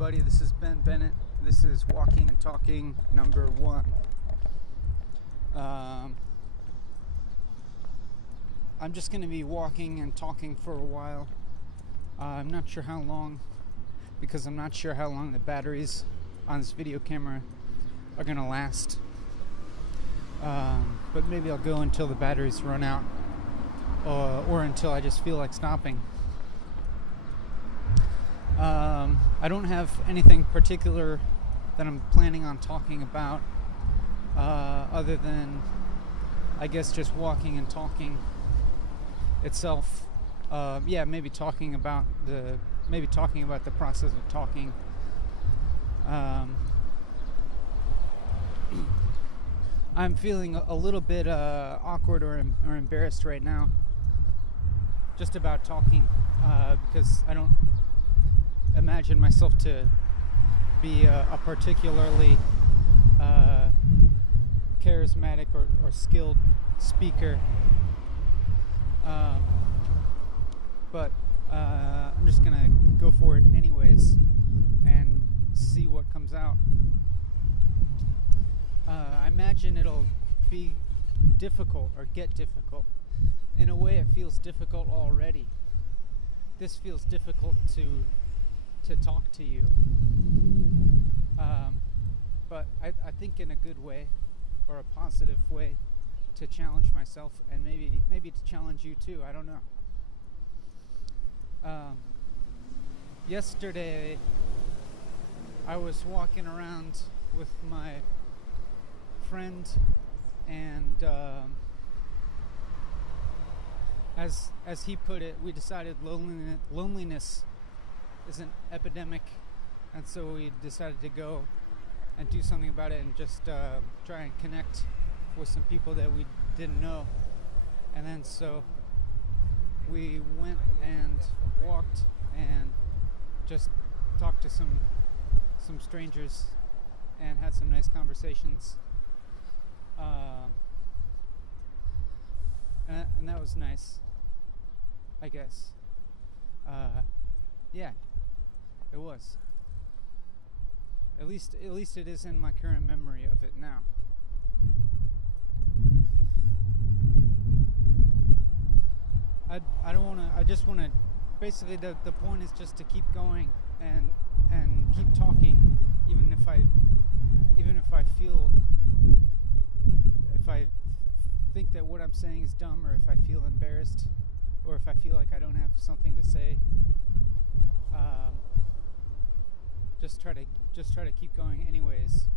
everybody, this is Ben Bennett. This is Walking and Talking number 1. I'm just going to be walking and talking for a while. I'm not sure how long, because I'm not sure how long the batteries on this video camera are going to last. But maybe I'll go until the batteries run out, or until I just feel like stopping. I don't have anything particular that I'm planning on talking about, other than, I guess, just walking and talking itself. Maybe talking about the process of talking. I'm feeling a little bit awkward or embarrassed right now, just about talking, because I don't imagine myself to be a particularly charismatic or skilled speaker, but I'm just gonna go for it anyways and see what comes out. I imagine it'll be difficult or get difficult. In a way, it feels difficult already. This feels difficult to talk to you, but I think in a good way, or a positive way, to challenge myself and maybe to challenge you too. I don't know. Yesterday I was walking around with my friend, and as he put it, we decided loneliness is an epidemic, and so we decided to go and do something about it and just try and connect with some people that we didn't know. And then so we went and walked and just talked to some strangers and had some nice conversations, and that was nice, I guess. Yeah, it was. At least it is in my current memory of it now. I don't want to. I just want to. Basically, the point is just to keep going and keep talking, even if I think that what I'm saying is dumb, or if I feel embarrassed, or if I feel like I don't have something to say. Just try to keep going anyways.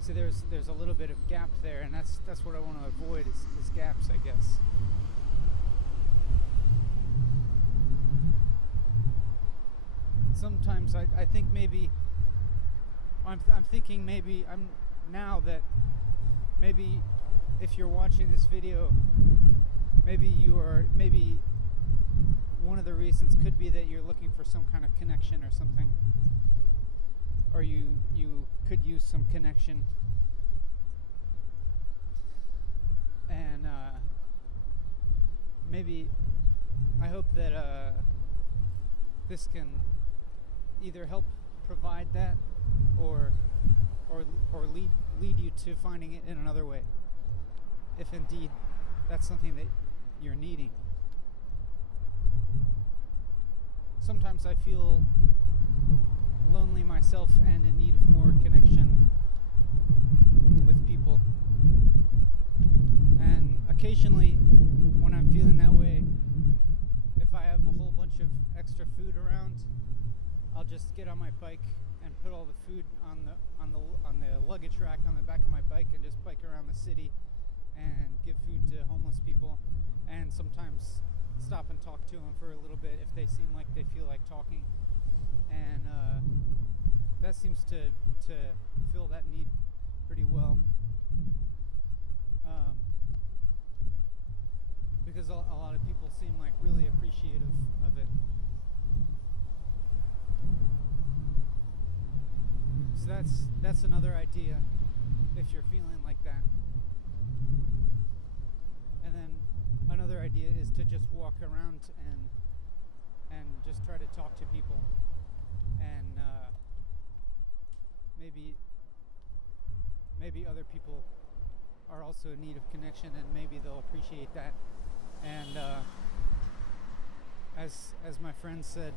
See, there's a little bit of gap there, and that's what I want to avoid is gaps, I guess. Sometimes I think maybe I'm thinking maybe I'm now that maybe if you're watching this video, maybe one of the reasons could be that you're looking for some kind of connection or something, or you could use some connection, and maybe I hope that this can either help provide that or lead you to finding it in another way, if indeed that's something that you're needing. Sometimes I feel lonely myself and in need of more connection with people. And occasionally, when I'm feeling that way, if I have a whole bunch of extra food around, I'll just get on my bike and put all the food on the luggage rack on the back of my bike and just bike around the city and give food to homeless people, and sometimes stop and talk to them for a little bit if they seem like they feel like talking, and that seems to fill that need pretty well, because a lot of people seem like really appreciative of it. So that's another idea if you're feeling like that. And then another idea idea is to just walk around and just try to talk to people, and maybe other people are also in need of connection, and maybe they'll appreciate that. And as my friend said,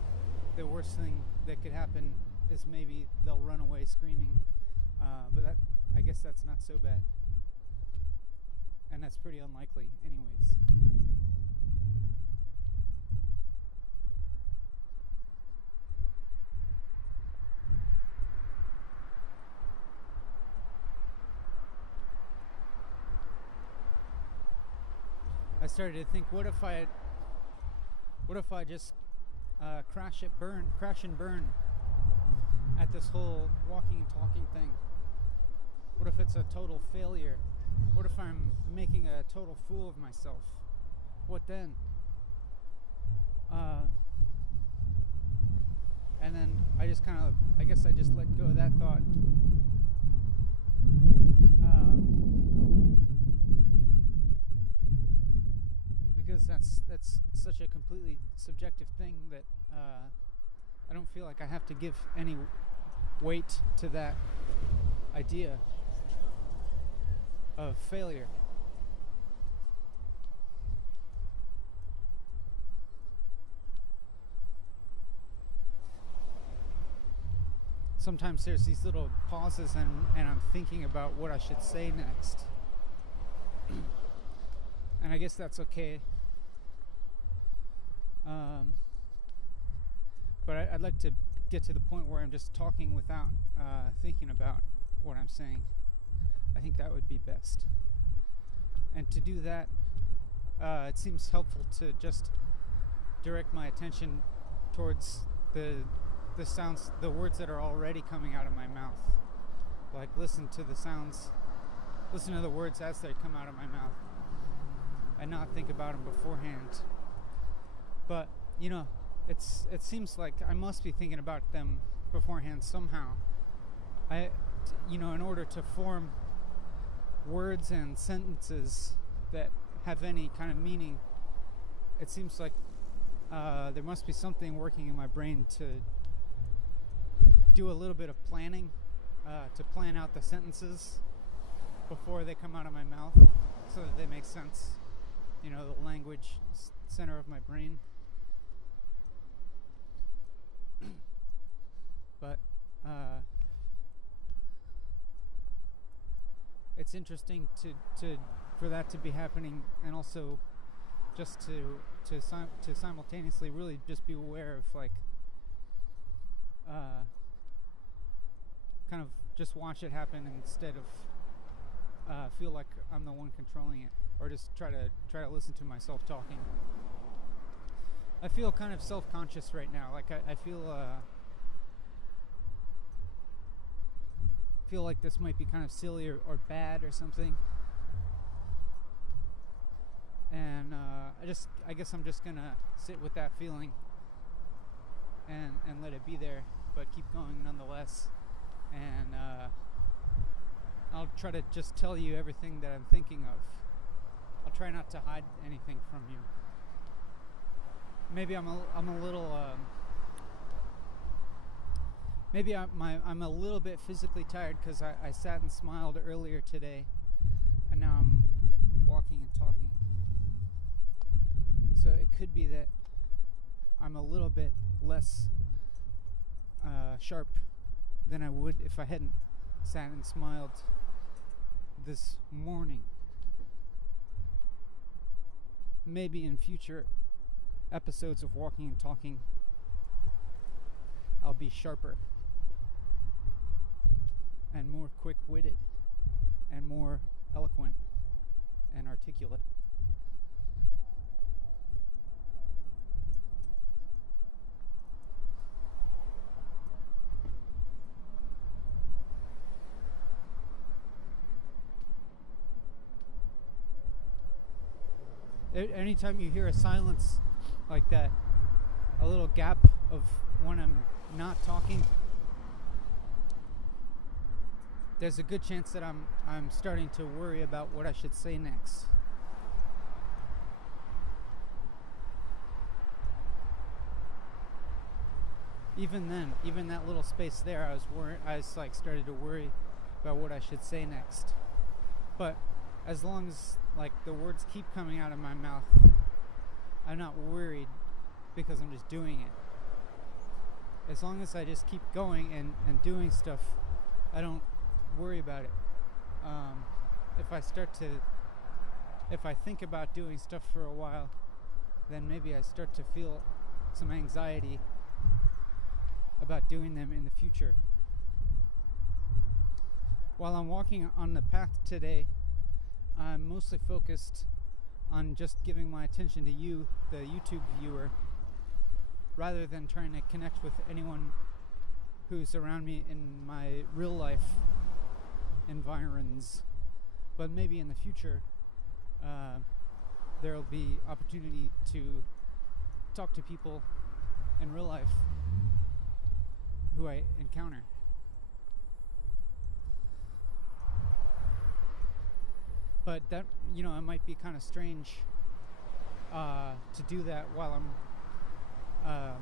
the worst thing that could happen is maybe they'll run away screaming. But that, I guess that's not so bad. And that's pretty unlikely anyways. I started to think, what if I just crash and burn at this whole walking and talking thing? What if it's a total failure? What if I'm making a total fool of myself? What then? And then I just I guess I just let go of that thought. Because that's such a completely subjective thing that I don't feel like I have to give any weight to that idea of failure. Sometimes there's these little pauses and I'm thinking about what I should say next. And I guess that's okay. But I'd like to get to the point where I'm just talking without thinking about what I'm saying. I think that would be best. And to do that, it seems helpful to just direct my attention towards the sounds, the words that are already coming out of my mouth. Like listen to the sounds, listen to the words as they come out of my mouth, and not think about them beforehand. But it seems like I must be thinking about them beforehand somehow. In order to form words and sentences that have any kind of meaning, it seems like there must be something working in my brain to do a little bit of planning, to plan out the sentences before they come out of my mouth so that they make sense. The language center of my brain. But it's interesting for that to be happening, and also just to simultaneously really just be aware of kind of just watch it happen instead of feel like I'm the one controlling it, or just try to listen to myself talking. I feel kind of self-conscious right now. Like I feel like this might be kind of silly or bad or something. And I guess I'm just gonna sit with that feeling and let it be there, but keep going nonetheless. And I'll try to just tell you everything that I'm thinking of. I'll try not to hide anything from you. Maybe I'm a little maybe I'm a little bit physically tired because I sat and smiled earlier today, and now I'm walking and talking. So it could be that I'm a little bit less sharp than I would if I hadn't sat and smiled this morning. Maybe in future episodes of Walking and Talking, I'll be sharper and more quick-witted and more eloquent and articulate. Anytime you hear a silence like that, a little gap of when I'm not talking, there's a good chance that I'm starting to worry about what I should say next. even then, even that little space there, I was like started to worry about what I should say next. But as long as like the words keep coming out of my mouth, I'm not worried because I'm just doing it. As long as I just keep going and doing stuff, I don't worry about it. If I think about doing stuff for a while, then maybe I start to feel some anxiety about doing them in the future. While I'm walking on the path today, I'm mostly focused on just giving my attention to you, the YouTube viewer, rather than trying to connect with anyone who's around me in my real life environs. But maybe in the future, there'll be opportunity to talk to people in real life who I encounter. But that, it might be kind of strange to do that while I'm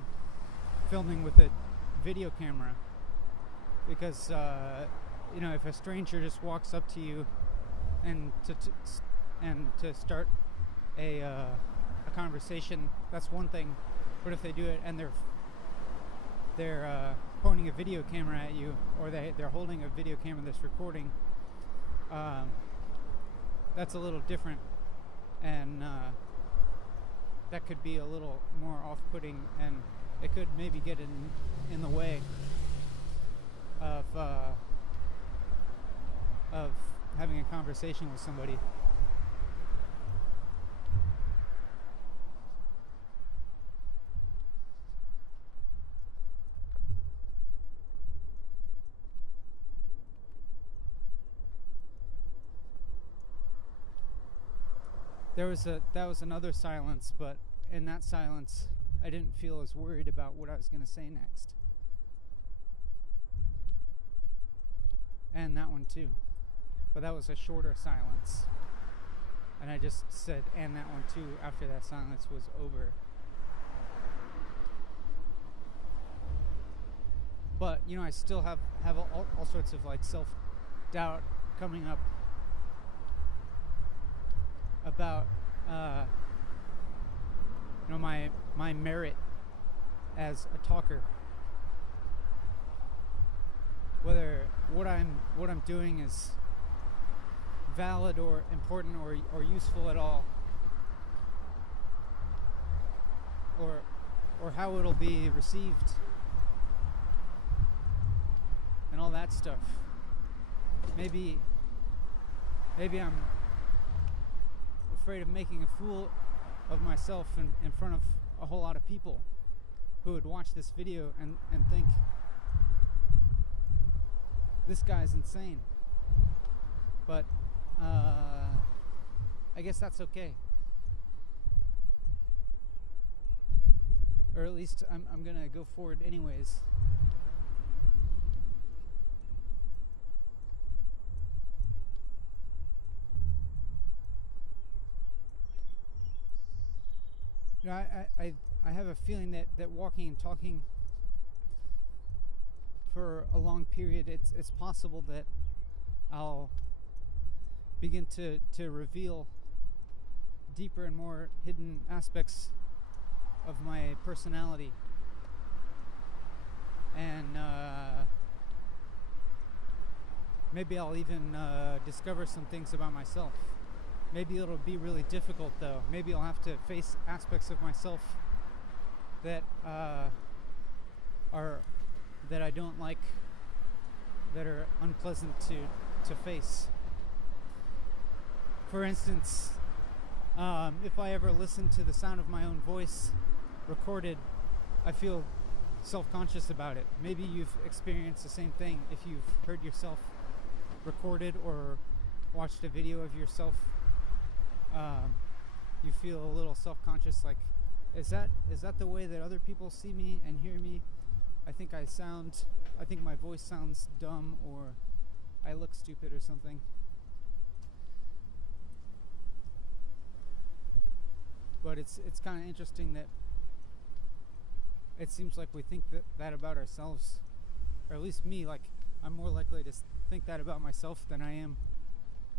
filming with a video camera, because if a stranger just walks up to you and to start a conversation, that's one thing. But if they do it and they're pointing a video camera at you, or they're holding a video camera that's recording, that's a little different, and that could be a little more off-putting, and it could maybe get in the way of having a conversation with somebody. That was another silence, but in that silence, I didn't feel as worried about what I was going to say next. And that one too. But that was a shorter silence. And I just said, and that one too, after that silence was over. But, I still have all sorts of like self-doubt coming up about my merit as a talker, whether what I'm doing is valid or important or useful at all, or how it'll be received, and all that stuff. Maybe I'm afraid of making a fool of myself in front of a whole lot of people who would watch this video and think, this guy's insane. But I guess that's okay. Or at least I'm gonna go forward anyways. I have a feeling that walking and talking for a long period, it's possible that I'll begin to reveal deeper and more hidden aspects of my personality, and maybe I'll even discover some things about myself. Maybe it'll be really difficult though. Maybe I'll have to face aspects of myself that that I don't like, that are unpleasant to face. For instance, if I ever listen to the sound of my own voice recorded, I feel self-conscious about it. Maybe you've experienced the same thing. If you've heard yourself recorded or watched a video of yourself, you feel a little self-conscious, like, is that the way that other people see me and hear me? I think my voice sounds dumb, or I look stupid or something. But it's kind of interesting that it seems like we think that about ourselves, or at least me. Like, I'm more likely to think that about myself than I am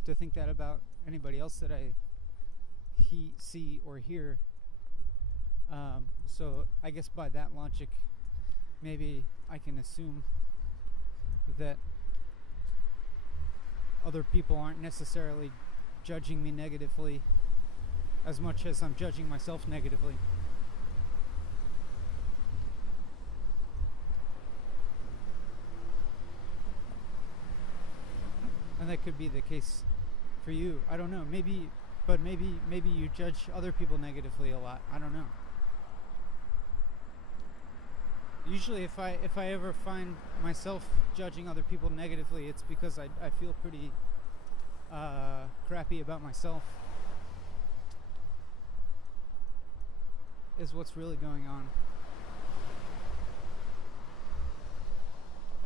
to think that about anybody else that I see or hear. So I guess by that logic, maybe I can assume that other people aren't necessarily judging me negatively as much as I'm judging myself negatively. And that could be the case for you. I don't know. Maybe you judge other people negatively a lot. I don't know. Usually if I ever find myself judging other people negatively, it's because I feel pretty crappy about myself, is what's really going on.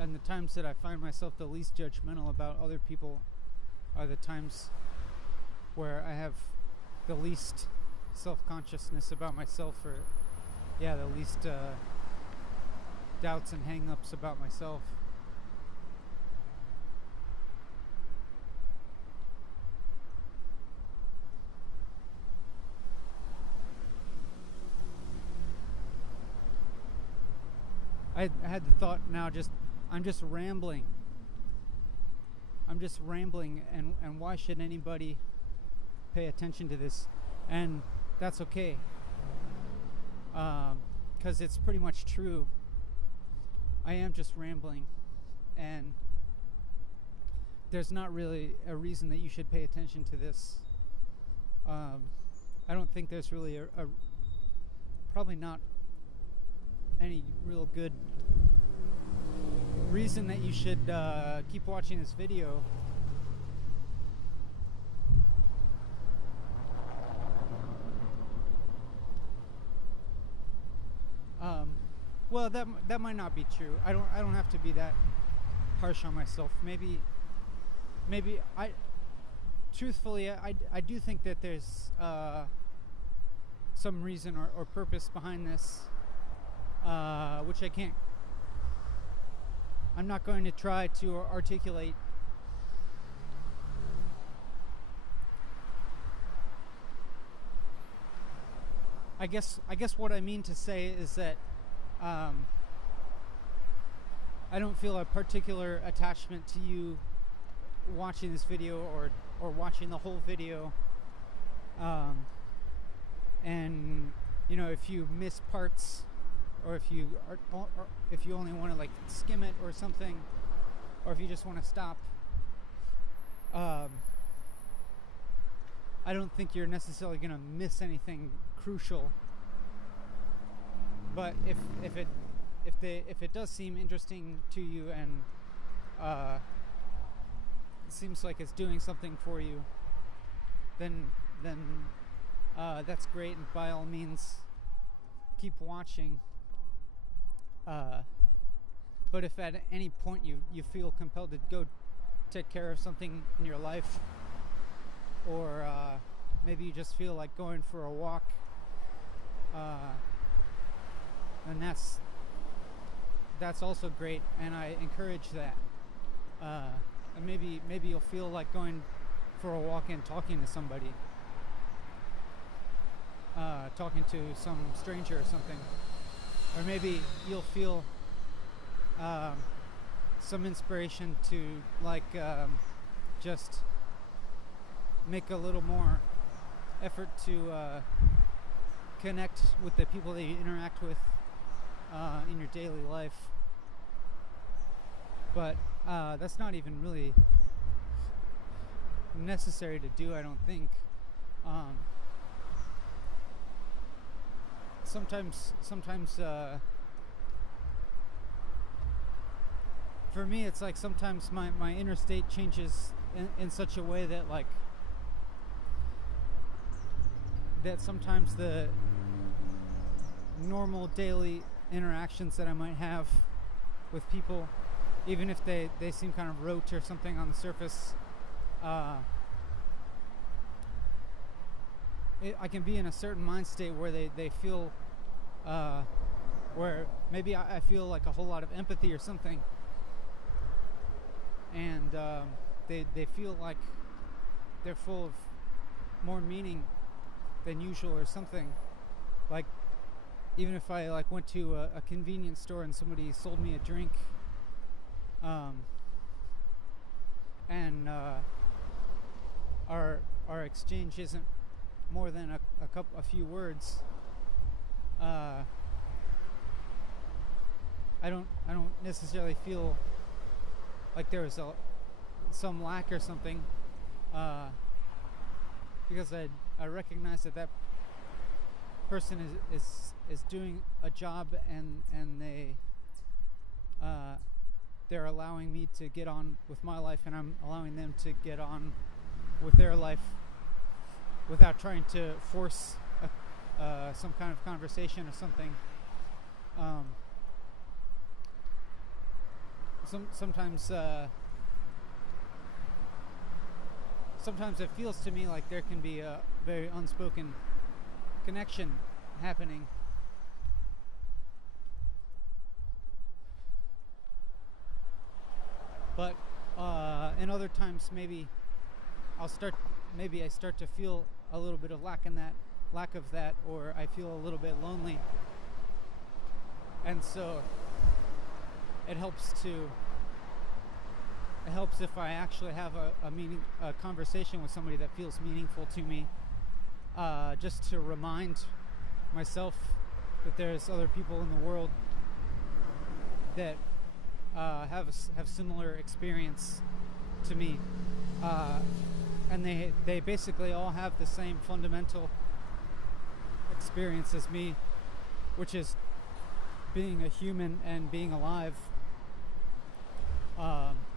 And the times that I find myself the least judgmental about other people are the times where I have the least self-consciousness about myself, or the least doubts and hang-ups about myself. I had the thought now, I'm just rambling, and why should anybody pay attention to this? And that's okay, because it's pretty much true. I am just rambling, and there's not really a reason that you should pay attention to this. I don't think there's really a probably not any real good reason that you should keep watching this video. Well, that might not be true. I don't have to be that harsh on myself. Maybe I truthfully I do think that there's some reason or purpose behind this, which I'm not going to try to articulate. I guess what I mean to say is that I don't feel a particular attachment to you watching this video or watching the whole video. And if you miss parts, or if you only want to like skim it or something, or if you just want to stop, I don't think you're necessarily going to miss anything crucial. But if it does seem interesting to you, and it seems like it's doing something for you, then that's great, and by all means keep watching. But if at any point you feel compelled to go take care of something in your life, or maybe you just feel like going for a walk, and that's also great, and I encourage that. And maybe you'll feel like going for a walk and talking to somebody, talking to some stranger or something. Or maybe you'll feel some inspiration to just make a little more effort to connect with the people that you interact with in your daily life. But that's not even really necessary to do, I don't think. Sometimes for me it's like sometimes my inner state changes in such a way that that sometimes the normal daily interactions that I might have with people, even if they seem kind of rote or something on the surface, I can be in a certain mind state where they feel where maybe I feel like a whole lot of empathy or something, and they feel like they're full of more meaning than usual or something. Like, even if I like went to a convenience store and somebody sold me a drink, and our exchange isn't more than a few words, I don't necessarily feel like there was some lack or something, because I recognize that person is doing a job, and they're allowing me to get on with my life, and I'm allowing them to get on with their life without trying to force some kind of conversation or something. Sometimes it feels to me like there can be a very unspoken connection happening. But in other times, maybe I start to feel a little bit of lack of that, or I feel a little bit lonely, and so it helps if I actually have a conversation with somebody that feels meaningful to me, just to remind myself that there's other people in the world that have similar experience to me, and they basically all have the same fundamental experience as me, which is being a human and being alive.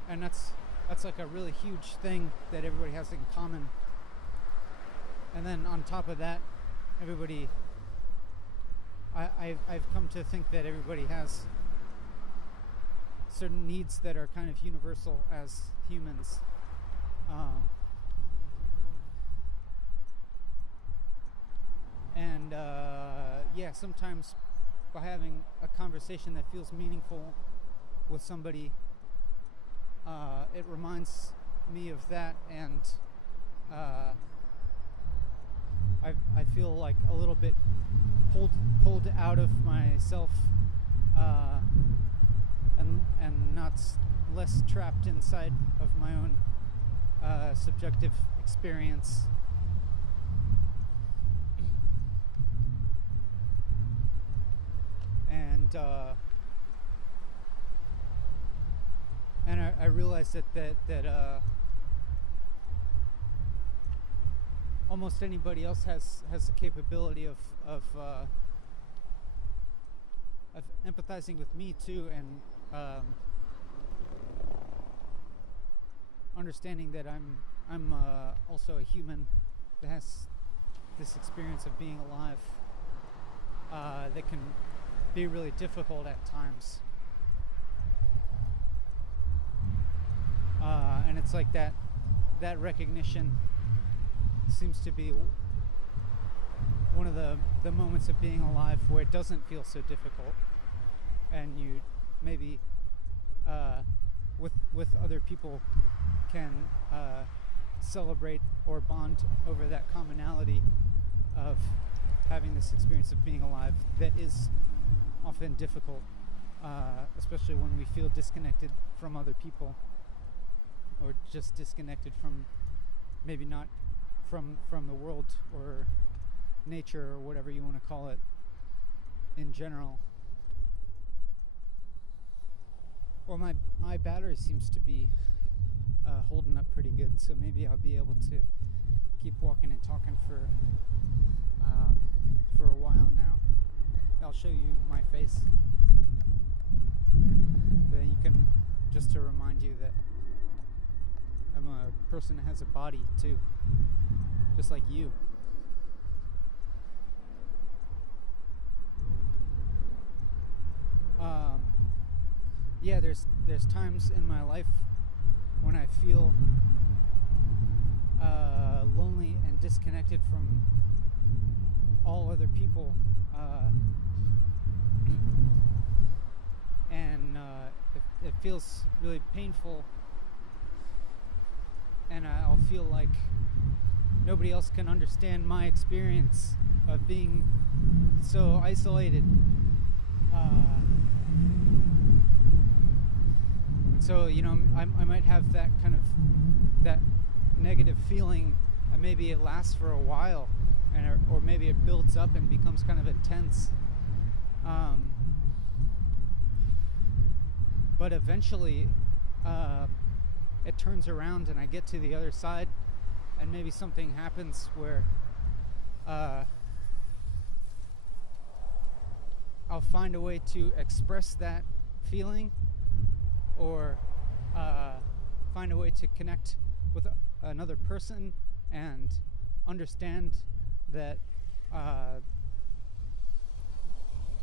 And that's like a really huge thing that everybody has in common. And then on top of that, I've come to think that everybody has certain needs that are kind of universal as humans. Sometimes by having a conversation that feels meaningful with somebody, it reminds me of that, and I feel like a little bit pulled out of myself, and not less trapped inside of my own subjective experience. And I realized that almost anybody else has the capability of empathizing with me too, and understanding that I'm also a human that has this experience of being alive, that can be really difficult at times. And it's like that recognition seems to be one of the moments of being alive where it doesn't feel so difficult, and you maybe with other people can celebrate or bond over that commonality of having this experience of being alive that is often difficult, especially when we feel disconnected from other people, or just disconnected from, maybe not from the world or nature or whatever you want to call it in general. Well, my battery seems to be holding up pretty good, so maybe I'll be able to keep walking and talking for a while now. I'll show you my face, then you can, just to remind you that I'm a person that has a body too, just like you. There's times in my life when I feel lonely and disconnected from all other people, and it feels really painful, and I'll feel like nobody else can understand my experience of being so isolated. So I might have that kind of that negative feeling, and maybe it lasts for a while, or maybe it builds up and becomes kind of intense. But eventually it turns around and I get to the other side, and maybe something happens where I'll find a way to express that feeling, or find a way to connect with another person and understand that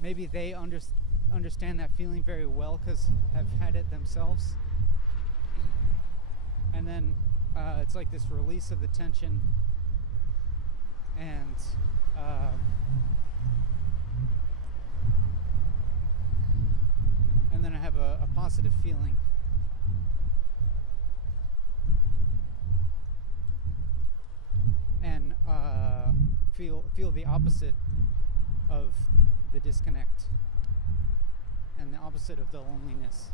maybe they understand that feeling very well because have had it themselves. And then it's like this release of the tension, and then I have a positive feeling. And feel the opposite of the disconnect, and the opposite of the loneliness.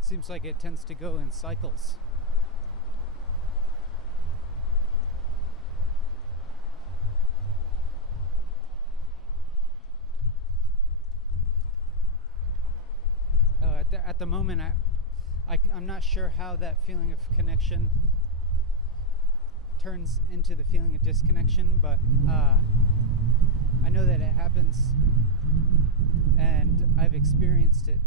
Seems like it tends to go in cycles. At the moment, I'm not sure how that feeling of connection turns into the feeling of disconnection, but I know that it happens, and I've experienced it.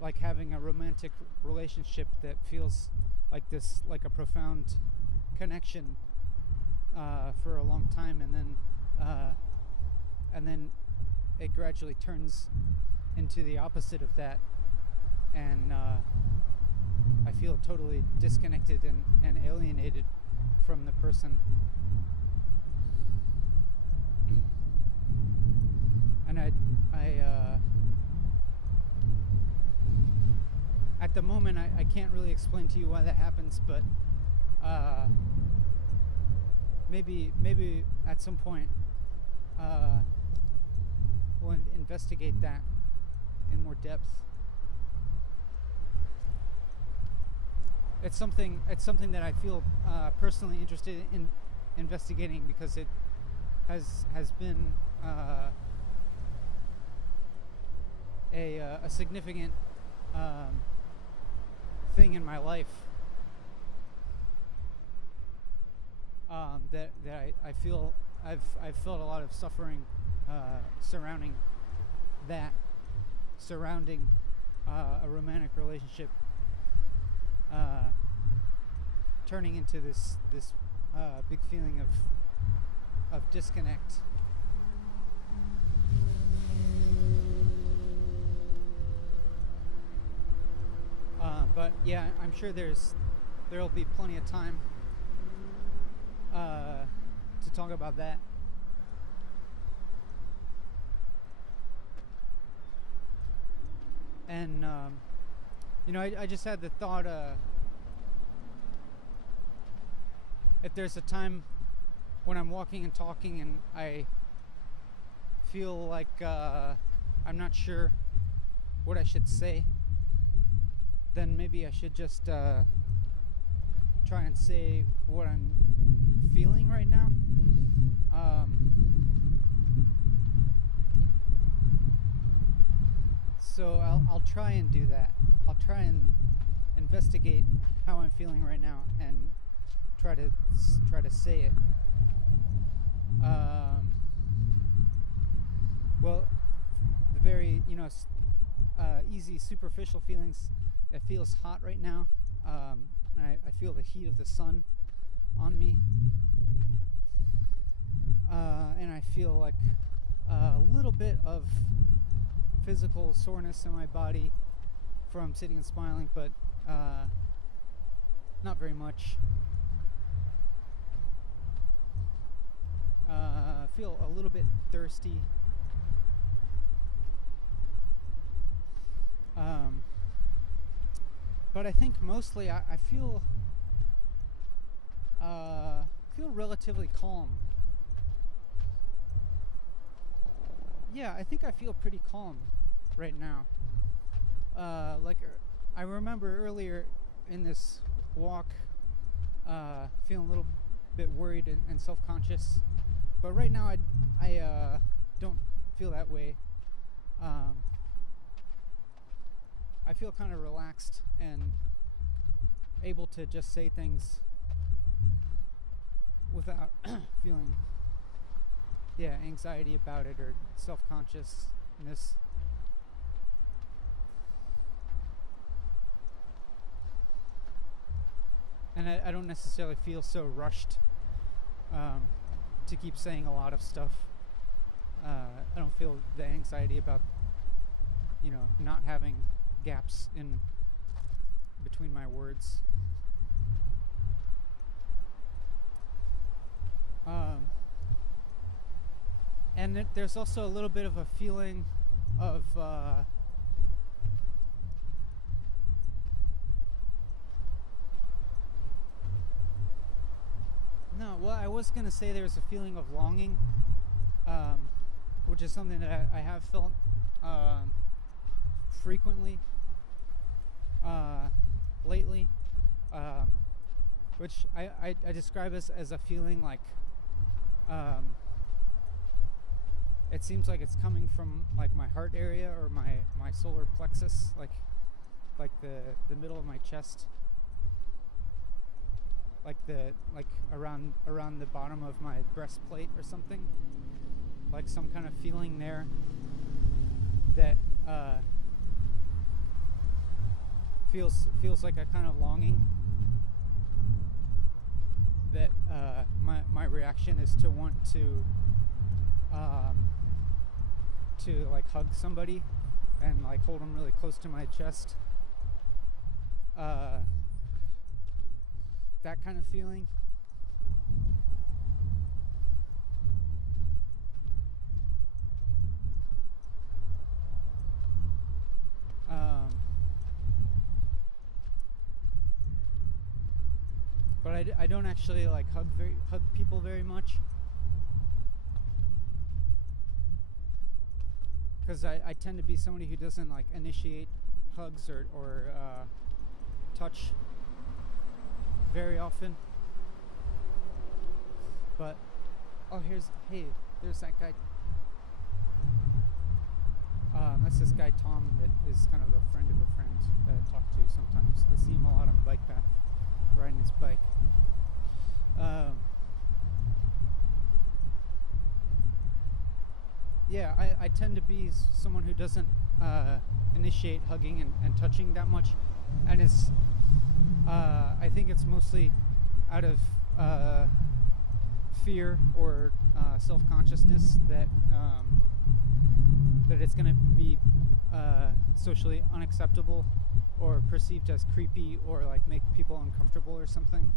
Like having a romantic relationship that feels like this, like a profound connection for a long time, and then it gradually turns into the opposite of that, and I feel totally disconnected and alienated from the person. And I at the moment I can't really explain to you why that happens, but maybe at some point we'll investigate that in more depth. It's something that I feel personally interested in investigating, because it has been a significant thing in my life, that I feel I've felt a lot of suffering surrounding a romantic relationship turning into this big feeling of disconnect. But yeah, I'm sure there'll be plenty of time to talk about that. And I just had the thought, if there's a time when I'm walking and talking and I feel like I'm not sure what I should say, then maybe I should just try and say what I'm feeling right now. So I'll try and do that. I'll try and investigate how I'm feeling right now and try to say it. Well, the very easy superficial feelings. It feels hot right now. I feel the heat of the sun on me. and I feel like a little bit of physical soreness in my body from sitting and smiling, but not very much. I feel a little bit thirsty. But I think mostly I feel relatively calm. Yeah, I think I feel pretty calm right now. Like I remember earlier in this walk, feeling a little bit worried and self-conscious, but right now I don't feel that way. I feel kind of relaxed and able to just say things without feeling anxiety about it or self-consciousness. And I don't necessarily feel so rushed to keep saying a lot of stuff. I don't feel the anxiety about not having gaps in between my words. And there's also a little bit of a feeling of I was going to say there's a feeling of longing, which is something that I have felt frequently lately, which I describe as a feeling like it seems like it's coming from like my heart area or my solar plexus, like the middle of my chest, like around the bottom of my breastplate or something, like some kind of feeling there that feels like a kind of longing that my reaction is to want to like hug somebody and like hold them really close to my chest. That kind of feeling. But I don't actually like hug people very much, because I tend to be somebody who doesn't like initiate hugs or touch very often. But there's that guy. That's this guy Tom that is kind of a friend of a friend that I talk to sometimes. I see him a lot on the bike path, riding his bike. I tend to be someone who doesn't initiate hugging and touching that much, and it's I think it's mostly out of fear or self-consciousness that it's going to be socially unacceptable or perceived as creepy or like make people uncomfortable or something.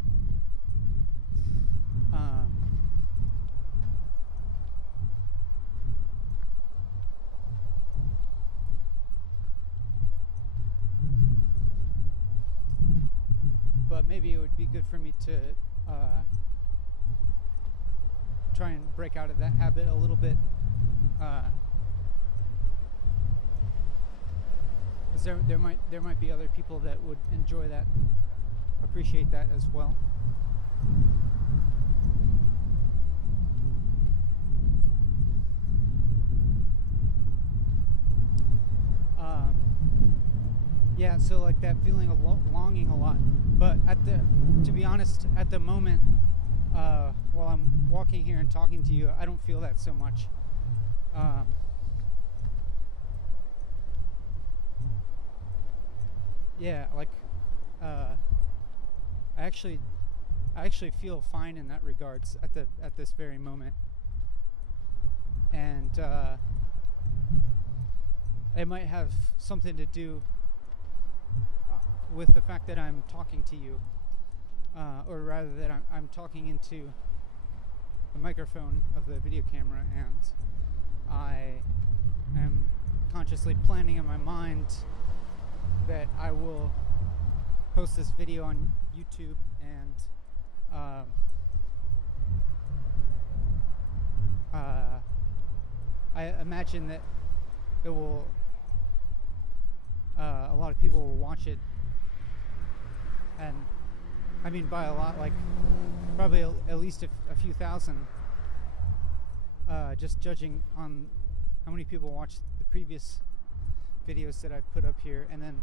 But maybe it would be good for me to try and break out of that habit a little bit. Because there might be other people that would enjoy that, appreciate that as well. So like that feeling of longing a lot, but to be honest, at the moment, while I'm walking here and talking to you, I don't feel that so much. I actually feel fine in that regards at this very moment. and it might have something to do with the fact that I'm talking to you, or rather that I'm talking into the microphone of the video camera, and I am consciously planning in my mind that I will post this video on YouTube, and I imagine that it will a lot of people will watch it, and I mean by a lot, like probably at least a few thousand, just judging on how many people watched the previous videos that I've put up here, and then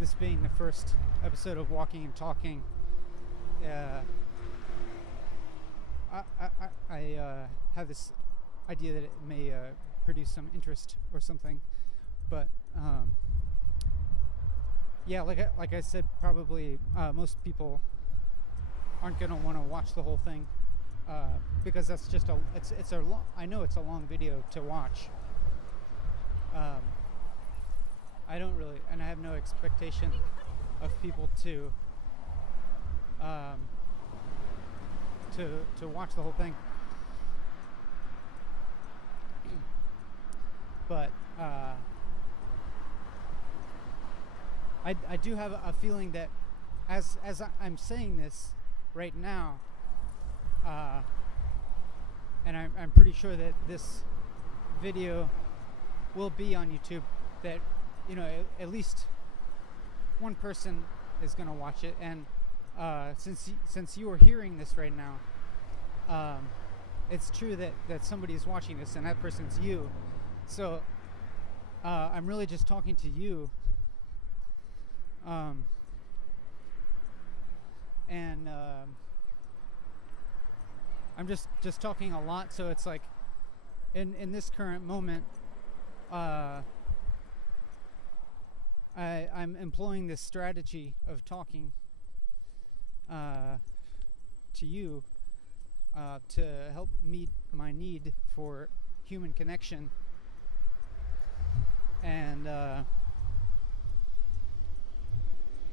this being the first episode of Walking and Talking. I have this idea that it may produce some interest or something, but yeah, like I said, probably most people aren't gonna want to watch the whole thing, because that's just I know it's a long video to watch. I don't really, and I have no expectation of people to watch the whole thing. But I do have a feeling that as I'm saying this right now, and I'm pretty sure that this video will be on YouTube, that at least one person is going to watch it, and since you are hearing this right now, it's true that somebody is watching this, and that person's you. So I'm really just talking to you, and I'm just talking a lot. So it's like in this current moment, I'm employing this strategy of talking to you to help meet my need for human connection, and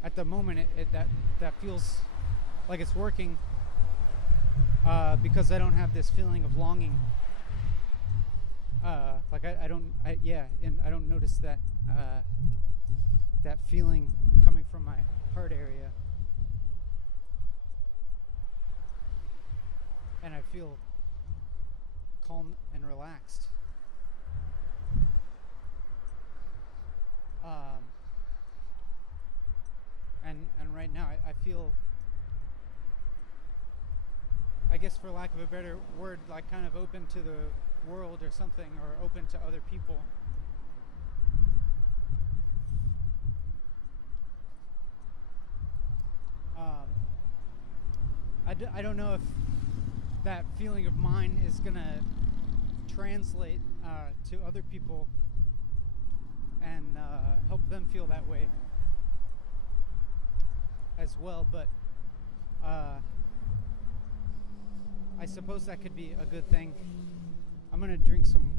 at the moment that feels like it's working, because I don't have this feeling of longing. Like I don't notice that that feeling coming from my heart area, and I feel calm and relaxed. And right now I feel, I guess for lack of a better word, like kind of open to the world or something, or open to other people. I don't know if that feeling of mine is gonna translate to other people and help them feel that way as well, but I suppose that could be a good thing. I'm gonna drink some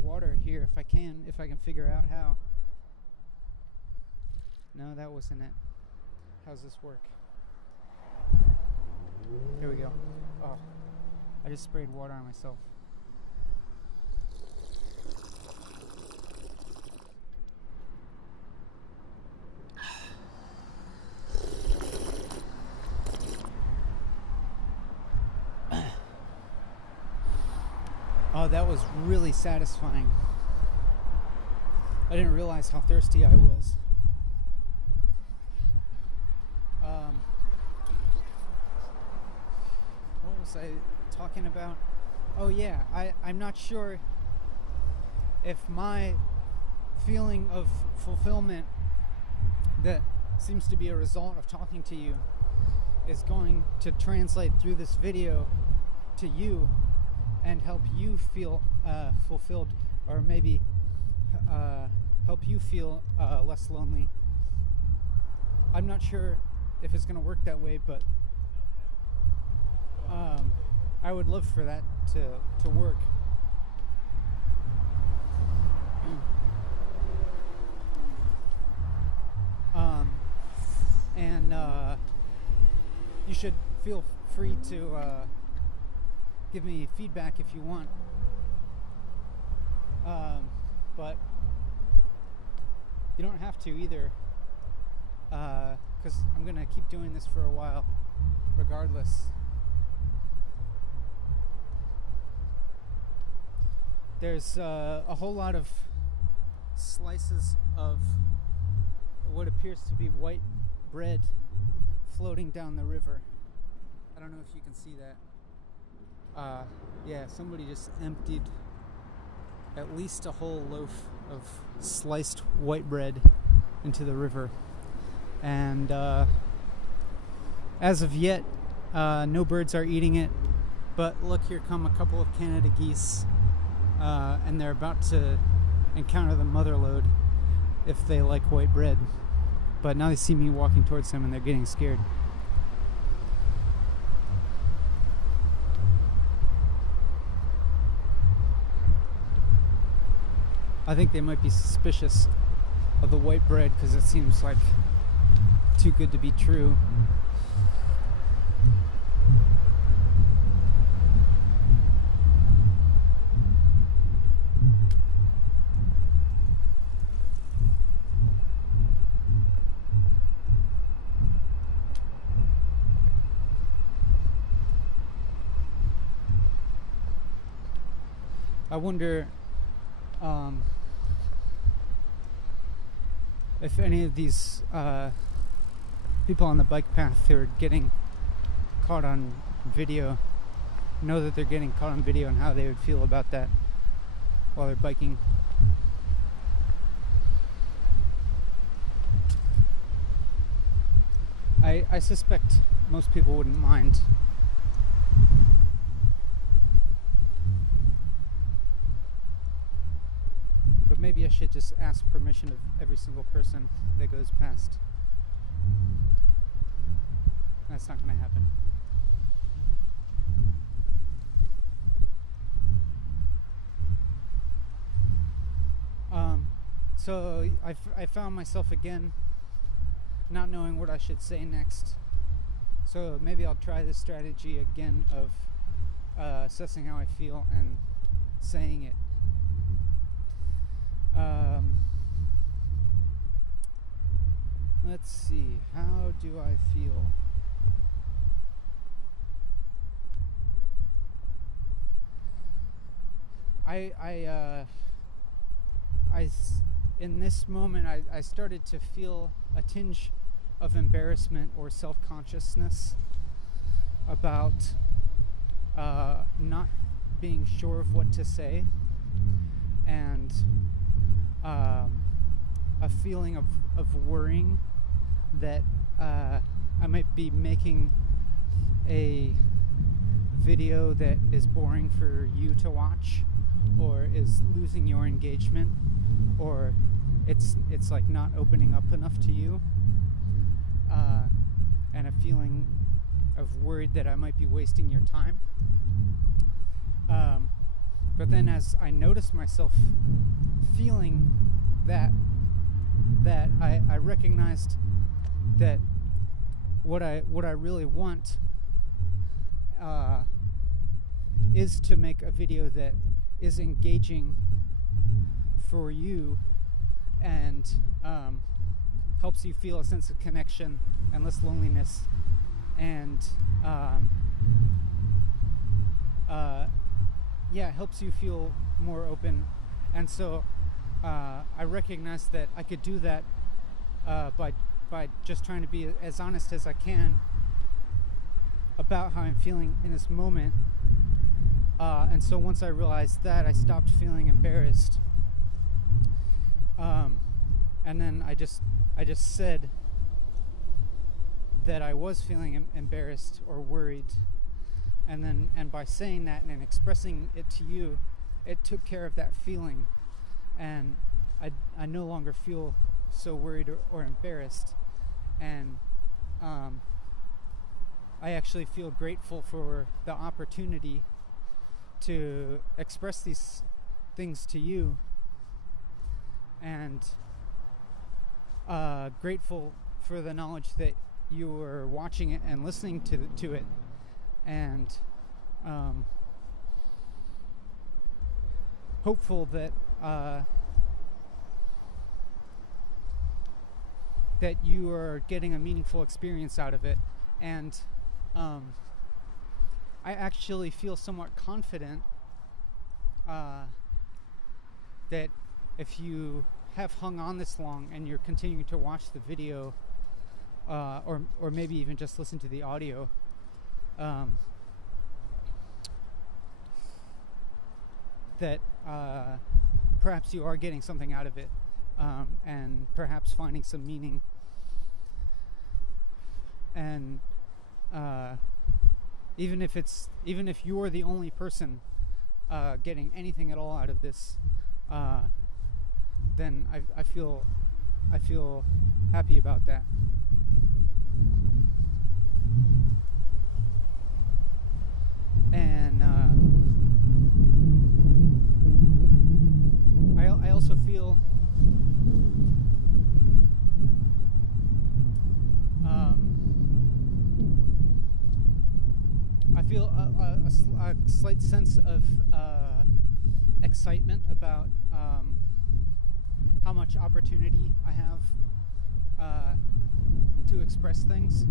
water here if I can figure out how. No, that wasn't it. How's this work? Here we go. Oh, I just sprayed water on myself. Oh, that was really satisfying. I didn't realize how thirsty I was. What was I talking about? Oh yeah, I'm not sure if my feeling of fulfillment that seems to be a result of talking to you is going to translate through this video to you and help you feel fulfilled, or maybe help you feel less lonely. I'm not sure if it's going to work that way, but I would love for that to work. And you should feel free to give me feedback if you want. But you don't have to either, because I'm going to keep doing this for a while regardless. There's a whole lot of slices of what appears to be white bread floating down the river. I don't know if you can see that. Yeah, somebody just emptied at least a whole loaf of sliced white bread into the river. And as of yet, no birds are eating it. But look, here come a couple of Canada geese. And they're about to encounter the mother lode if they like white bread. But now they see me walking towards them and they're getting scared. I think they might be suspicious of the white bread because it seems like too good to be true. I wonder if any of these people on the bike path who are getting caught on video know that they're getting caught on video and how they would feel about that while they're biking. I suspect most people wouldn't mind. But maybe I should just ask permission of every single person that goes past. That's not going to happen. So I found myself again not knowing what I should say next. So maybe I'll try this strategy again of assessing how I feel and saying it. Let's see, how do I feel? In this moment, I started to feel a tinge of embarrassment or self-consciousness about not being sure of what to say, and a feeling of worrying that I might be making a video that is boring for you to watch, or is losing your engagement, or it's like not opening up enough to you, and a feeling of worried that I might be wasting your time. But then as I noticed myself feeling that I recognized that what I really want is to make a video that is engaging for you and helps you feel a sense of connection and less loneliness, and helps you feel more open. And so I recognized that I could do that by just trying to be as honest as I can about how I'm feeling in this moment. And so once I realized that, I stopped feeling embarrassed. And then I just said that I was feeling embarrassed or worried. And by saying that and expressing it to you, it took care of that feeling. And I no longer feel so worried or embarrassed. And I actually feel grateful for the opportunity to express these things to you, and grateful for the knowledge that you are watching it and listening to it, and hopeful that that you are getting a meaningful experience out of it. And I actually feel somewhat confident that if you have hung on this long and you're continuing to watch the video, or maybe even just listen to the audio, that perhaps you are getting something out of it, and perhaps finding some meaning. And even if you're the only person getting anything at all out of this, then I feel happy about that. And I also feel a slight sense of excitement about how much opportunity I have to express things.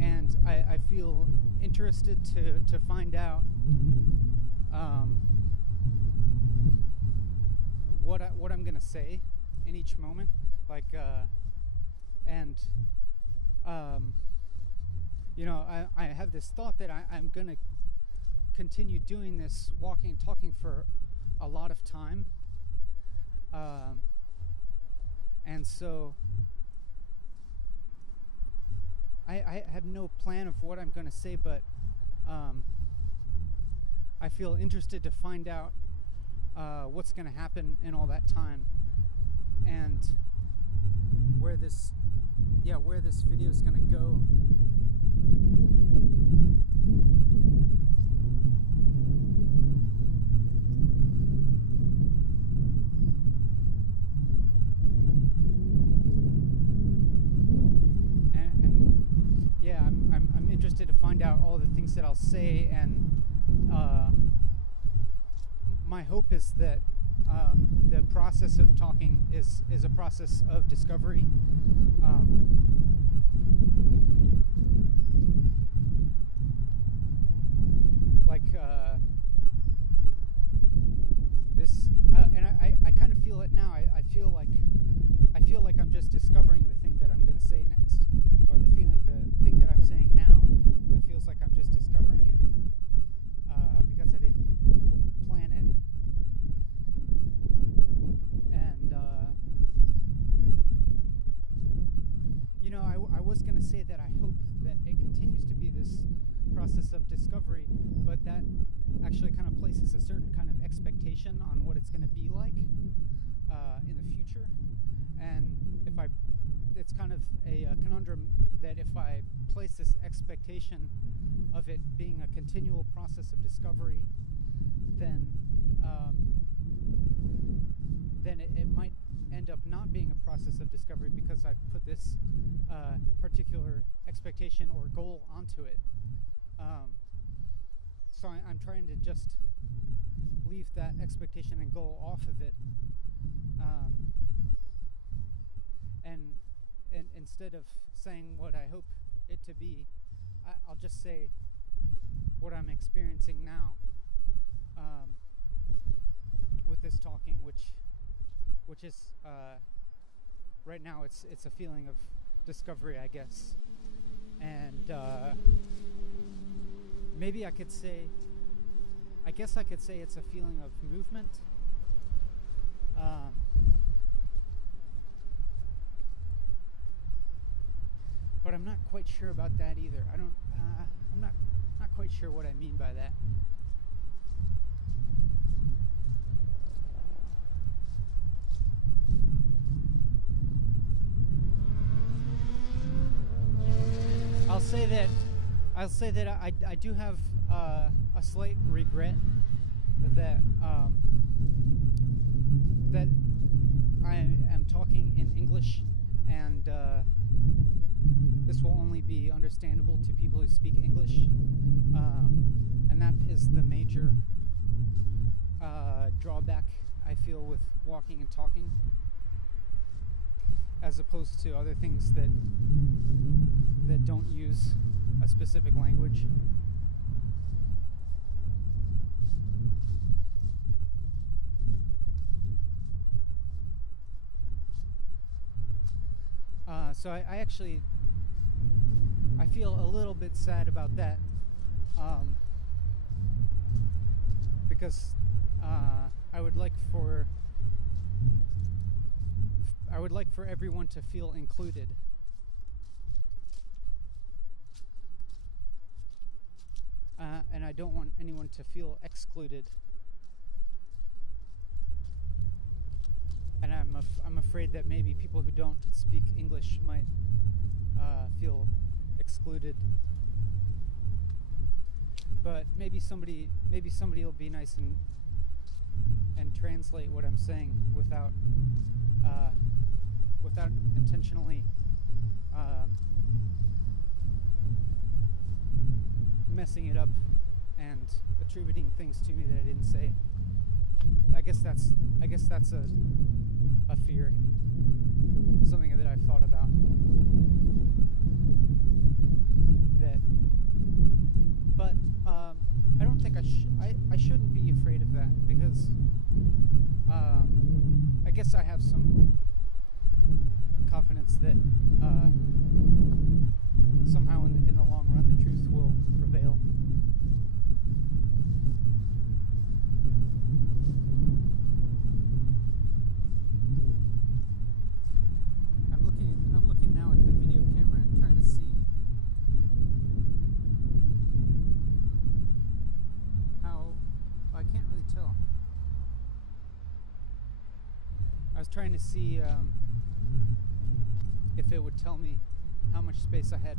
And I feel interested to find out what I'm gonna say in each moment, like I have this thought that I'm gonna continue doing this walking and talking for a lot of time, and so I have no plan of what I'm gonna say, but I feel interested to find out what's gonna happen in all that time, and where this video is gonna go. I'm interested to find out all the things that I'll say, and my hope is that the process of talking is a process of discovery. This, and I kind of feel it now. I feel like I'm just discovering the thing that I'm going to say next, or the thing that I'm saying now. It feels like I'm just discovering it because I didn't plan it. And I was going to say that I hope that it continues to be this process of discovery, but that actually kind of places a certain kind of expectation on what it's going to be like in the future. And it's kind of a conundrum that if I place this expectation of it being a continual process of discovery, then it might end up not being a process of discovery, because I've put this particular expectation or goal onto it. So I'm trying to just leave that expectation and goal off of it, and instead of saying what I hope it to be, I'll just say what I'm experiencing now with this talking, which is right now it's a feeling of discovery, I guess. And maybe I could say it's a feeling of movement. But I'm not quite sure about that either. I'm not quite sure what I mean by that. say that I do have a slight regret that that I am talking in English, and this will only be understandable to people who speak English, and that is the major drawback I feel with walking and talking, as opposed to other things that don't use a specific language. So I actually feel a little bit sad about that, because I would like for everyone to feel included. And I don't want anyone to feel excluded. And I'm afraid that maybe people who don't speak English might feel excluded. But maybe somebody will be nice and translate what I'm saying without intentionally messing it up and attributing things to me that I didn't say. I guess that's a fear, something that I've thought about. But I don't think I shouldn't be afraid of that, because I guess I have some confidence that somehow in the long run the truth will prevail. I'm looking now at the video camera and trying to see how, I can't really tell. I was trying to see if it would tell me how much space I had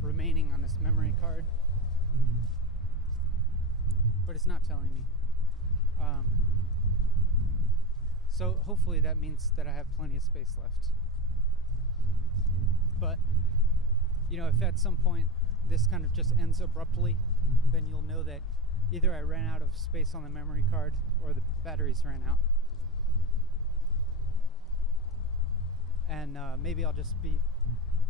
remaining on this memory card, but it's not telling me. So hopefully that means that I have plenty of space left. But, if at some point this kind of just ends abruptly, then you'll know that either I ran out of space on the memory card or the batteries ran out. And maybe I'll just be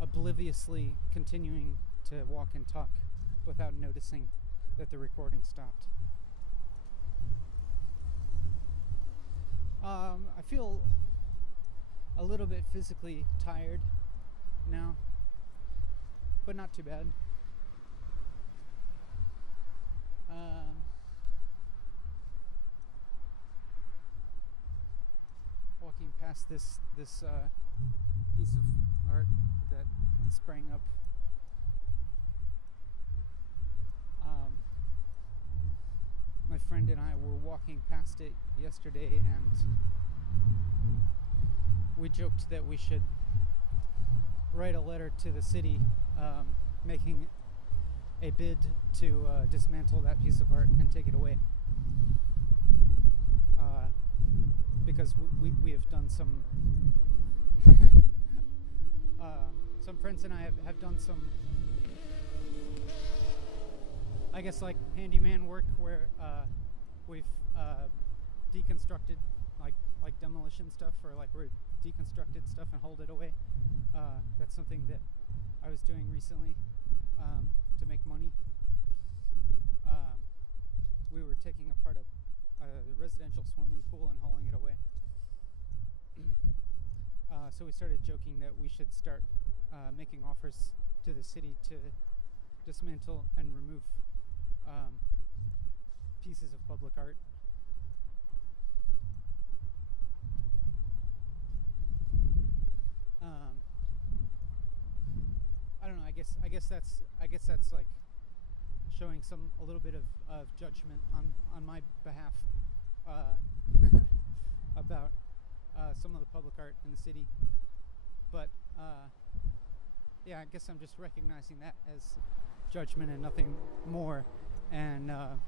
obliviously continuing to walk and talk without noticing that the recording stopped. I feel a little bit physically tired now, but not too bad. Walking past this piece of art that sprang up. My friend and I were walking past it yesterday, and we joked that we should write a letter to the city making a bid to dismantle that piece of art and take it away, because we have done some friends and I have done some, I guess, like handyman work where we've deconstructed like demolition stuff, or like we're deconstructed stuff and hold it away. That's something that I was doing recently to make money. We were taking apart a residential swimming pool and hauling it away. So we started joking that we should start making offers to the city to dismantle and remove pieces of public art. I don't know. I guess that's like showing a little bit of judgment on my behalf about some of the public art in the city. But I guess I'm just recognizing that as judgment and nothing more. And now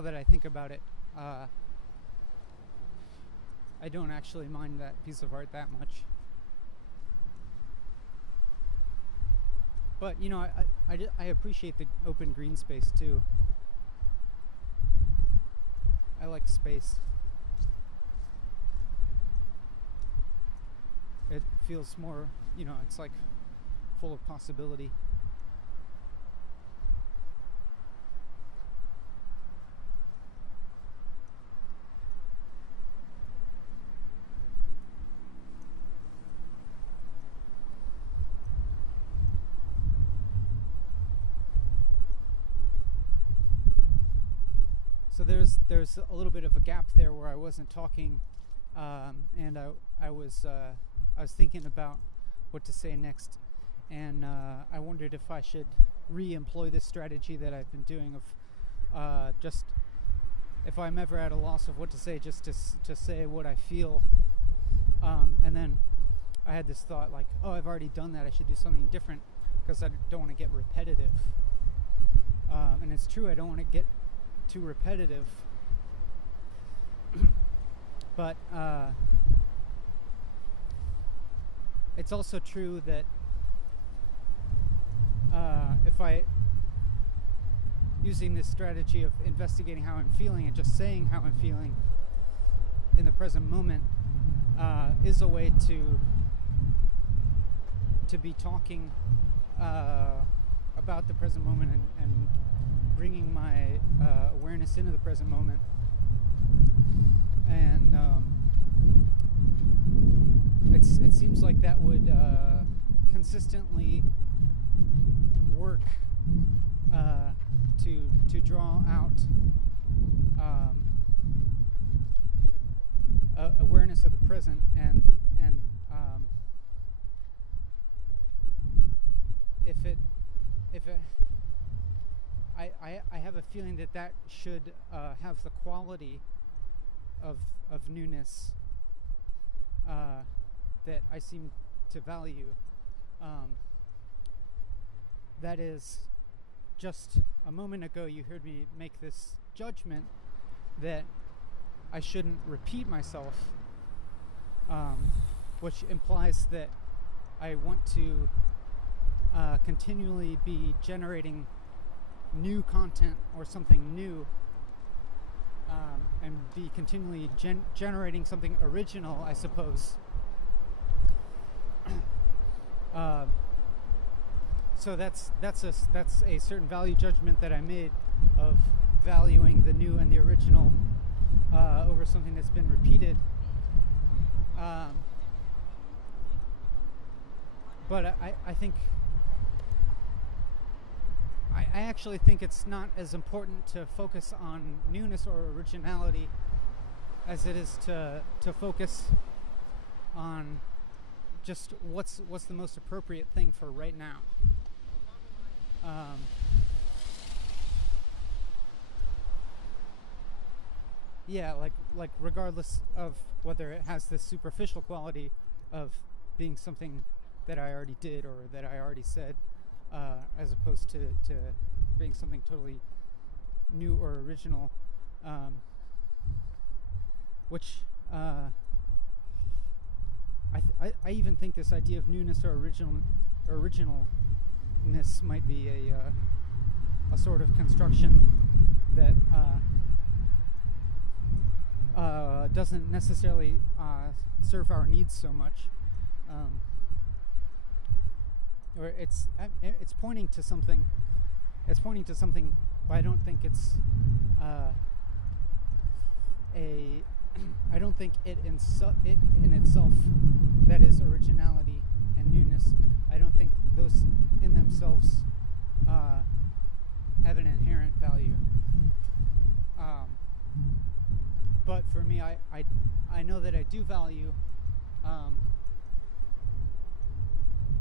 that I think about it, I don't actually mind that piece of art that much. But I appreciate the open green space too. I like space. It feels more, it's like full of possibility. So there's a little bit of a gap there where I wasn't talking, and I was thinking about what to say next, and I wondered if I should re-employ this strategy that I've been doing of just if I'm ever at a loss of what to say, just to say what I feel, and then I had this thought like, oh, I've already done that. I should do something different because I don't want to get repetitive, and it's true. I don't want to get too repetitive, but it's also true that if I using this strategy of investigating how I'm feeling and just saying how I'm feeling in the present moment is a way to be talking about the present moment and bringing my awareness into the present moment, and it seems like that would consistently work to draw out awareness of the present, and if it I have a feeling that should have the quality of newness that I seem to value. That is, just a moment ago you heard me make this judgment that I shouldn't repeat myself, which implies that I want to continually be generating new content or something new, and be continually generating something original, I suppose. So that's a certain value judgment that I made of valuing the new and the original over something that's been repeated. But I think I actually think it's not as important to focus on newness or originality as it is to focus on just what's the most appropriate thing for right now. Like regardless of whether it has this superficial quality of being something that I already did or that I already said, as opposed to being something totally new or original, which I even think this idea of newness or originalness might be a sort of construction that doesn't necessarily serve our needs so much, or it's pointing to something. It's pointing to something, but I don't think it's I don't think it in itself, that is originality and newness, I don't think those in themselves have an inherent value. But for me, I know that I do value.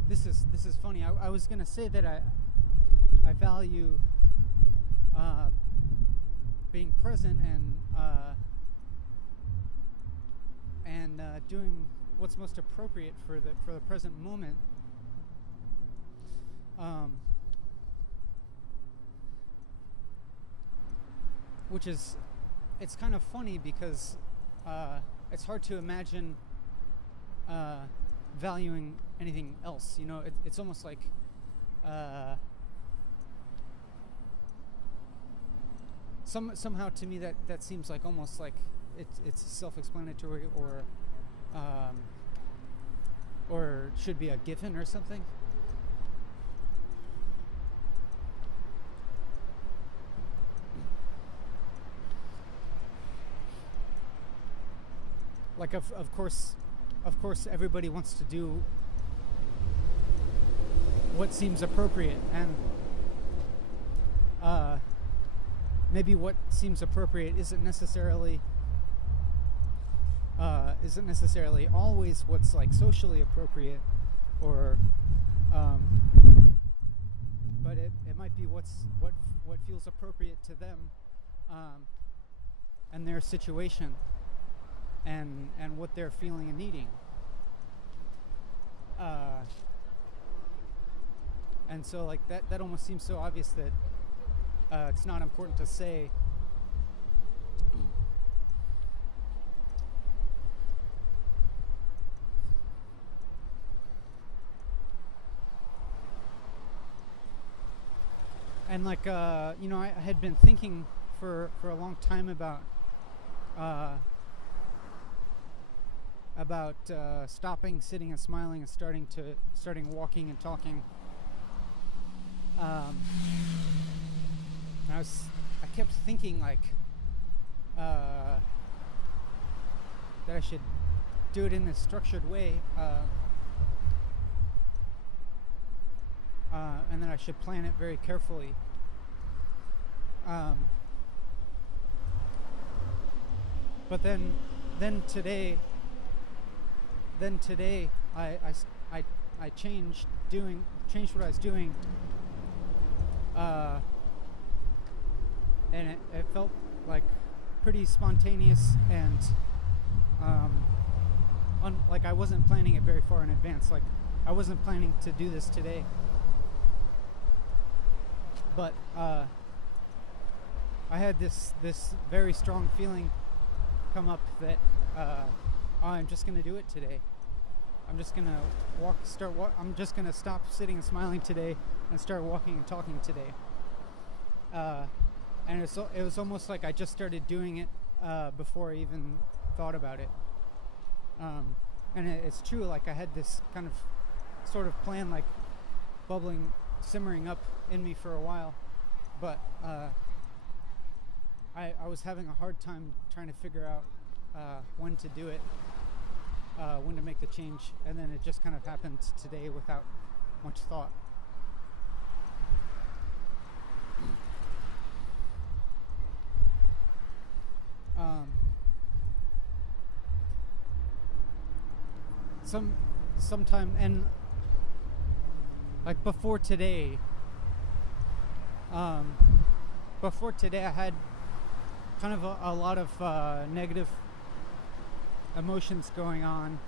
This is funny. I was gonna say that I value being present and doing what's most appropriate for the present moment, um, which is, it's kind of funny because it's hard to imagine valuing anything else. It's almost like somehow to me that seems like almost like it's self-explanatory, or should be a given or something. Like of course everybody wants to do what seems appropriate, and maybe what seems appropriate isn't necessarily always what's like socially appropriate, or but it might be what feels appropriate to them and their situation, and what they're feeling and needing. And so like that almost seems so obvious that it's not important to say. And like I had been thinking for a long time about stopping sitting and smiling and starting walking and talking. I kept thinking like that I should do it in this structured way, and that I should plan it very carefully. But then today I changed what I was doing, and it felt like pretty spontaneous, and like I wasn't planning it very far in advance. Like I wasn't planning to do this today, but I had this very strong feeling come up that I'm just gonna do it today. I'm just gonna I'm just gonna stop sitting and smiling today and start walking and talking today. And it was almost like I just started doing it before I even thought about it. And it's true. Like I had this kind of sort of plan, like simmering up in me for a while, but I was having a hard time trying to figure out when to do it. When to make the change, and then it just kind of happened today without much thought. Sometime, and like before today I had kind of a lot of negative emotions going on.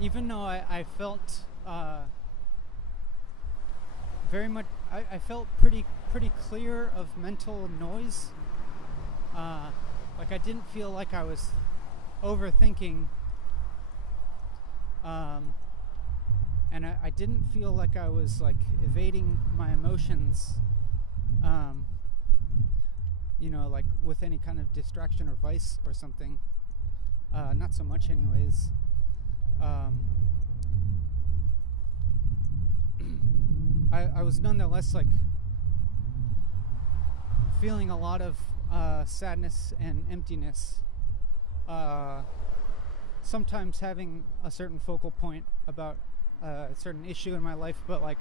Even though I felt very much, I felt pretty clear of mental noise. Like I didn't feel like I was overthinking, and I didn't feel like I was like evading my emotions. Like with any kind of distraction or vice or something. Not so much anyways. I was nonetheless like feeling a lot of sadness and emptiness. Sometimes having a certain focal point about a certain issue in my life, but like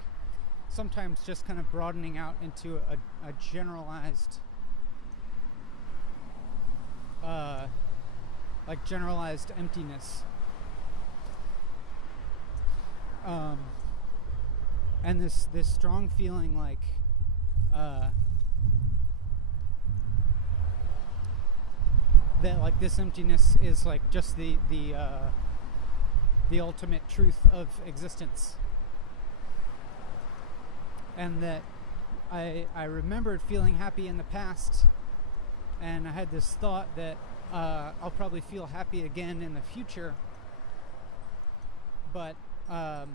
sometimes just kind of broadening out into a generalized generalized emptiness. And this strong feeling like that like this emptiness is like just the the ultimate truth of existence. And that I remembered feeling happy in the past, and I had this thought that I'll probably feel happy again in the future, but that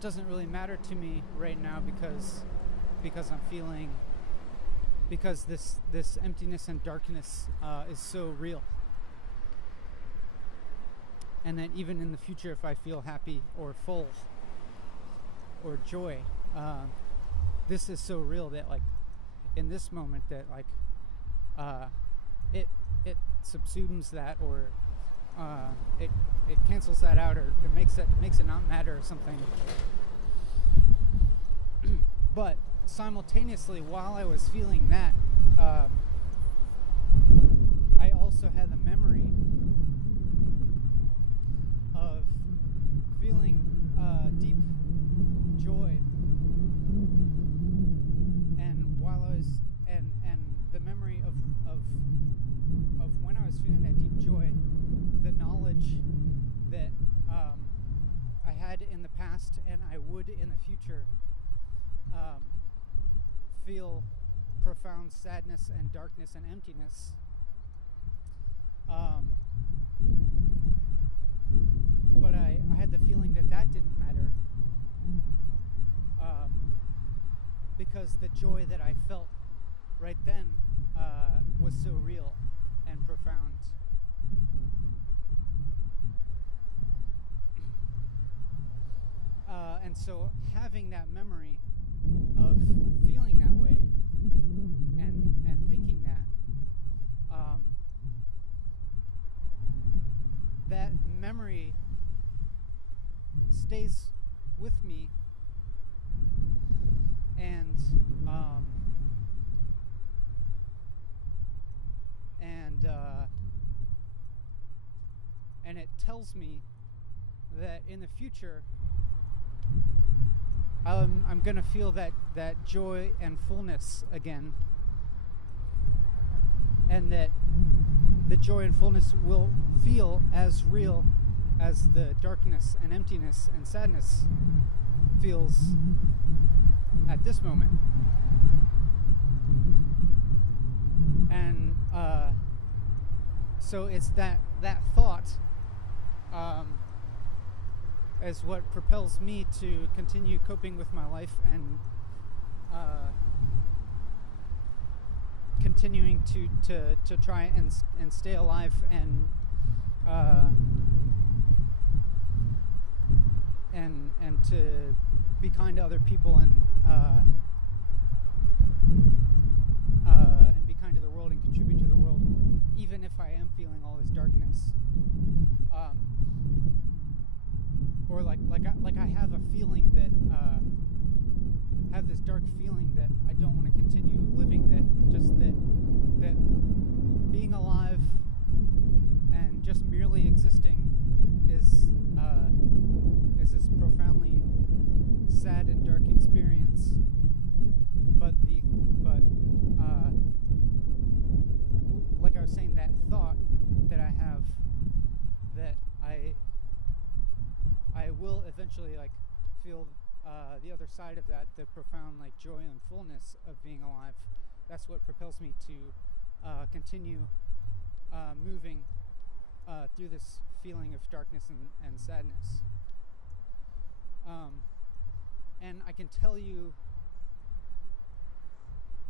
doesn't really matter to me right now because I'm feeling, because this emptiness and darkness is so real. And that even in the future, if I feel happy or full or joy, this is so real that, like, in this moment, that, like, it subsumes that, or it cancels that out, or it makes it not matter or something. But simultaneously, while I was feeling that, I also had the memory of feeling deep joy, and while I was and the memory of when I was feeling that deep joy, the knowledge that I had in the past and I would in the future feel profound sadness and darkness and emptiness. But I had the feeling that didn't matter, because the joy that I felt right then was so real and profound. And so having that memory of feeling that way and thinking that, that memory stays with me, and it tells me that in the future I'm gonna feel that joy and fullness again, and that the joy and fullness will feel as real as the darkness and emptiness and sadness feels at this moment. And so it's that thought is what propels me to continue coping with my life and continuing to try and stay alive and to be kind to other people and be kind to the world and contribute to the world, even if I am feeling all this darkness. Or like I have a feeling that have this dark feeling that I don't want to continue living, that being alive and just merely existing is this profoundly sad and dark experience. But like I was saying, that thought that I have, that I will eventually like feel the other side of that, the profound like joy and fullness of being alive. That's what propels me to continue moving through this feeling of darkness and sadness. And I can tell you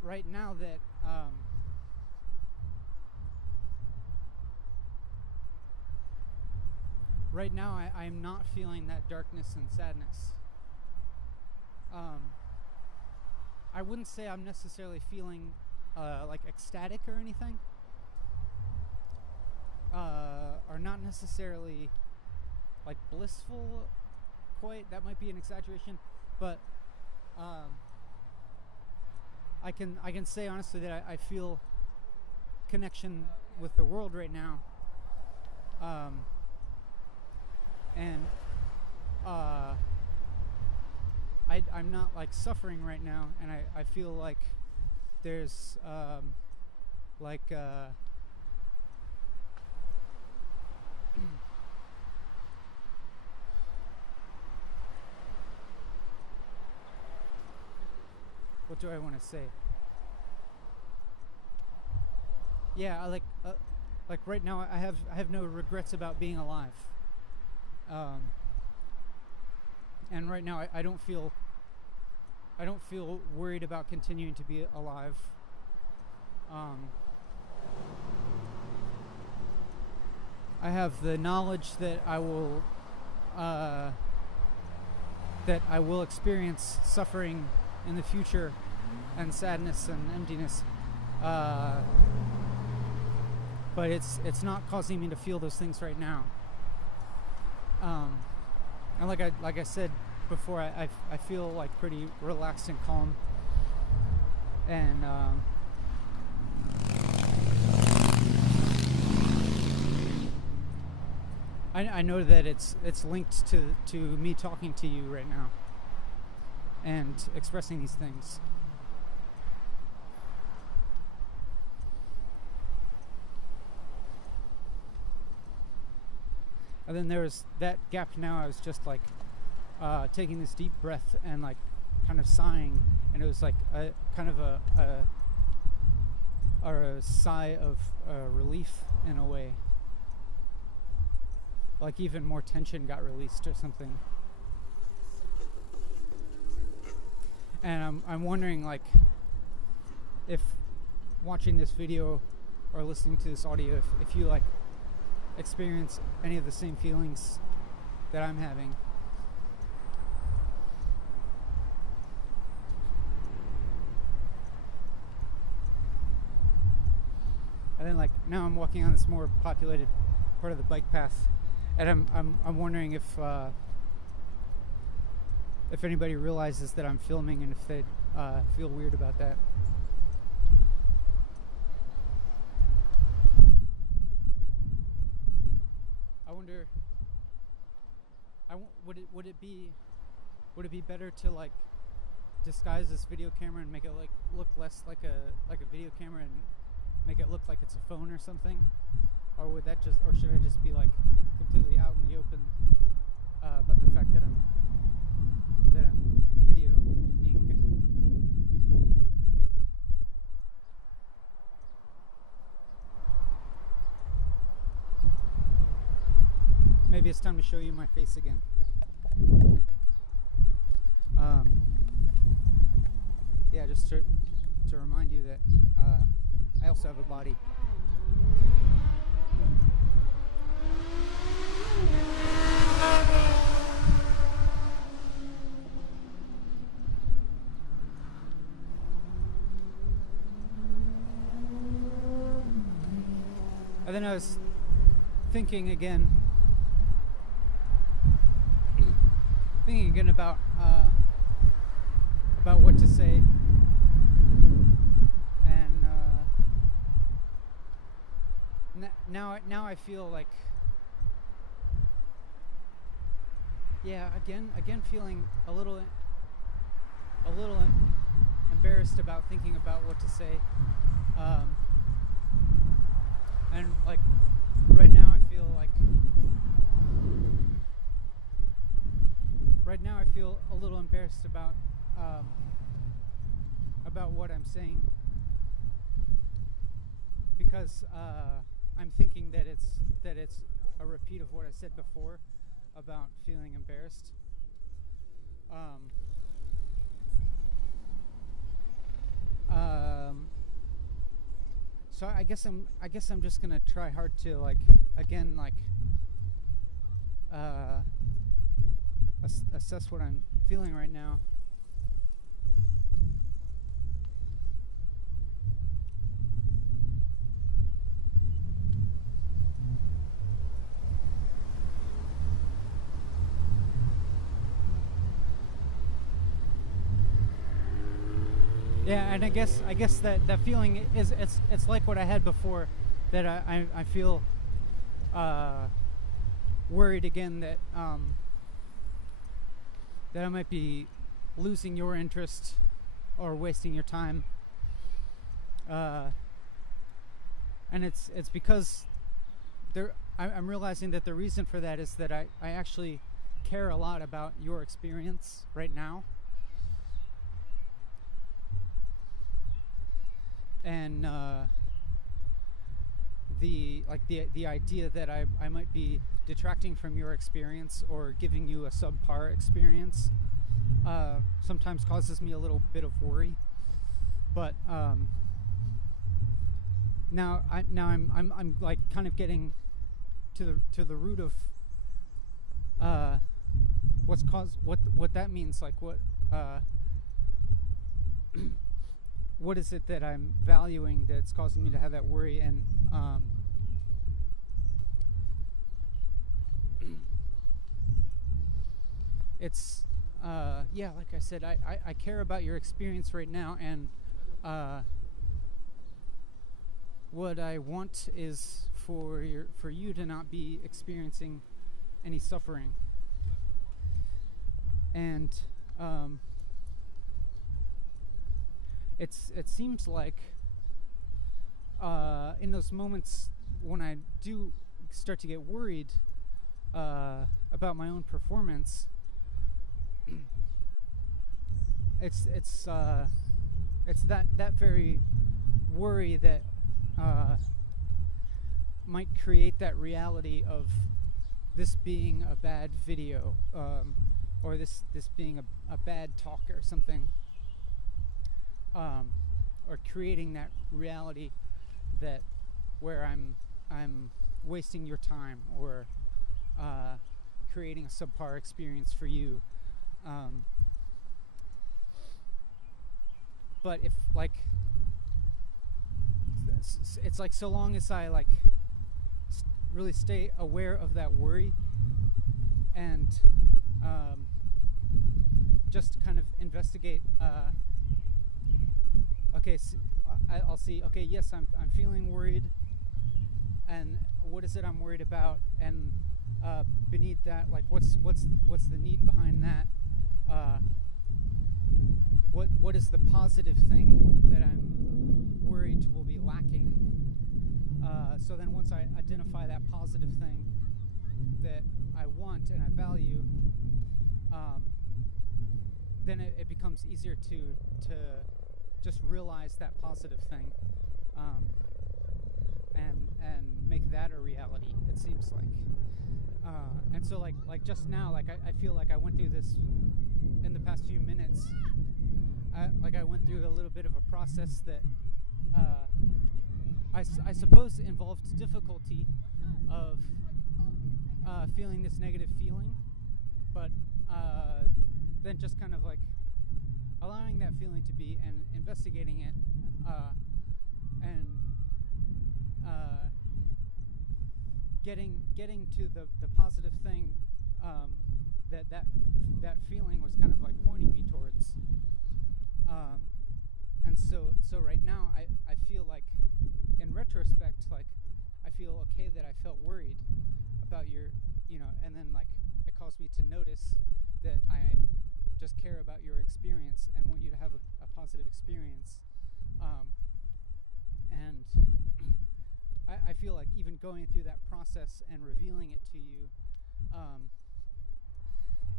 right now that right now I'm not feeling that darkness and sadness. I wouldn't say I'm necessarily feeling like ecstatic or anything, or not necessarily like blissful quite. That might be an exaggeration, but I can say honestly that I feel connection with the world right now, and I'm not like suffering right now, and I feel like there's what do I want to say? Yeah, like right now I have no regrets about being alive. And right now I don't feel worried about continuing to be alive. I have the knowledge that I will experience suffering in the future and sadness and emptiness. But it's not causing me to feel those things right now. And like I said before, I feel like pretty relaxed and calm. And I know that it's linked to me talking to you right now and expressing these things. And then there was that gap. Now I was just like taking this deep breath and like kind of sighing, and it was like a kind of a sigh of relief in a way. Like even more tension got released or something. And I'm wondering, like, if watching this video or listening to this audio, if you like experience any of the same feelings that I'm having. And then like now I'm walking on this more populated part of the bike path, and I'm wondering if anybody realizes that I'm filming and if they feel weird about that. I wonder. Would it be better to like disguise this video camera and make it like look less like a video camera and make it look like it's a phone or something, or should I just be like completely out in the open about the fact that I'm videoing? Maybe it's time to show you my face again. Yeah, just to remind you that I also have a body. And then I was thinking again about what to say, and now I feel like, yeah, again feeling a little embarrassed about thinking about what to say, and like right now I feel a little embarrassed about what I'm saying, because I'm thinking that it's a repeat of what I said before about feeling embarrassed. So I guess I'm just gonna try hard to assess what I'm feeling right now. Yeah, and I guess that feeling is it's like what I had before, that I feel worried again that that I might be losing your interest or wasting your time, and it's because I'm realizing that the reason for that is that I actually care a lot about your experience right now. And the idea that I might be detracting from your experience or giving you a subpar experience sometimes causes me a little bit of worry. But now I'm like kind of getting to the root of what's caused what that means. Like what is it that I'm valuing that's causing me to have that worry? And it's like I said, I care about your experience right now, and what I want is for you to not be experiencing any suffering. And it seems like in those moments when I do start to get worried about my own performance, it's that very worry that might create that reality of this being a bad video, or this being a bad talk or something, or creating that reality that where I'm wasting your time, or creating a subpar experience for you. But if it's like, so long as I really stay aware of that worry and just kind of investigate, I'll see, okay, yes, I'm feeling worried, and what is it I'm worried about, and beneath that, like what's the need behind that, what is the positive thing that I'm worried will be lacking. So then once I identify that positive thing that I want and I value, then it becomes easier to just realize that positive thing, and make that a reality, it seems like. And so like just now, I feel like I went through this in the past few minutes. I went through a little bit of a process that I suppose involved difficulty of feeling this negative feeling, but then just kind of like allowing that feeling to be and investigating it, and getting to the positive thing that feeling was kind of like pointing me towards. And so right now I feel like, in retrospect, like I feel okay that I felt worried about your, and then like it caused me to notice that I just care about your experience and want you to have a positive experience. And I feel like even going through that process and revealing it to you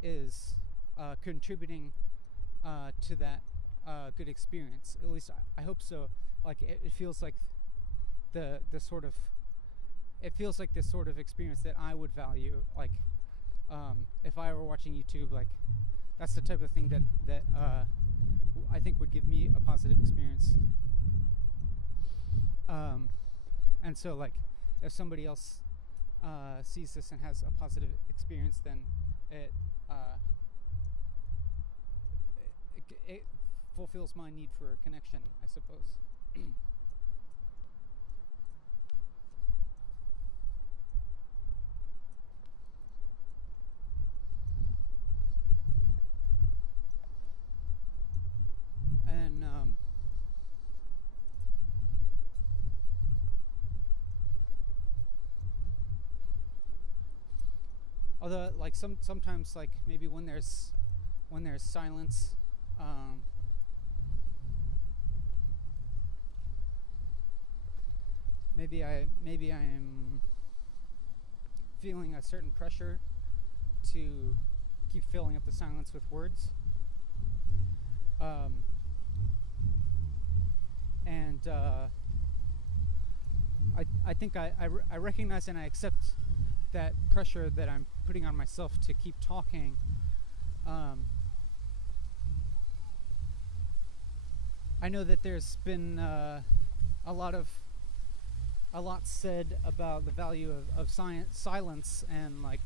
is contributing to that good experience. At least I hope so. Like it feels like the sort of, it feels like this sort of experience that I would value. Like if I were watching YouTube, like that's the type of thing that I think would give me a positive experience. And so like if somebody else sees this and has a positive experience, then it fulfills my need for connection, I suppose. And although like sometimes like maybe when there's silence, maybe I am feeling a certain pressure to keep filling up the silence with words. And I think I recognize and I accept that pressure that I'm putting on myself to keep talking. I know that there's been a lot said about the value of silence and like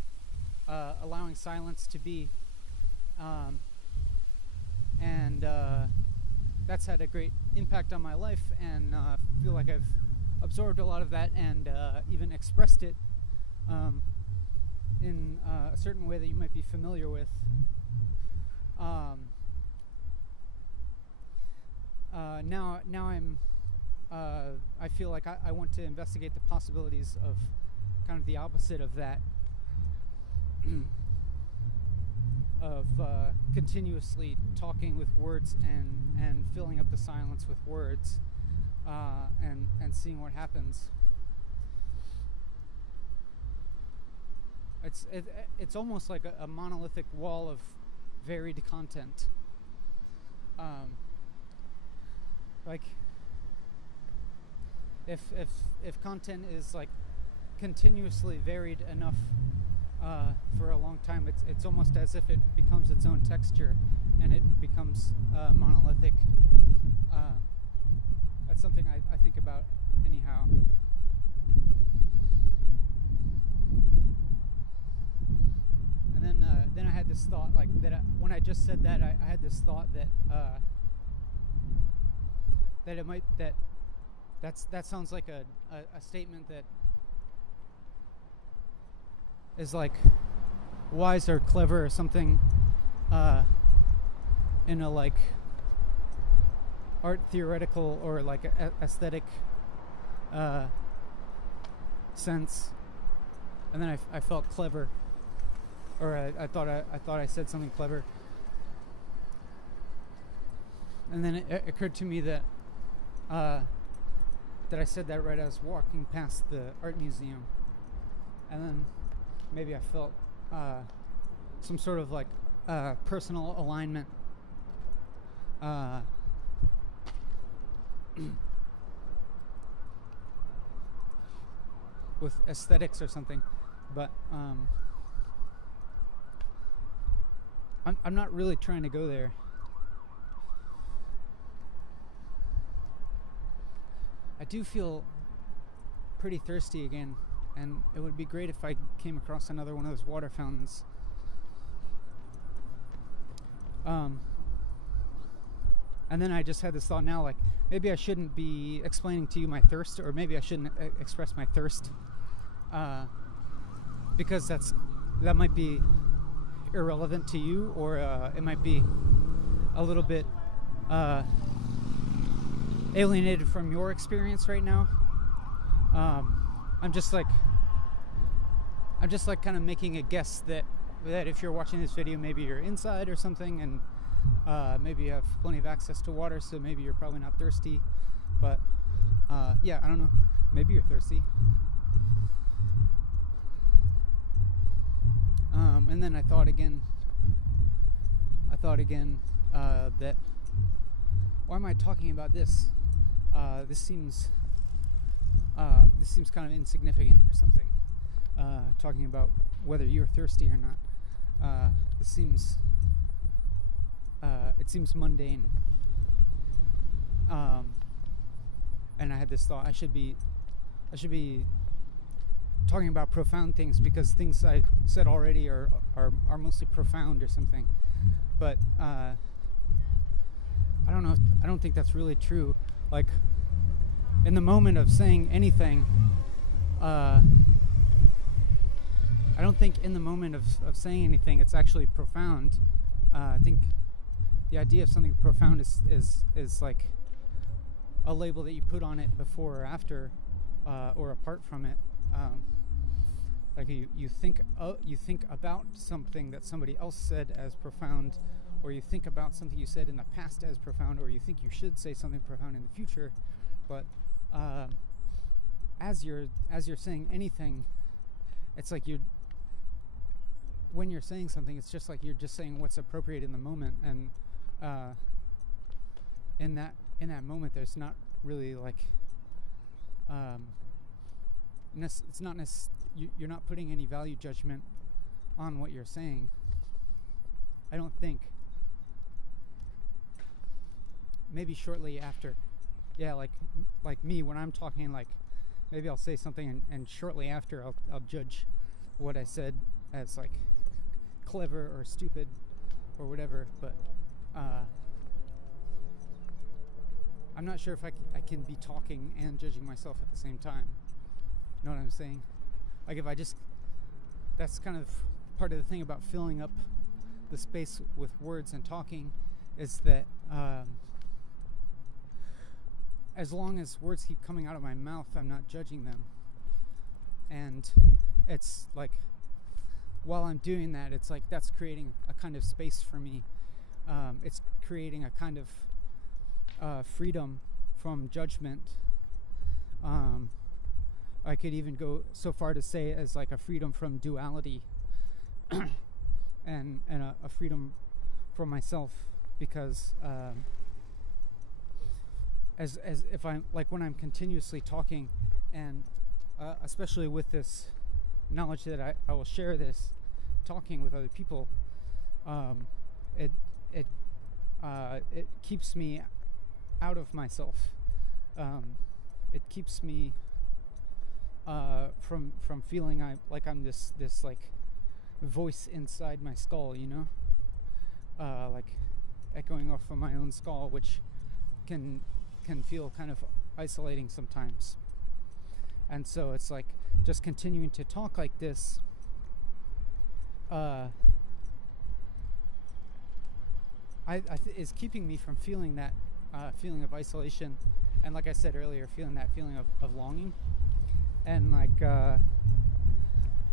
allowing silence to be, and that's had a great impact on my life, and I feel like I've absorbed a lot of that and even expressed it in a certain way that you might be familiar with. Now I'm I feel like I want to investigate the possibilities of kind of the opposite of that, of continuously talking with words and filling up the silence with words, and seeing what happens. It's almost like a monolithic wall of varied content. Like if content is like continuously varied enough for a long time, it's almost as if it becomes its own texture and it becomes monolithic. That's something I think about anyhow. And then I had this thought, like that when I just said that, I had this thought that that sounds like a statement that is like wise or clever or something, in a like art theoretical or like aesthetic sense, and then I felt clever, or I thought I said something clever, and then it occurred to me that I said that right as I was walking past the art museum, and then maybe I felt some sort of like personal alignment with aesthetics or something, but I'm not really trying to go there. I do feel pretty thirsty again, and it would be great if I came across another one of those water fountains. And then I just had this thought now, like maybe I shouldn't be explaining to you my thirst, or maybe I shouldn't express my thirst, because that might be irrelevant to you, or it might be a little bit alienated from your experience right now. I'm just like kind of making a guess that if you're watching this video, maybe you're inside or something, and maybe you have plenty of access to water, so maybe you're probably not thirsty. But yeah, I don't know. Maybe you're thirsty. And then I thought again that why am I talking about this? This seems kind of insignificant or something. Talking about whether you're thirsty or not. It seems mundane. And I had this thought: I should be talking about profound things, because things I said already are mostly profound or something. But I don't know. I don't think that's really true. Like in the moment of saying anything, I don't think in the moment of saying anything it's actually profound. I think the idea of something profound is like a label that you put on it before or after, or apart from it. Like you think about something that somebody else said as profound, or you think about something you said in the past as profound, or you think you should say something profound in the future. But as you're saying anything, it's like when you're saying something, it's just like you're just saying what's appropriate in the moment, and in that moment, there's not really like it's not you're not putting any value judgment on what you're saying. I don't think. Maybe shortly after, like me when I'm talking, like maybe I'll say something and shortly after I'll judge what I said as like clever or stupid or whatever, but I'm not sure if I can be talking and judging myself at the same time. You know what I'm saying? Like if I just, that's kind of part of the thing about filling up the space with words and talking, is that as long as words keep coming out of my mouth, I'm not judging them. And it's like, while I'm doing that, it's like that's creating a kind of space for me. It's creating a kind of freedom from judgment. I could even go so far to say as like a freedom from duality and a freedom from myself, because as if I'm like, when I'm continuously talking, and especially with this knowledge that I will share this talking with other people, it keeps me out of myself. It keeps me from feeling I'm this like voice inside my skull, you know, like echoing off of my own skull, which can feel kind of isolating sometimes. And so it's like just continuing to talk like this is keeping me from feeling that feeling of isolation, and like I said earlier, feeling that feeling of longing. And like I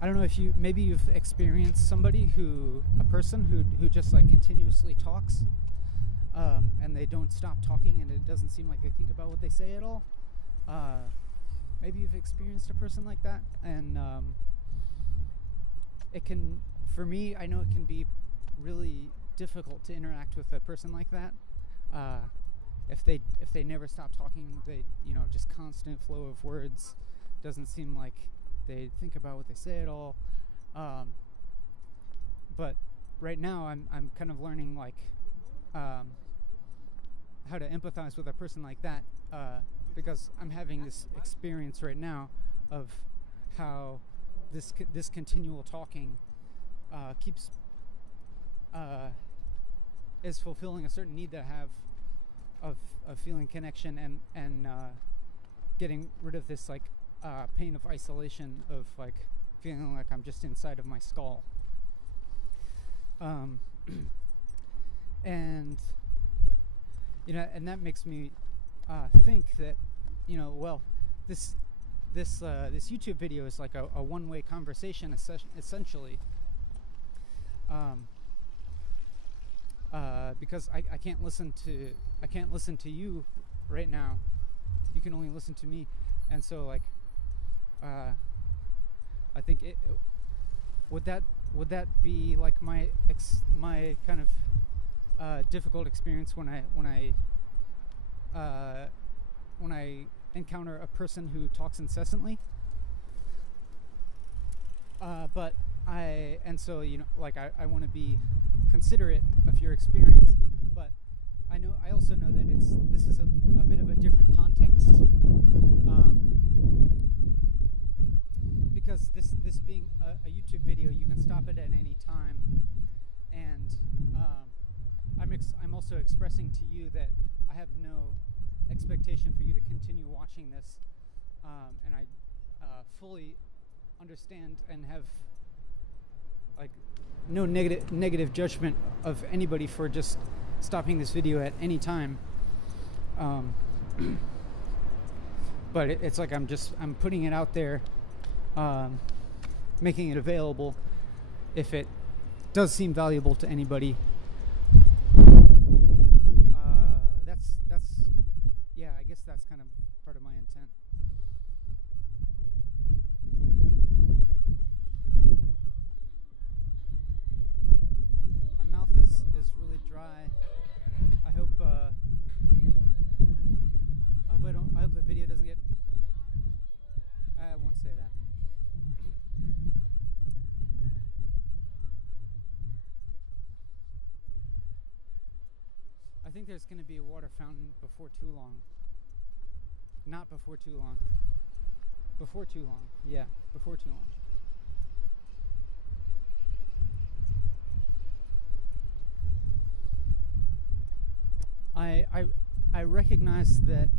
don't know if maybe you've experienced a person who just like continuously talks, and they don't stop talking, and it doesn't seem like they think about what they say at all. Maybe you've experienced a person like that, and it can, for me, I know it can be really difficult to interact with a person like that. If they never stop talking, they, you know, just constant flow of words, doesn't seem like they think about what they say at all. But right now I'm kind of learning like how to empathize with a person like that, because I'm having this experience right now of how this continual talking keeps is fulfilling a certain need that I have of feeling connection and getting rid of this like pain of isolation, of like feeling like I'm just inside of my skull. And you know, and that makes me think that, you know, well, this YouTube video is like a one-way conversation essentially, because I can't listen to you right now. You can only listen to me, and so like I think would that be like my kind of difficult experience when I encounter a person who talks incessantly. So, you know, like I want to be considerate of your experience, but I also know that this is a bit of a different context, because this being a YouTube video, you can stop it at any time, and I'm also expressing to you that I have no expectation for you to continue watching this, and I fully understand and have like no negative judgment of anybody for just stopping this video at any time. But it's like I'm putting it out there, making it available if it does seem valuable to anybody. Yeah, I guess that's kind of part of my intent. think there's going to be a water fountain before too long. Not before too long. Before too long. Yeah, before too long. I recognize that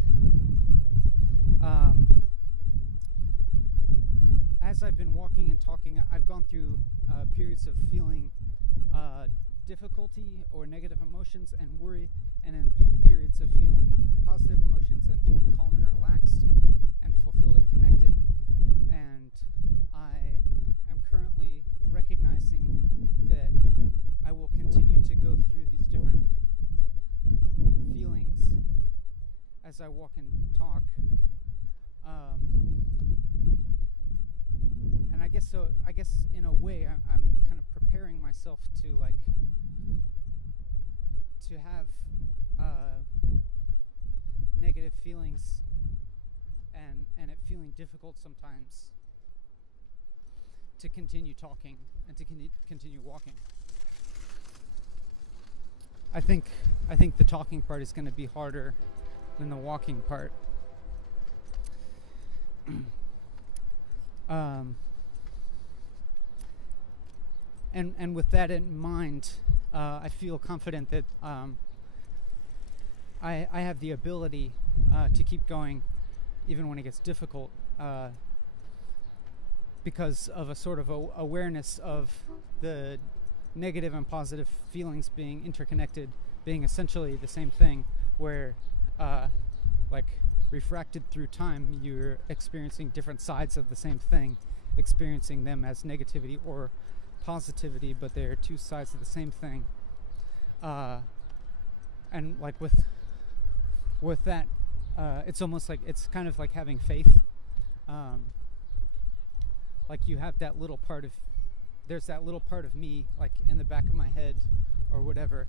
as I've been walking and talking, I've gone through periods of feeling difficulty or negative emotions and worry, and then periods of feeling positive emotions and feeling calm and relaxed and fulfilled and connected. And I am currently recognizing that I will continue to go through these different feelings as I walk and talk. And I guess in a way I'm kind of preparing myself to have negative feelings and it feeling difficult sometimes to continue talking and to continue walking. I think the talking part is going to be harder than the walking part. And with that in mind, I feel confident that I have the ability to keep going even when it gets difficult, because of a sort of awareness of the negative and positive feelings being interconnected, being essentially the same thing, where like refracted through time, you're experiencing different sides of the same thing, experiencing them as negativity or positivity, but they're two sides of the same thing. And like with that, it's almost like it's kind of like having faith. Like you have that little part of, there's that little part of me, like in the back of my head or whatever,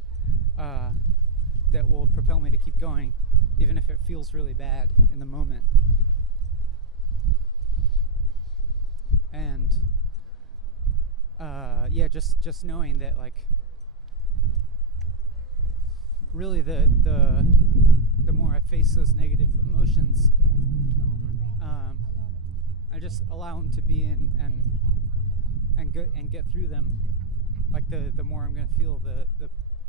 that will propel me to keep going, even if it feels really bad in the moment. And yeah, just knowing that, like, really the more I face those negative emotions, I just allow them to be in and get through them. Like the more I'm gonna feel the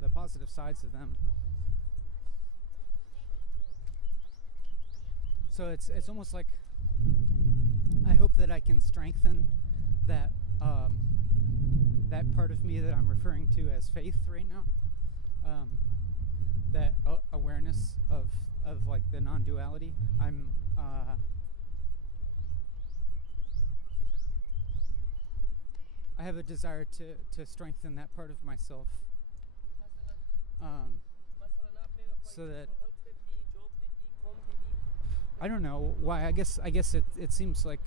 positive sides of them. So it's almost like I hope that I can strengthen that that part of me that I'm referring to as faith right now. That awareness of like the non-duality. I have a desire to strengthen that part of myself, so that I don't know why. I guess it seems like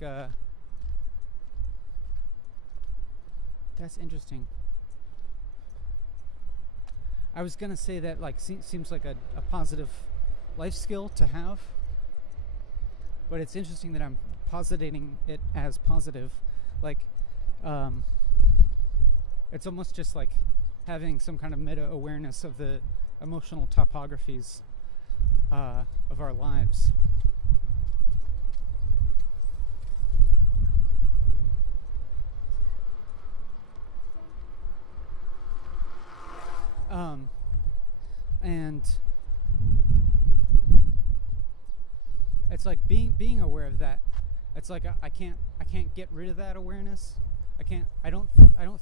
that's interesting. I was gonna say that like seems like a positive life skill to have, but it's interesting that I'm positing it as positive. Like, it's almost just like having some kind of meta awareness of the emotional topographies of our lives. And it's like being aware of that. It's like I can't get rid of that awareness. I don't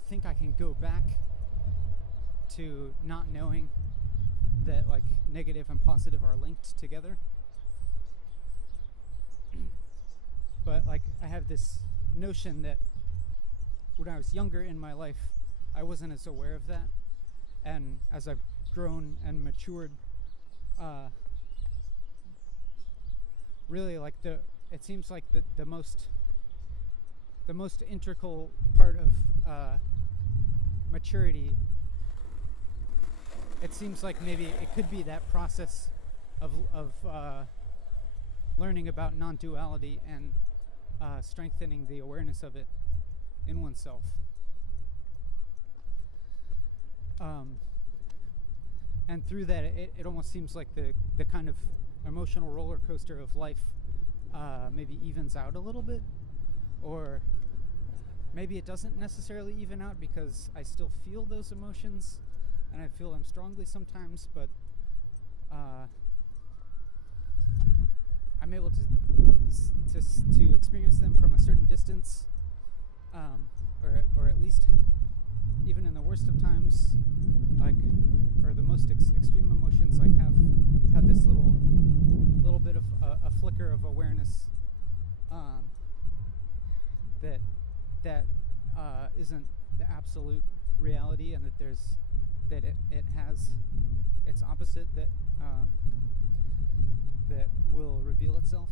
think I can go back to not knowing that like negative and positive are linked together. But like I have this notion that when I was younger in my life, I wasn't as aware of that. And as I've grown and matured, really like it seems like the most integral part of maturity, it seems like maybe it could be that process of learning about non-duality and strengthening the awareness of it in oneself. and through that, it almost seems like the kind of emotional roller coaster of life maybe evens out a little bit, or maybe it doesn't necessarily even out because I still feel those emotions and I feel them strongly sometimes, but I'm able to experience them from a certain distance, or at least even in the worst of times, like, or the most extreme emotions, like have this little bit of a flicker of awareness that isn't the absolute reality, and that it has its opposite that will reveal itself.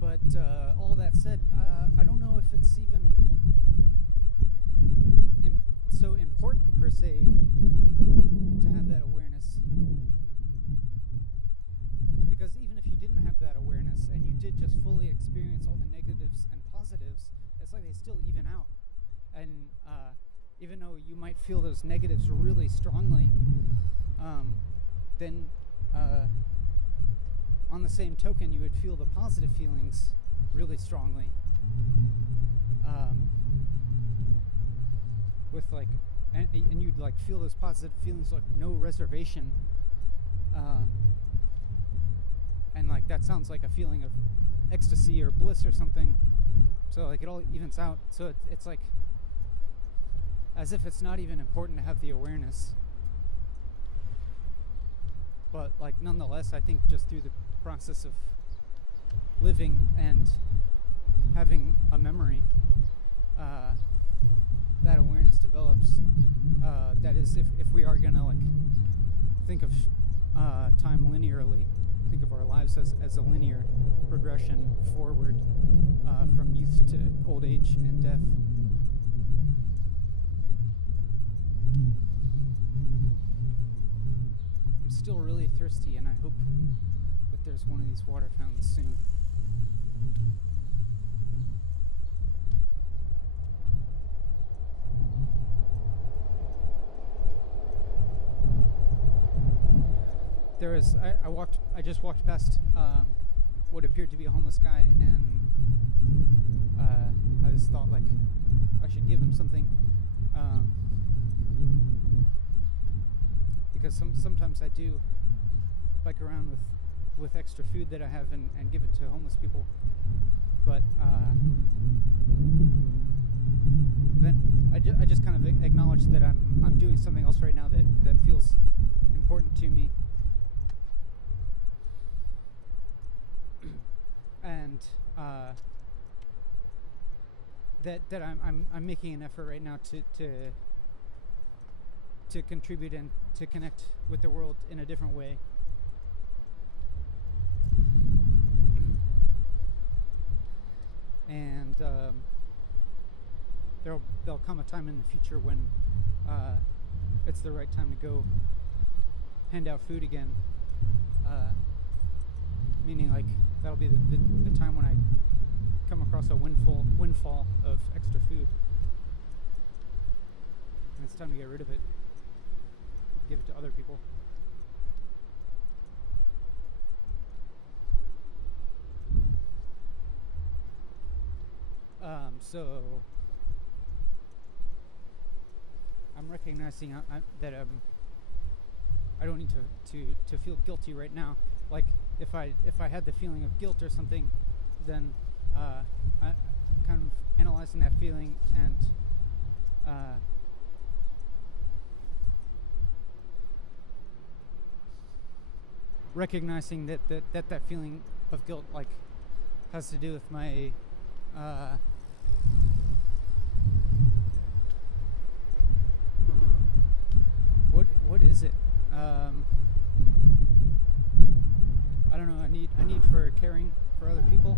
But all that said, I don't know if it's even so important per se to have that awareness. Because even if you didn't have that awareness and you did just fully experience all the negatives and positives, it's like they still even out. And even though you might feel those negatives really strongly, then on the same token, you would feel the positive feelings really strongly. With like, and you'd like feel those positive feelings like no reservation. And like that sounds like a feeling of ecstasy or bliss or something. So like it all evens out. So it's like as if it's not even important to have the awareness. But like nonetheless, I think just through the process of living and having a memory, that awareness develops. That is, if we are gonna like think of time linearly, think of our lives as a linear progression forward from youth to old age and death. I'm still really thirsty, and I hope that there's one of these water fountains soon. There is. I just walked past what appeared to be a homeless guy, and I just thought like I should give him something, because sometimes I do bike around with extra food that I have and give it to homeless people, but then I just kind of acknowledge that I'm doing something else right now that feels important to me. And that I'm making an effort right now to contribute and to connect with the world in a different way. And there'll come a time in the future when it's the right time to go hand out food again. Meaning like that'll be the time when I come across a windfall of extra food, and it's time to get rid of it, give it to other people. So I'm recognizing that I don't need to feel guilty right now. Like if I had the feeling of guilt or something, then I kind of analyzing that feeling and recognizing that feeling of guilt like has to do with my what is it? I don't know. I need for caring for other people,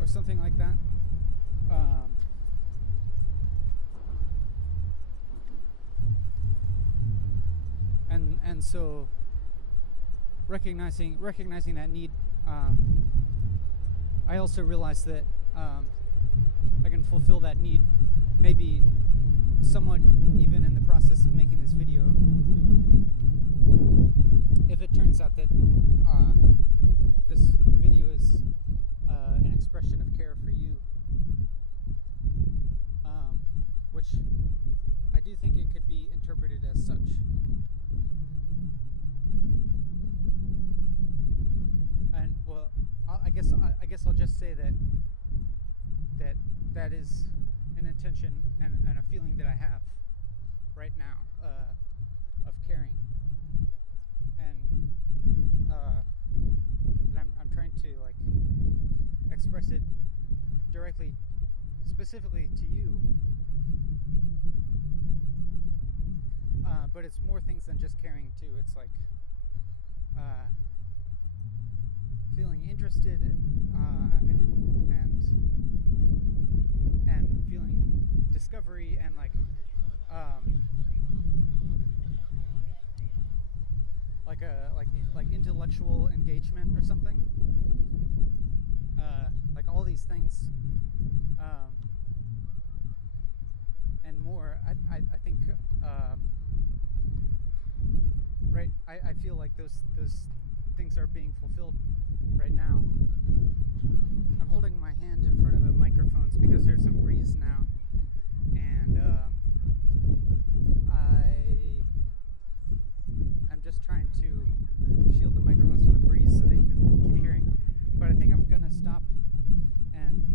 or something like that. And so recognizing that need, I also realized that I can fulfill that need, maybe somewhat even in the process of making this video, if it turns out that this video is an expression of care for you, which I do think it could be interpreted as such. And well, I guess I'll just say that is an intention and a feeling that I have right now of caring, and that I'm trying to like express it directly, specifically to you. But it's more things than just caring too. It's like feeling interested and feeling discovery and like intellectual engagement or something. Like all these things and more. I think right. I feel like those things are being fulfilled right now. I'm holding my hand in front of the microphones because there's some breeze now, and I'm just trying to shield the microphones from the breeze so that you can keep hearing. But I think I'm gonna stop and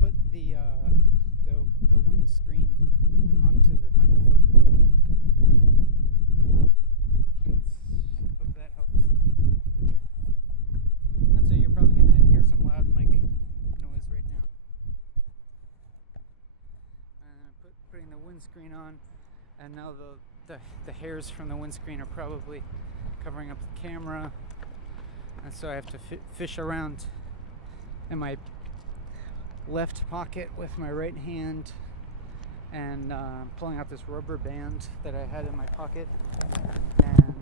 put the windscreen onto the microphone. Hope that helps. And so you're probably gonna hear some loud mic noise right now. Putting the windscreen on, and now the hairs from the windscreen are probably covering up the camera, and so I have to fish around in my left pocket with my right hand and pulling out this rubber band that I had in my pocket and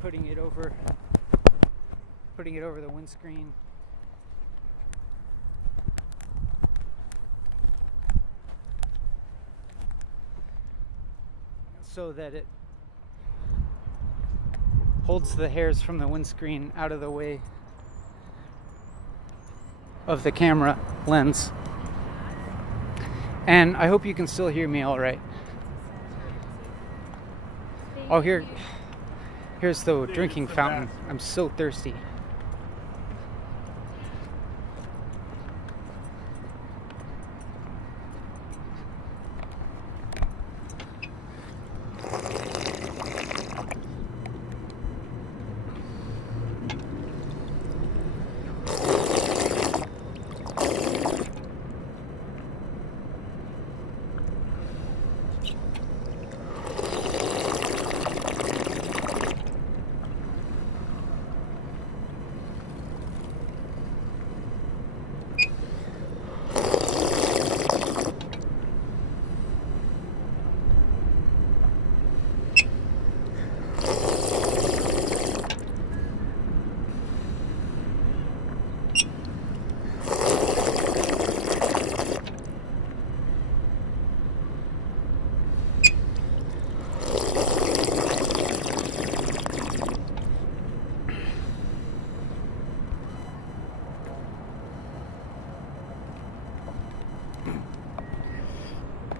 putting it over the windscreen. So that it holds the hairs from the windscreen out of the way of the camera lens. And I hope you can still hear me all right. Oh, here's the drinking fountain. I'm so thirsty.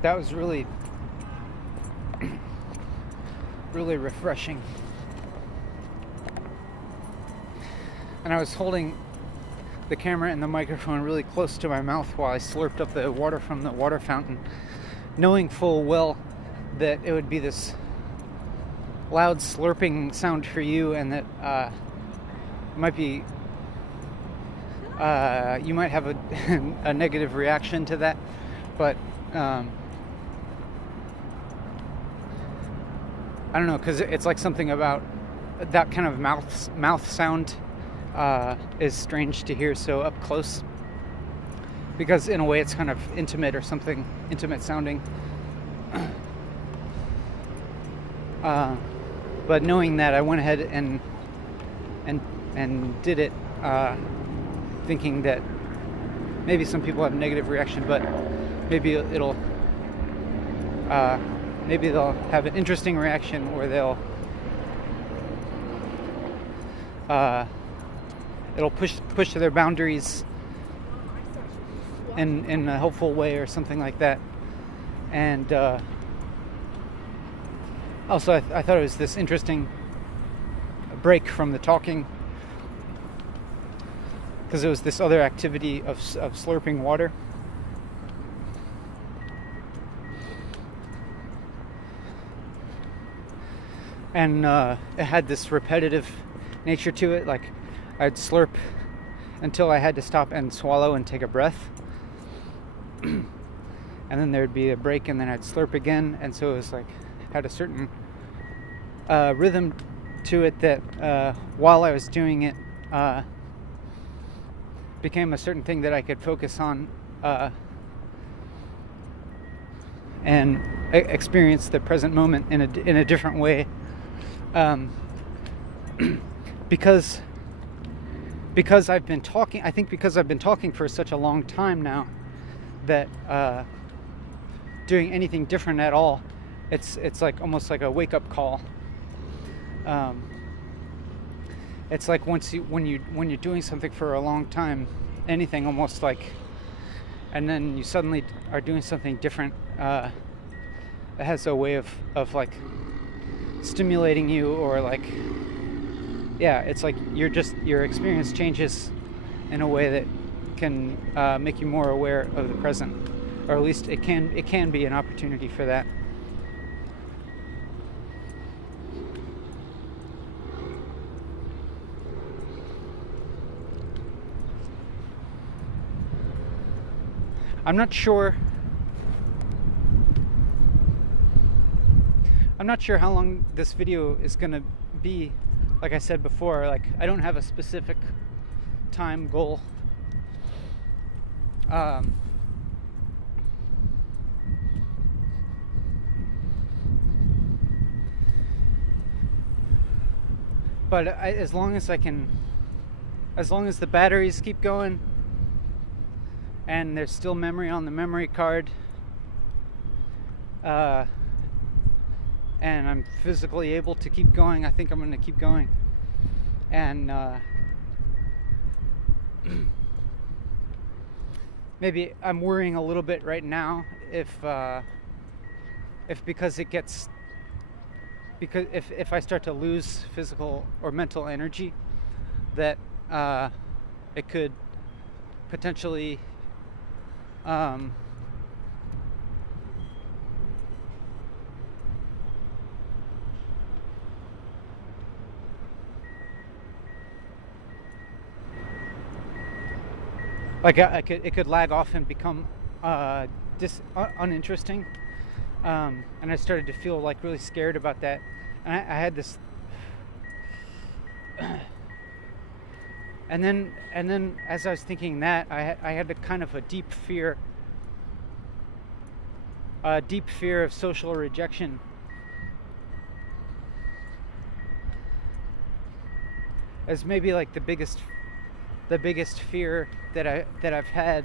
That was really refreshing. And I was holding the camera and the microphone really close to my mouth while I slurped up the water from the water fountain, knowing full well that it would be this loud slurping sound for you, and that it might be you might have a negative reaction to that, but I don't know, because it's like something about that kind of mouth sound is strange to hear so up close, because in a way it's kind of intimate or something, intimate sounding. But knowing that, I went ahead and and did it thinking that maybe some people have a negative reaction, but maybe it'll maybe they'll have an interesting reaction, or they'll it'll push their boundaries in a helpful way or something like that. And also I thought it was this interesting break from the talking, because it was this other activity of slurping water. And it had this repetitive nature to it. Like, I'd slurp until I had to stop and swallow and take a breath. And then there'd be a break, and then I'd slurp again. And so it was like, had a certain rhythm to it that while I was doing it, became a certain thing that I could focus on and experience the present moment in a different way. Because I've been talking, I think because I've been talking for such a long time now, that doing anything different at all, it's like almost like a wake-up call. It's like when you're doing something for a long time, anything almost like, and then you suddenly are doing something different, it has a way of like stimulating you, or like, yeah, it's like your experience changes in a way that can make you more aware of the present, or at least it can be an opportunity for that. I'm not sure how long this video is gonna be. Like I said before, like, I don't have a specific time goal. But as long as the batteries keep going and there's still memory on the memory card, and I'm physically able to keep going, I think I'm going to keep going. And maybe I'm worrying a little bit right now if I start to lose physical or mental energy, that it could potentially like it could lag off and become uninteresting, and I started to feel like really scared about that. And I had this, and then as I was thinking that, I had a kind of a deep fear of social rejection. As maybe like the biggest fear that I've had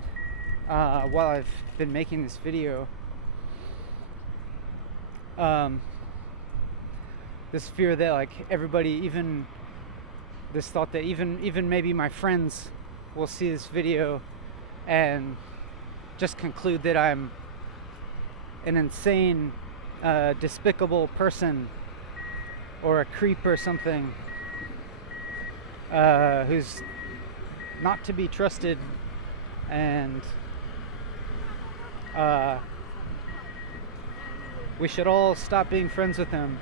while I've been making this video. This fear that like everybody, even this thought that even maybe my friends will see this video and just conclude that I'm an insane, despicable person, or a creep or something, who's not to be trusted, and we should all stop being friends with him.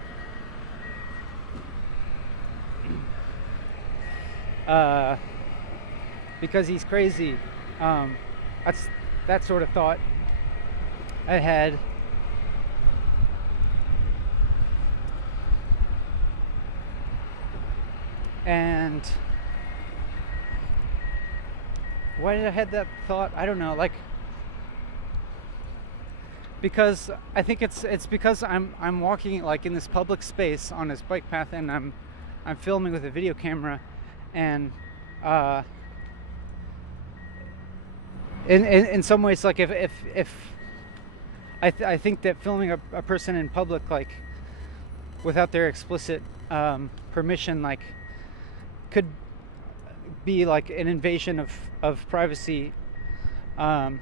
Because he's crazy. That's that sort of thought I had. And why did I have that thought? I don't know, like, because I think it's because I'm walking like in this public space on this bike path, and I'm filming with a video camera, And in some ways, like if I think that filming a person in public, like without their explicit permission, like could be like an invasion of privacy. And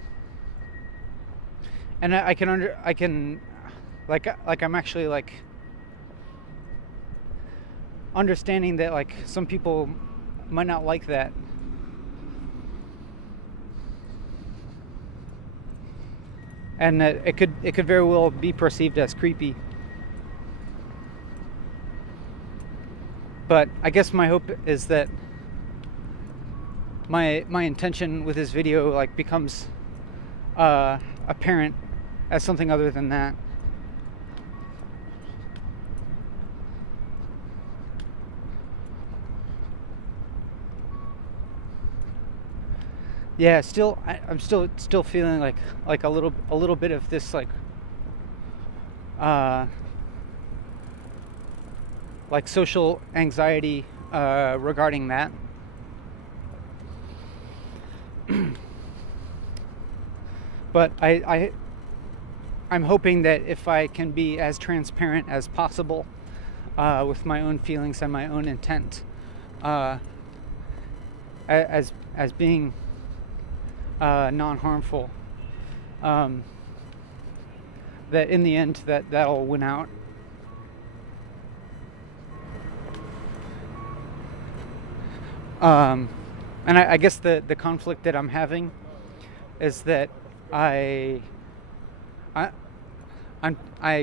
I can like I'm actually like understanding that like some people might not like that. And it could very well be perceived as creepy. But I guess my hope is that my intention with this video like becomes apparent as something other than that. Yeah, I'm still feeling like a little bit of this like social anxiety regarding that. But I'm hoping that if I can be as transparent as possible with my own feelings and my own intent, as being non-harmful, that in the end that'll win out. And I guess the conflict that I'm having is that I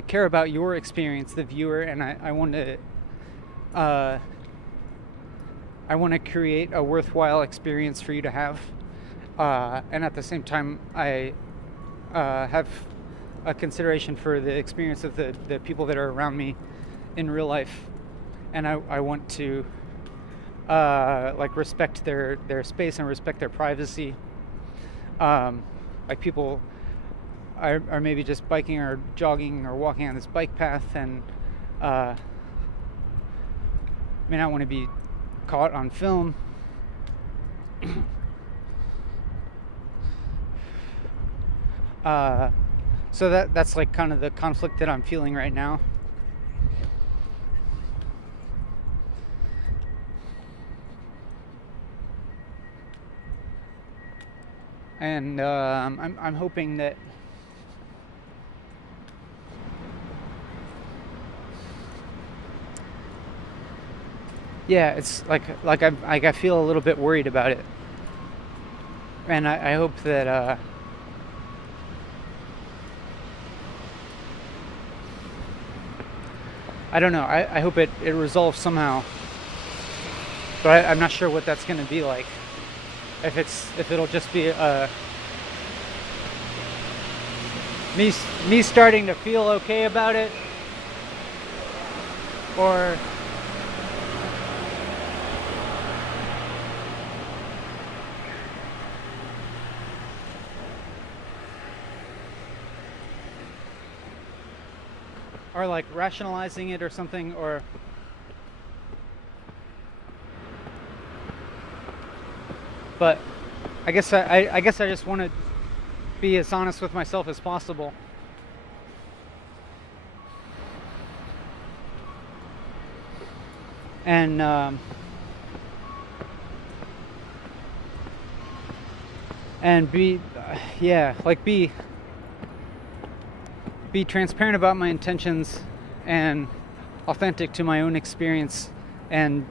care about your experience, the viewer, and I want to create a worthwhile experience for you to have, and at the same time I have a consideration for the experience of the people that are around me in real life, and I want to respect their space and respect their privacy. Like people are maybe just biking or jogging or walking on this bike path and may not want to be caught on film. So that's like kind of the conflict that I'm feeling right now. And I'm hoping that it's like I feel a little bit worried about it, and I hope that I don't know. I hope it resolves somehow, but I'm not sure what that's going to be like. If it'll just be me starting to feel okay about it, or like rationalizing it or something, or but I guess I just want to be as honest with myself as possible. And be be transparent about my intentions and authentic to my own experience, and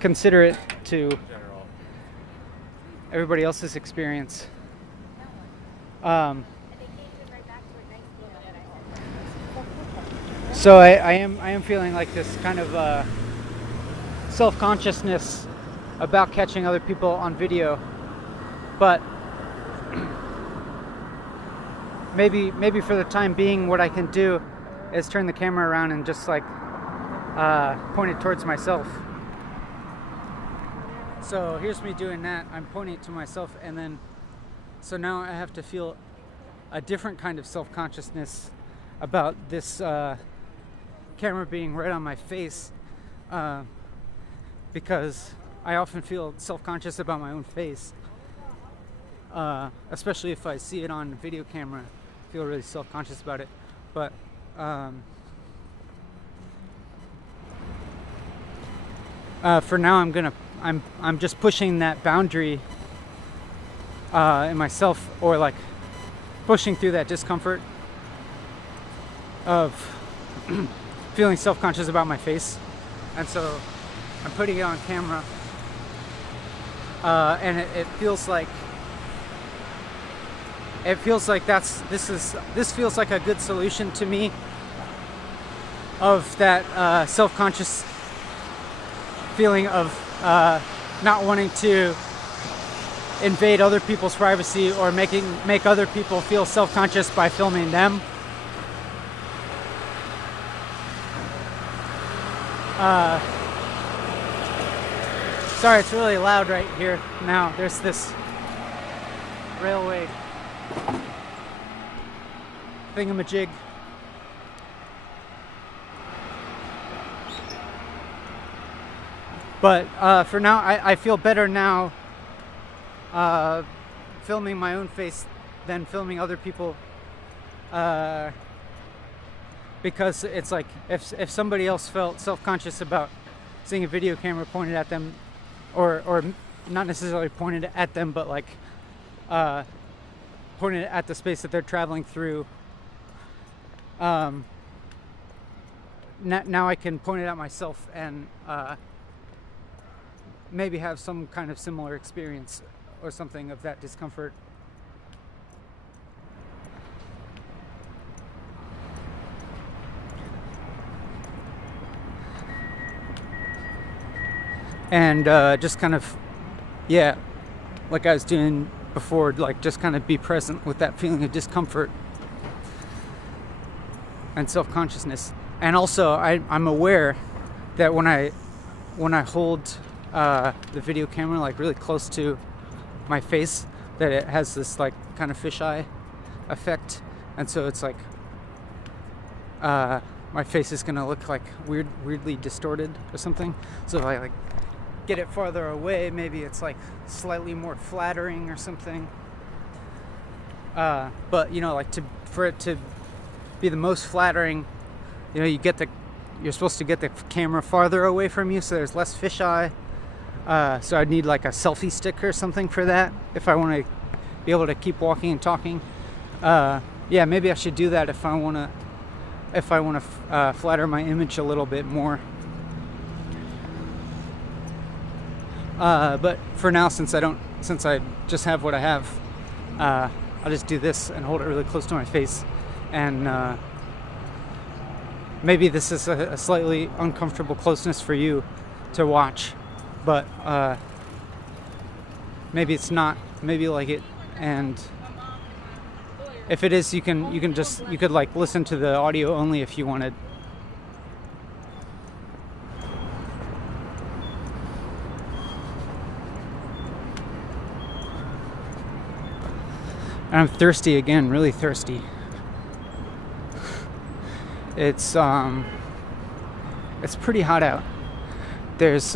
considerate to everybody else's experience. So I am feeling like this kind of self-consciousness about catching other people on video, but maybe for the time being, what I can do is turn the camera around and just like point it towards myself. So here's me doing that. I'm pointing it to myself, and then so now I have to feel a different kind of self-consciousness about this camera being right on my face, because I often feel self-conscious about my own face, especially if I see it on video camera. I feel really self-conscious about it. But for now, I'm just pushing that boundary in myself, or like pushing through that discomfort of feeling self-conscious about my face. And so I'm putting it on camera, and it feels like this feels like a good solution to me of that self-conscious feeling of not wanting to invade other people's privacy or make other people feel self-conscious by filming them. Sorry, it's really loud right here now. There's this railway thingamajig. But for now, I feel better now filming my own face than filming other people, because it's like if somebody else felt self-conscious about seeing a video camera pointed at them, or not necessarily pointed at them, but like pointed at the space that they're traveling through, now I can point it at myself and maybe have some kind of similar experience or something of that discomfort. And just kind of, yeah, like I was doing before, like just kind of be present with that feeling of discomfort and self-consciousness. And also I'm aware that when I hold the video camera like really close to my face, that it has this like kind of fisheye effect, and so it's like my face is gonna look like weirdly distorted or something. So if I like get it farther away, maybe it's like slightly more flattering or something. But you know, like for it to be the most flattering, you know, you're supposed to get the camera farther away from you, so there's less fisheye. So I'd need like a selfie stick or something for that if I want to be able to keep walking and talking. Yeah, maybe I should do that if I want to flatter my image a little bit more. But for now, since I just have what I have, I'll just do this and hold it really close to my face. And maybe this is a slightly uncomfortable closeness for you to watch, but maybe it's not. Maybe you like it, and if it is, you could like listen to the audio only if you wanted. And I'm thirsty again, really thirsty. It's pretty hot out. There's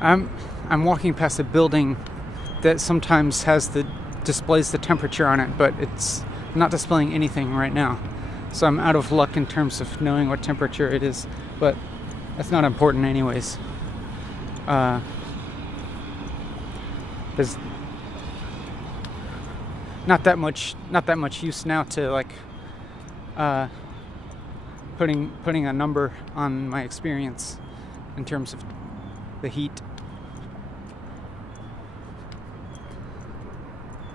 I'm walking past a building that sometimes displays the temperature on it, but it's not displaying anything right now. So I'm out of luck in terms of knowing what temperature it is, but that's not important anyways. There's not that much use now to like putting a number on my experience in terms of the heat.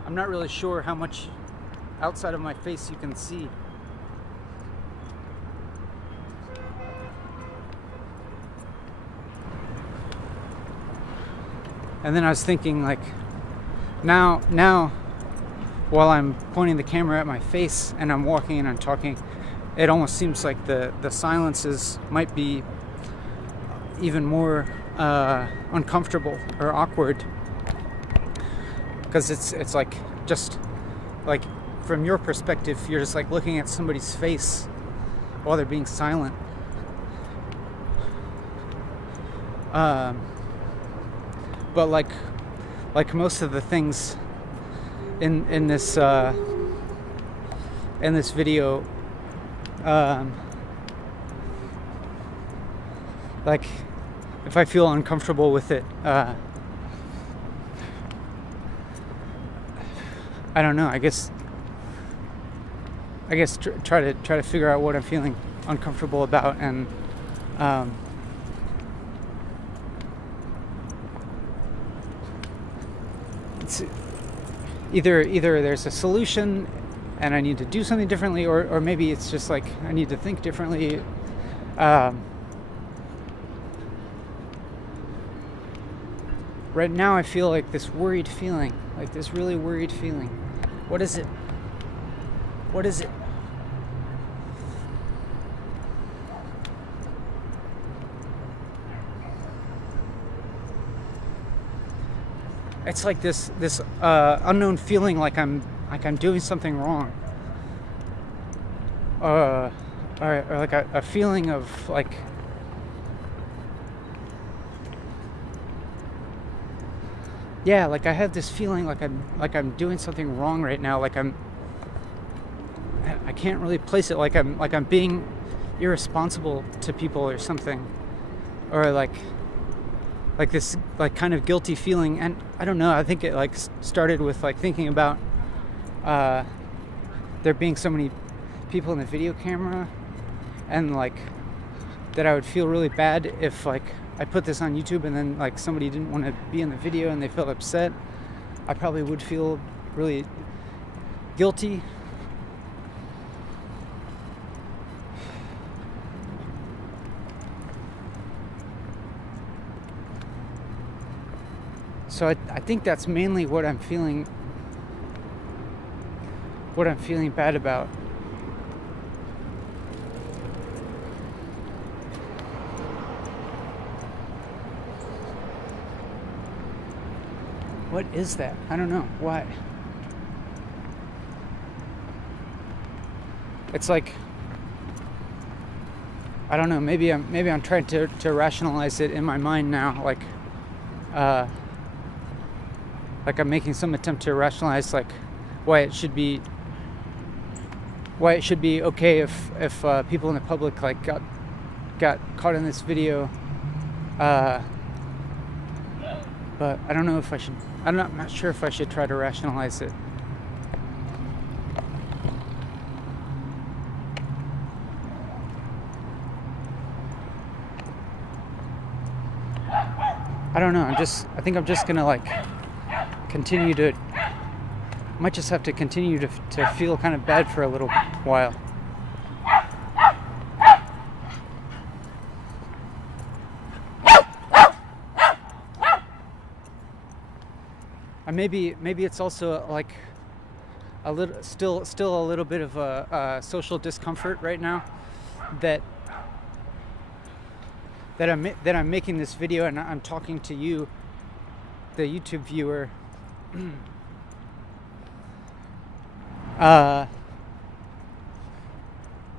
I'm not really sure how much outside of my face you can see. And then I was thinking, like, now while I'm pointing the camera at my face and I'm walking and I'm talking, it almost seems like the silences might be even more uncomfortable or awkward, because it's like, just like from your perspective, you're just like looking at somebody's face while they're being silent, But like most of the things in this video, like if I feel uncomfortable with it, I don't know. I guess try to figure out what I'm feeling uncomfortable about, and it's either there's a solution and I need to do something differently, or maybe it's just like I need to think differently. Right now I feel like this worried feeling, like this really worried feeling. What is it? What is it? It's like this unknown feeling, like I'm doing something wrong, or like a feeling of like, yeah, like I have this feeling like I'm doing something wrong right now, like I can't really place it, like I'm being irresponsible to people or something, or like this like kind of guilty feeling. And I don't know, I think it like started with like thinking about there being so many people in the video camera, and like that I would feel really bad if like I put this on YouTube and then like somebody didn't want to be in the video and they felt upset. I probably would feel really guilty. So I think that's mainly what I'm feeling bad about. What is that? I don't know. Why? It's like, I don't know, maybe I'm trying to rationalize it in my mind now, like I'm making some attempt to rationalize like why it should be okay if people in the public like got caught in this video, but I don't know if I should. I'm not sure if I should try to rationalize it. I don't know. I think I'm just gonna like continue to. Might just have to continue to feel kind of bad for a little while. And maybe it's also like a little still a little bit of a social discomfort right now that I'm making this video and I'm talking to you, the YouTube viewer.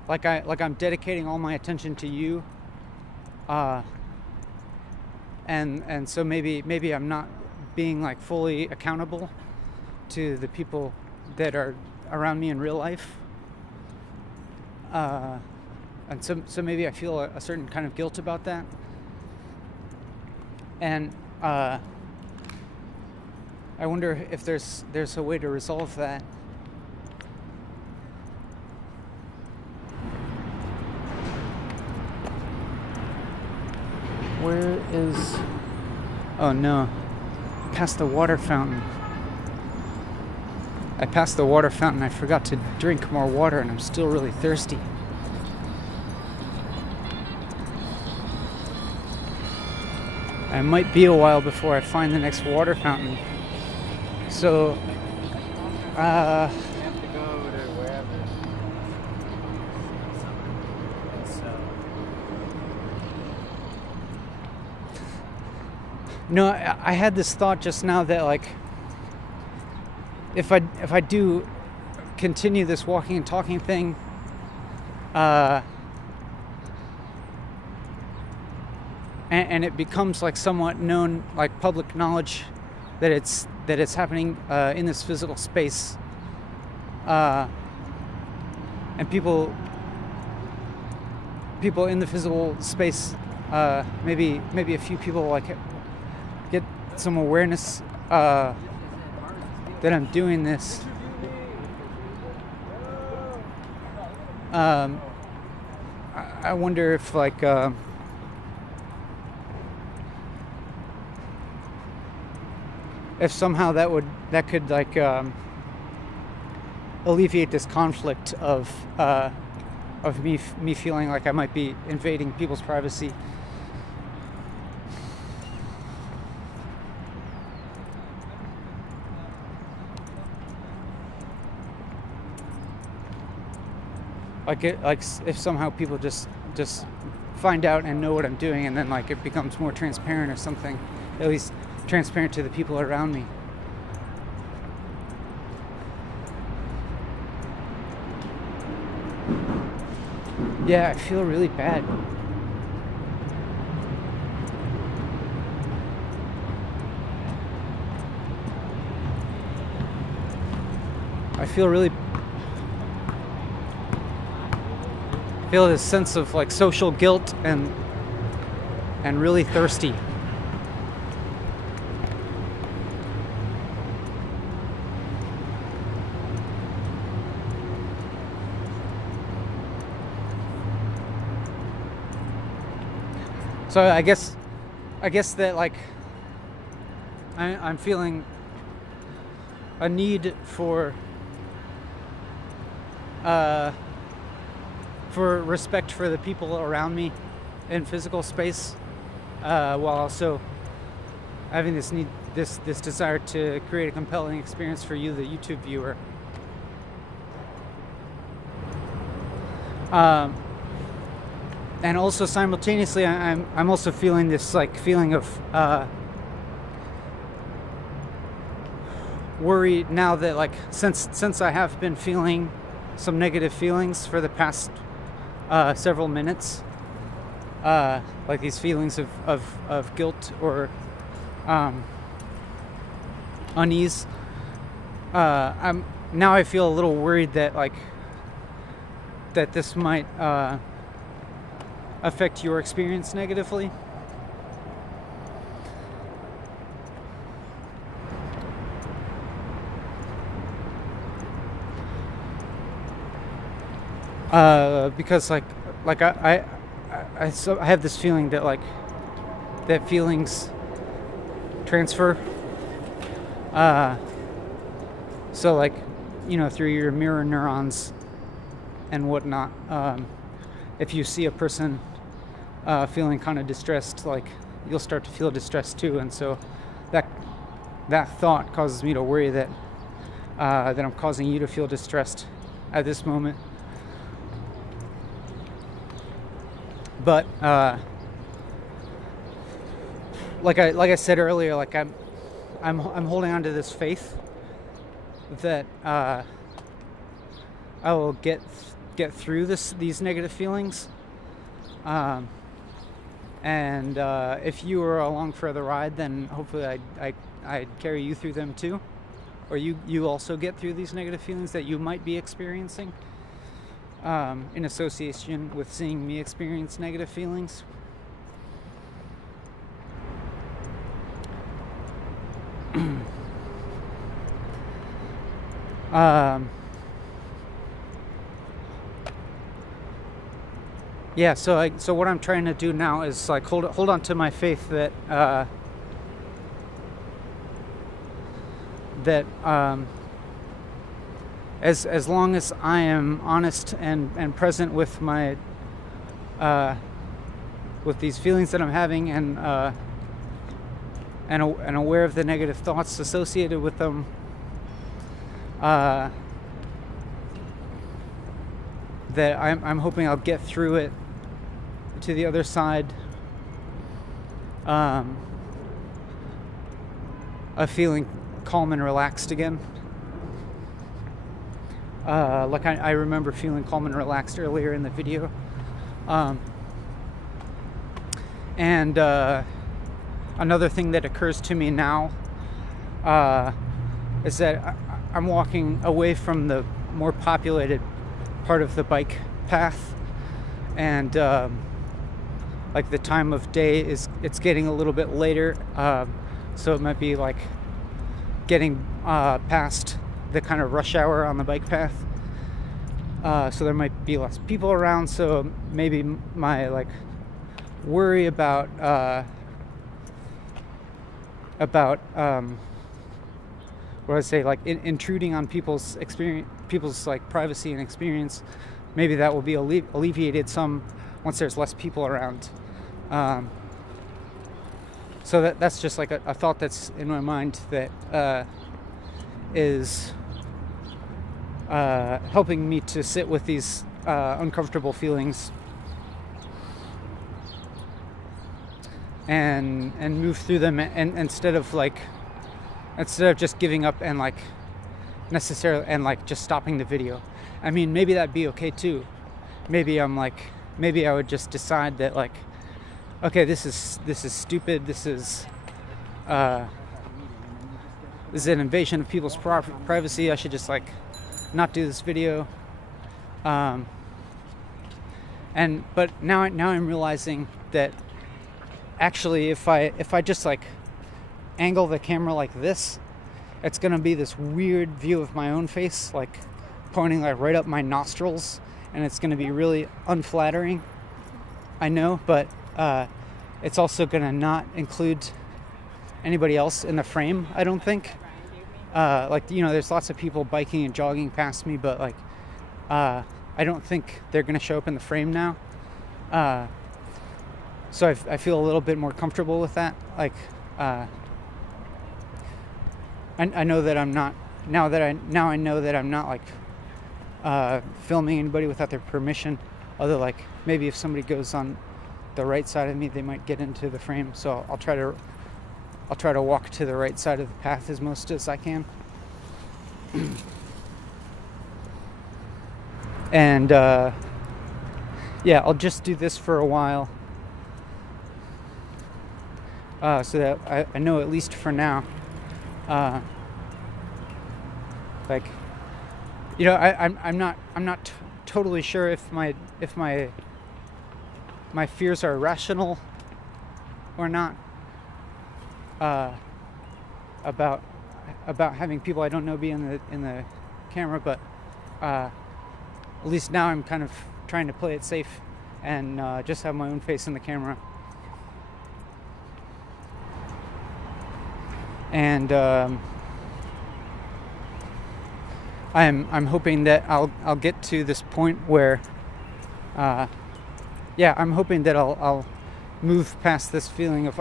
Like I'm dedicating all my attention to you, and so maybe I'm not being like fully accountable to the people that are around me in real life, and so maybe I feel a certain kind of guilt about that, and I wonder if there's a way to resolve that. Where is... Oh no, past the water fountain. I passed the water fountain, I forgot to drink more water, and I'm still really thirsty. It might be a while before I find the next water fountain. So, You have to go to wherever. No, I had this thought just now that like if I do continue this walking and talking thing, and it becomes like somewhat known, like public knowledge, that it's happening in this physical space, and people in the physical space, maybe a few people like get some awareness that I'm doing this. I wonder if like if somehow that could like alleviate this conflict of me feeling like I might be invading people's privacy. Like if somehow people just find out and know what I'm doing, and then like it becomes more transparent or something, at least transparent to the people around me. Yeah, I feel really bad. I feel this sense of like social guilt and really thirsty. So I guess that like I'm feeling a need for respect for the people around me in physical space, while also having this desire to create a compelling experience for you, the YouTube viewer. And also simultaneously, I'm also feeling this like feeling of worry now that like since I have been feeling some negative feelings for the past several minutes, like these feelings of guilt or unease. I feel a little worried that like that this might affect your experience negatively. Because I have this feeling that like that feelings transfer. So like, you know, through your mirror neurons and whatnot, if you see a person feeling kind of distressed, like you'll start to feel distressed too, and so that thought causes me to worry that I'm causing you to feel distressed at this moment. But like I said earlier, like I'm holding on to this faith that I will get through these negative feelings. And if you were along for the ride, then hopefully I'd carry you through them too, or you also get through these negative feelings that you might be experiencing. In association with seeing me experience negative feelings. Yeah, so what I'm trying to do now is like hold on to my faith that as long as I am honest and present with my with these feelings that I'm having and aware of the negative thoughts associated with them, that I'm hoping I'll get through it to the other side, of feeling calm and relaxed again. Like I remember feeling calm and relaxed earlier in the video. And another thing that occurs to me now is that I'm walking away from the more populated part of the bike path, and like the time of day it's getting a little bit later, so it might be like getting past the kind of rush hour on the bike path, so there might be less people around. So maybe my like worry about what I say, like intruding on people's experience, people's like privacy and experience, maybe that will be alleviated some once there's less people around. So that's just like a thought that's in my mind that is helping me to sit with these uncomfortable feelings and move through them, and instead of just giving up and like necessarily and like just stopping the video. I mean, maybe that'd be okay too. Maybe I would just decide that like, okay, this is stupid. This is an invasion of people's privacy. I should just like not do this video. But now I'm realizing that actually if I just like angle the camera like this, it's gonna be this weird view of my own face, like pointing like right up my nostrils, and it's gonna be really unflattering, I know, but it's also gonna not include anybody else in the frame, I don't think. Like, you know, there's lots of people biking and jogging past me, but like I don't think they're gonna show up in the frame now. So I feel a little bit more comfortable with that. Like I know that I'm not, now I know that I'm not like filming anybody without their permission. Although like maybe if somebody goes on the right side of me, they might get into the frame. So I'll try to walk to the right side of the path as most as I can. And yeah, I'll just do this for a while, so that I know, at least for now, like, you know, I'm not totally sure if my fears are rational or not, about having people I don't know be in the camera, but at least now I'm kind of trying to play it safe and just have my own face in the camera. And I'm hoping that I'll get to this point where I'm hoping that I'll move past this feeling of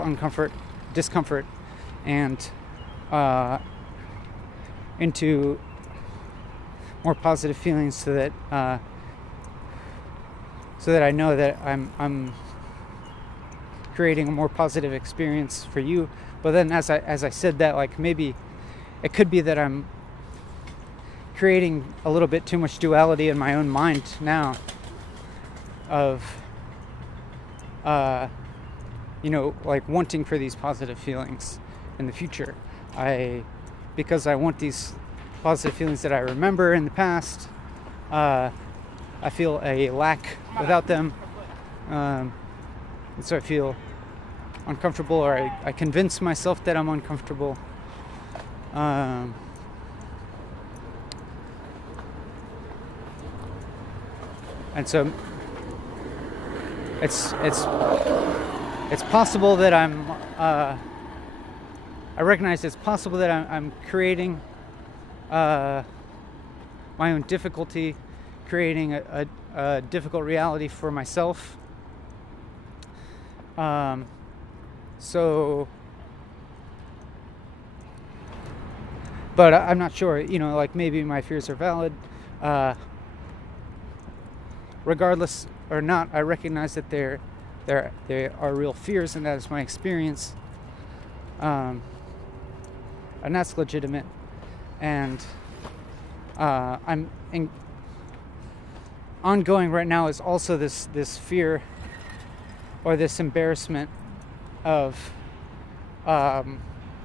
discomfort, and into more positive feelings, so that I know that I'm creating a more positive experience for you. But then as I said that, like, maybe it could be that I'm creating a little bit too much duality in my own mind now of you know, like wanting for these positive feelings in the future. Because I want these positive feelings that I remember in the past, I feel a lack without them, and so I feel uncomfortable, or I convince myself that I'm uncomfortable. And so it's possible that I recognize it's possible that I'm creating my own difficulty, creating a difficult reality for myself. So, but I'm not sure, you know, like maybe my fears are valid. Regardless or not, I recognize that they are real fears, and that is my experience. And that's legitimate. And ongoing right now is also this fear or this embarrassment of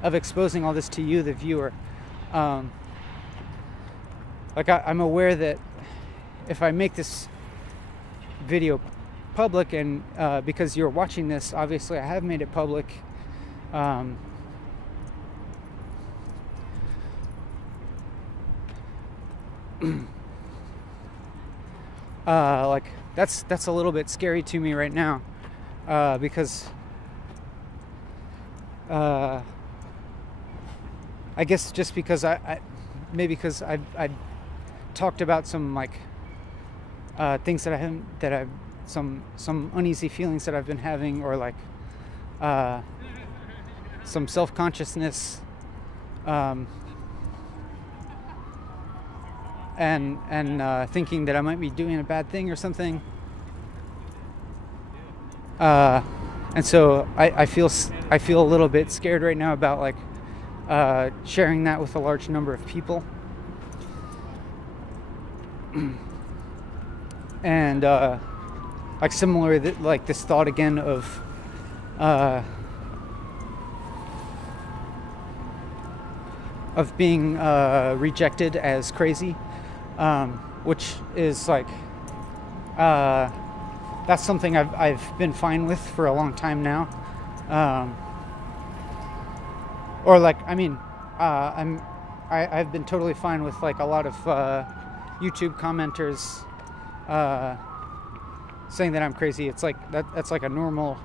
exposing all this to you, the viewer. Like I'm aware that if I make this video public, and because you're watching this, obviously I have made it public. Like that's a little bit scary to me right now, because I guess just because maybe because I talked about some like things that I've some uneasy feelings that I've been having, or like some self-consciousness, and thinking that I might be doing a bad thing or something, and so I feel a little bit scared right now about like sharing that with a large number of people. And like similar, like this thought again of being rejected as crazy, which is like that's something I've been fine with for a long time now. Or like, I mean, I've been totally fine with like a lot of YouTube commenters saying that I'm crazy. It's like that's like a normal,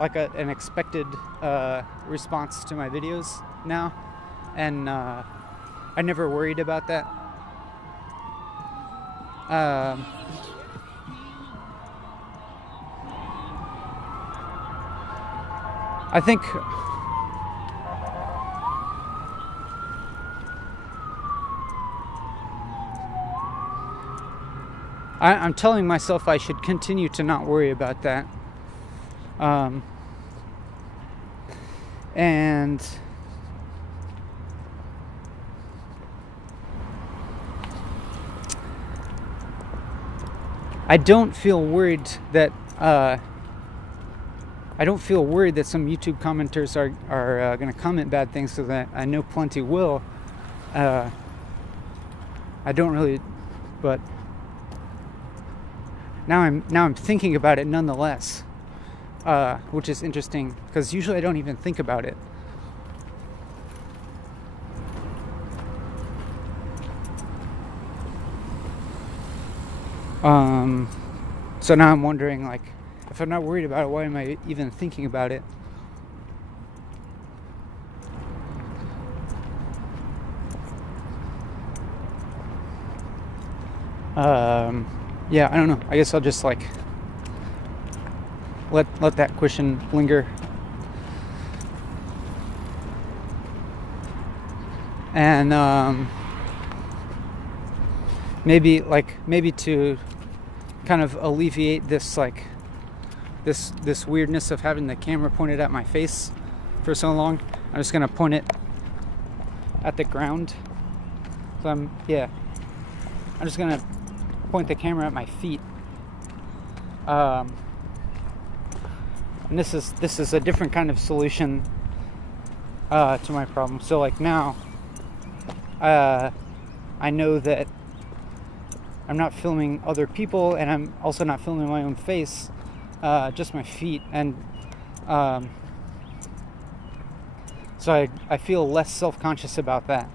like an expected response to my videos now, and I never worried about that. I think I'm telling myself I should continue to not worry about that. And I don't feel worried that some YouTube commenters are going to comment bad things, so that I know plenty will. I don't really, but now I'm thinking about it nonetheless, which is interesting because usually I don't even think about it. So now I'm wondering, like, if I'm not worried about it, why am I even thinking about it? Yeah, I don't know. I guess I'll just like let that question linger. And maybe to kind of alleviate this like this weirdness of having the camera pointed at my face for so long, I'm just gonna point it at the ground. So I'm just gonna point the camera at my feet. And this is a different kind of solution to my problem. So like now, I know that I'm not filming other people, and I'm also not filming my own face, just my feet, and so I feel less self-conscious about that.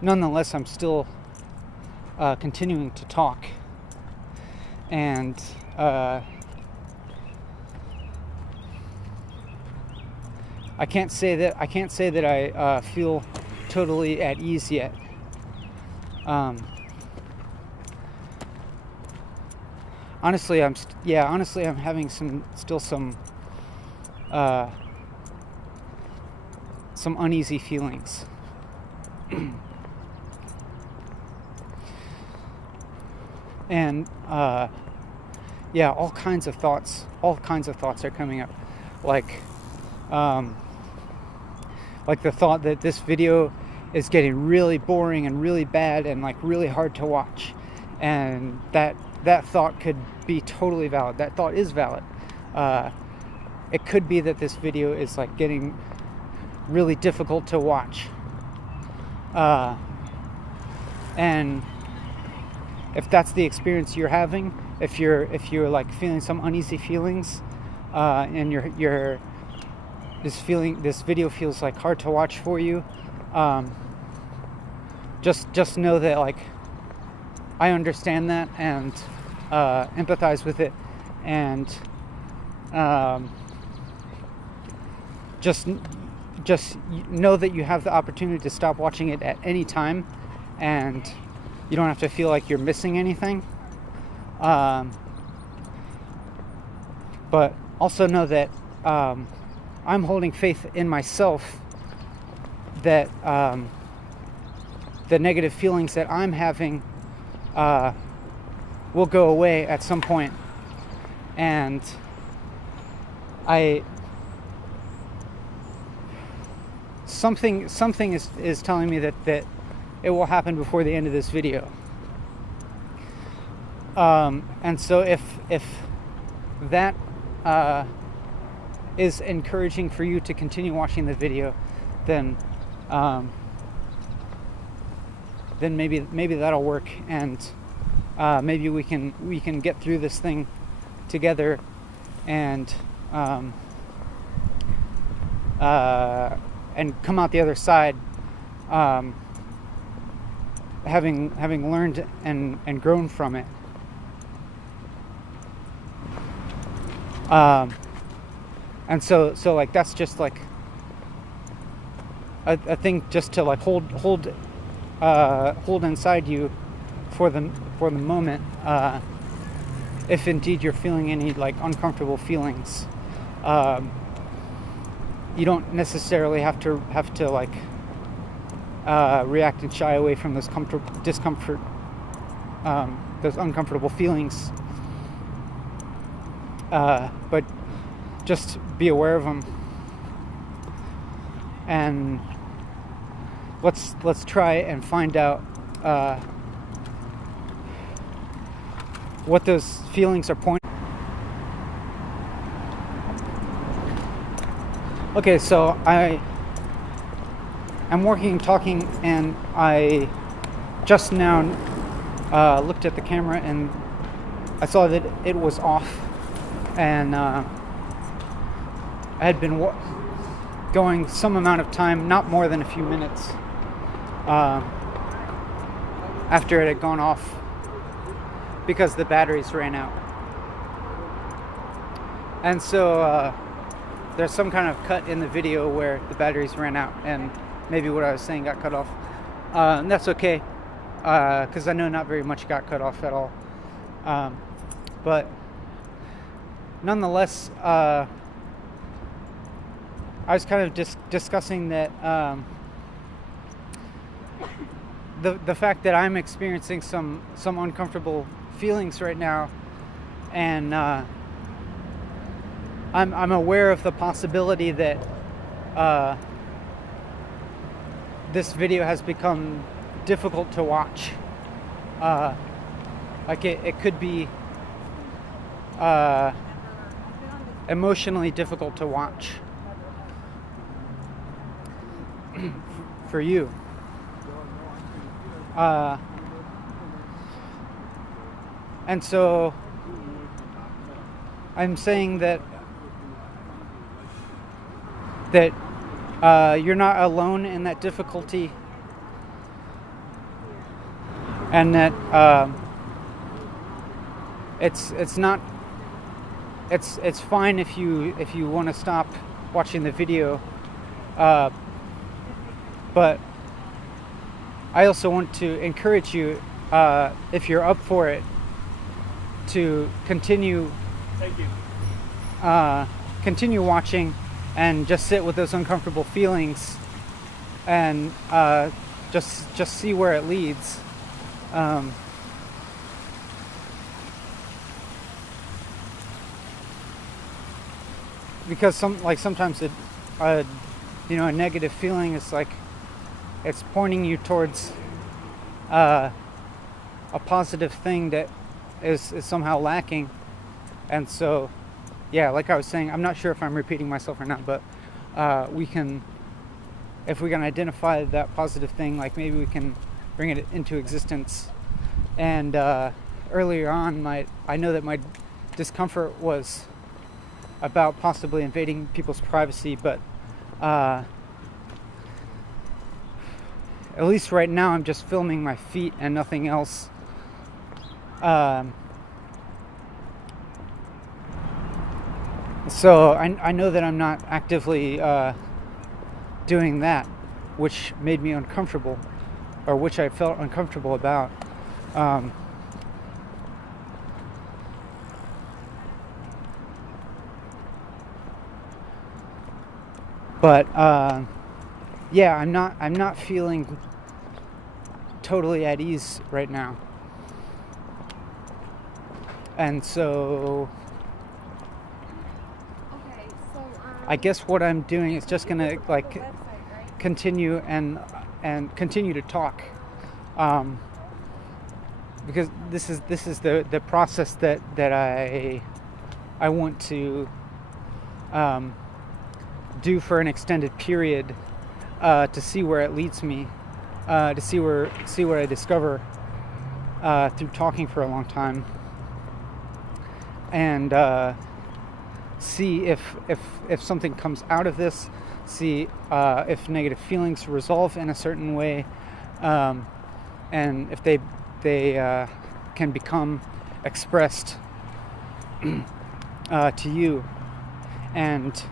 Nonetheless, I'm still continuing to talk, and I can't say that I feel totally at ease yet. Honestly, I'm having some uneasy feelings. And all kinds of thoughts are coming up, like the thought that this video is getting really boring and really bad and like really hard to watch, and that thought could be totally valid. That thought is valid, it could be that this video is like getting really difficult to watch. And if that's the experience you're having, if you're like feeling some uneasy feelings, and this video feels like hard to watch for you, just know that like I understand that and empathize with it, and just know that you have the opportunity to stop watching it at any time, and you don't have to feel like you're missing anything. But also know that I'm holding faith in myself that the negative feelings that I'm having will go away at some point. And something is telling me that it will happen before the end of this video. And so if that is encouraging for you to continue watching the video, then maybe that'll work, and maybe we can get through this thing together, and come out the other side having learned and grown from it. And so like that's just like a thing just to like hold inside you for the moment, if indeed you're feeling any like uncomfortable feelings. You don't necessarily have to like react and shy away from those discomfort, those uncomfortable feelings, but just be aware of them. And let's try and find out what those feelings are pointing. Okay, so I'm talking, and I just now looked at the camera and I saw that it was off, and I had been going some amount of time, not more than a few minutes, after it had gone off because the batteries ran out. And so there's some kind of cut in the video where the batteries ran out and maybe what I was saying got cut off. And that's okay, because I know not very much got cut off at all. But nonetheless, I was kind of discussing that the fact that I'm experiencing some uncomfortable feelings right now, and I'm aware of the possibility that this video has become difficult to watch. Like it could be emotionally difficult to watch for you. And so I'm saying that you're not alone in that difficulty, and that it's fine if you want to stop watching the video, but I also want to encourage you, if you're up for it, to continue. Thank you. Continue watching and just sit with those uncomfortable feelings, and just see where it leads. Because sometimes a negative feeling is like it's pointing you towards a positive thing that is somehow lacking, and so yeah, like I was saying, I'm not sure if I'm repeating myself or not, but we can, if we can identify that positive thing, like maybe we can bring it into existence. And earlier on, I know that my discomfort was about possibly invading people's privacy, but at least right now I'm just filming my feet and nothing else. So I know that I'm not actively doing that, which made me uncomfortable, or which I felt uncomfortable about. But yeah, I'm not feeling totally at ease right now, and so I guess what I'm doing is just gonna like continue and continue to talk, because this is the process that I want to do for an extended period, to see where it leads me, to see what I discover through talking for a long time, and see if something comes out of this, see if negative feelings resolve in a certain way, and if they can become expressed to you, and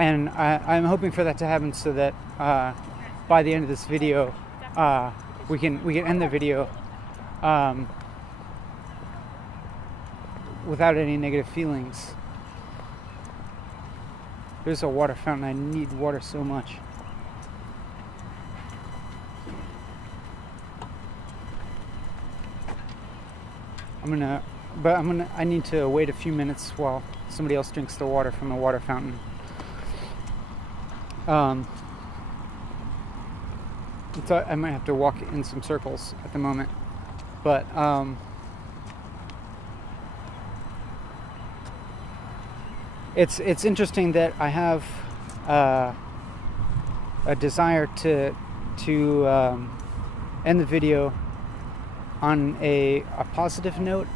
I'm hoping for that to happen, so that by the end of this video, we can end the video without any negative feelings. There's a water fountain. I need water so much. I need to wait a few minutes while somebody else drinks the water from the water fountain. So I might have to walk in some circles at the moment, but it's interesting that I have a desire to end the video on a positive note,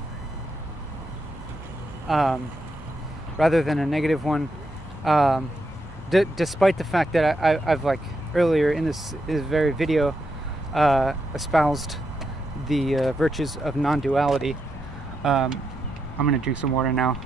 rather than a negative one, despite the fact that I've like earlier in this very video espoused the virtues of non-duality. I'm gonna drink some water now.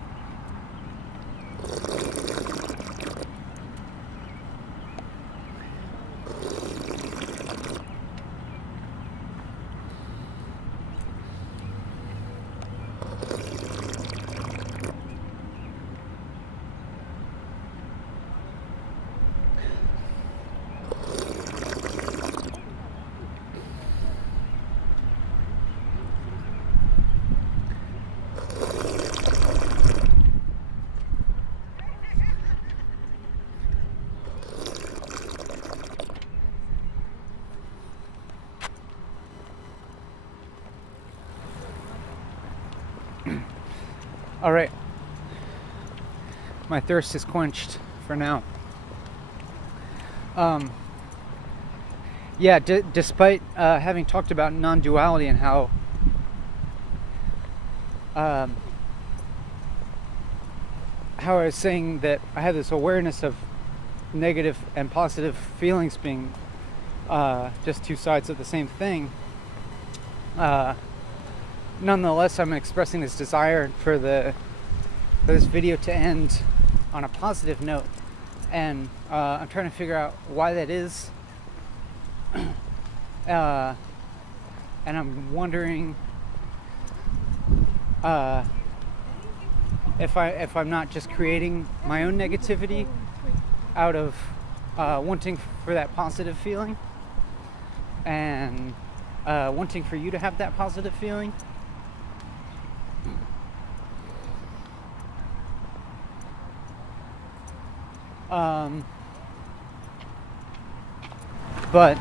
All right, my thirst is quenched for now. Yeah, despite having talked about non-duality and how I was saying that I have this awareness of negative and positive feelings being just two sides of the same thing, nonetheless, I'm expressing this desire for this video to end on a positive note, and I'm trying to figure out why that is, and I'm wondering if I'm not just creating my own negativity out of wanting for that positive feeling, and wanting for you to have that positive feeling. But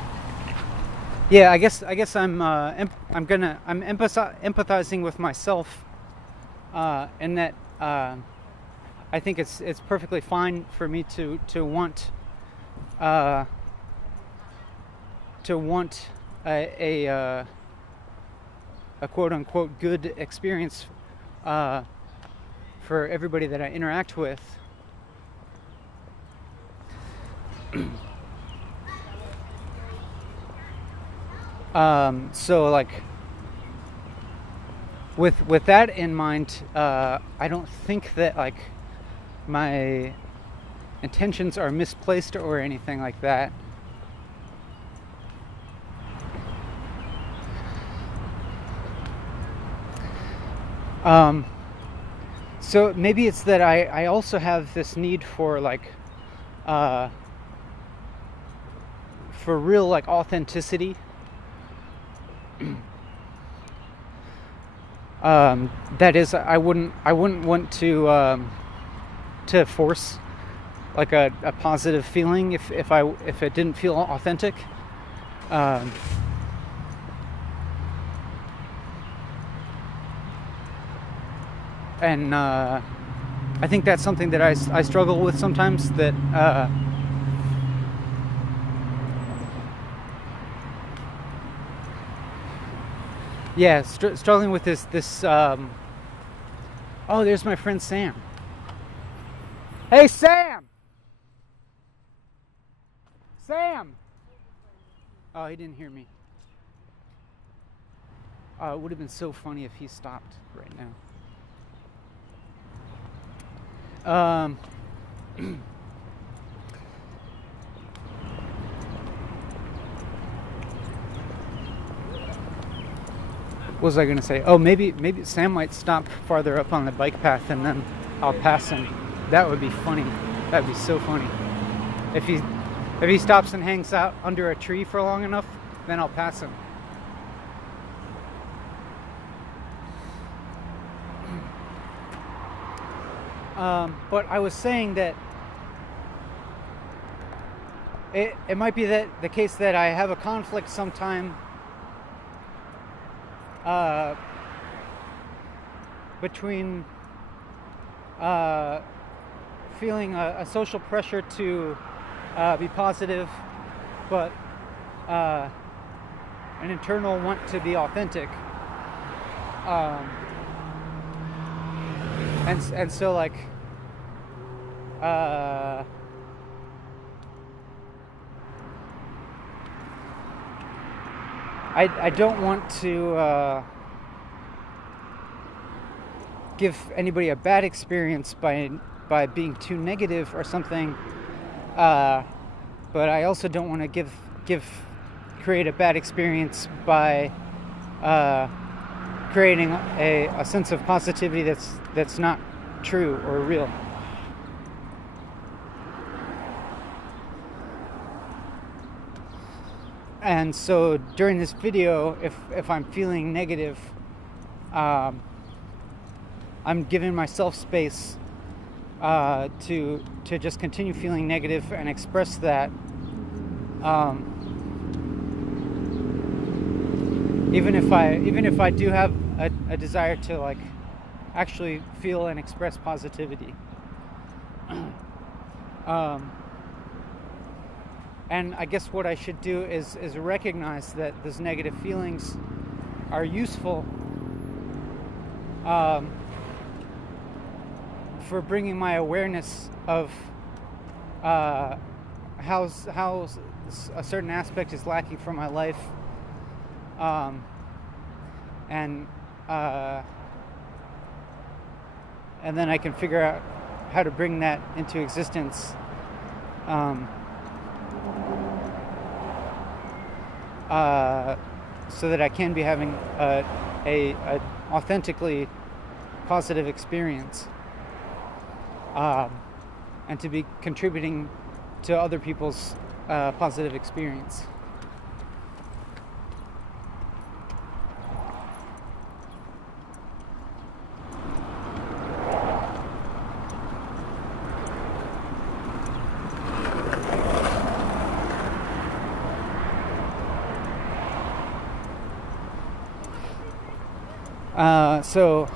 Yeah, I guess I'm empathizing with myself, in that I think it's perfectly fine for me uh, to want a quote unquote good experience uh, for everybody that I interact with. So like with that in mind, I don't think that like my intentions are misplaced or anything like that. Um, so maybe it's that I also have this need for like uh, for real like authenticity. That is, I wouldn't want to force like a positive feeling if it didn't feel authentic. Um, and I think that's something that I struggle with sometimes. That yeah, struggling with this. Oh, there's my friend Sam. Hey, Sam. Sam. Oh, he didn't hear me. It would have been so funny if he stopped right now. What was I gonna say? Oh, maybe Sam might stop farther up on the bike path, and then I'll pass him. That would be funny. That'd be so funny. If he stops and hangs out under a tree for long enough, then I'll pass him. But I was saying that it might be that the case that I have a conflict sometime uh, between feeling a social pressure to be positive, but an internal want to be authentic. Um, and so like I don't want to give anybody a bad experience by being too negative or something, but I also don't want to create a bad experience by creating a sense of positivity that's not true or real. And so during this video, if I'm feeling negative, I'm giving myself space to just continue feeling negative and express that, even if I do have a desire to like actually feel and express positivity. And I guess what I should do is recognize that those negative feelings are useful for bringing my awareness of how a certain aspect is lacking from my life, and then I can figure out how to bring that into existence. So that I can be having a authentically positive experience, and to be contributing to other people's positive experience. So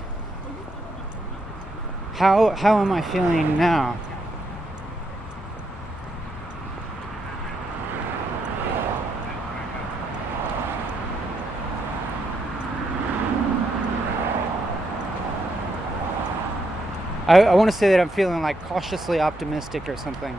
how am I feeling now? I want to say that I'm feeling like cautiously optimistic or something.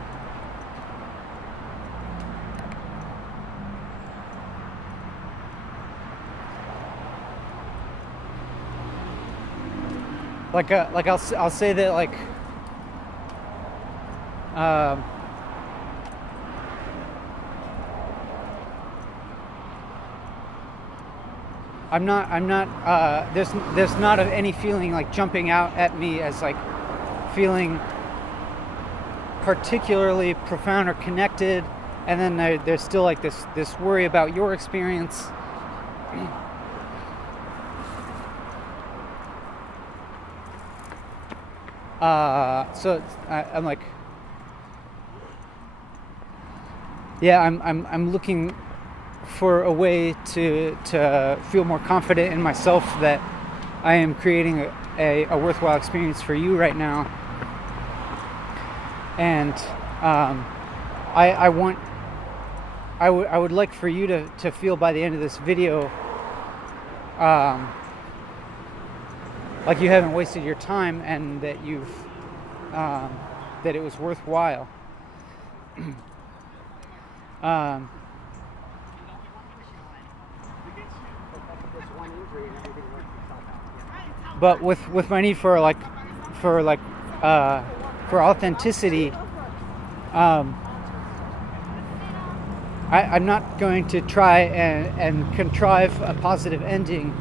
Like I'll say that like I'm not there's not any feeling like jumping out at me as like feeling particularly profound or connected, and then there's still like this worry about your experience. So I'm like, yeah, I'm looking for a way to feel more confident in myself that I am creating a worthwhile experience for you right now. And I would like for you to feel by the end of this video like you haven't wasted your time, and that you've that it was worthwhile. But with my need for authenticity, I'm not going to try and contrive a positive ending.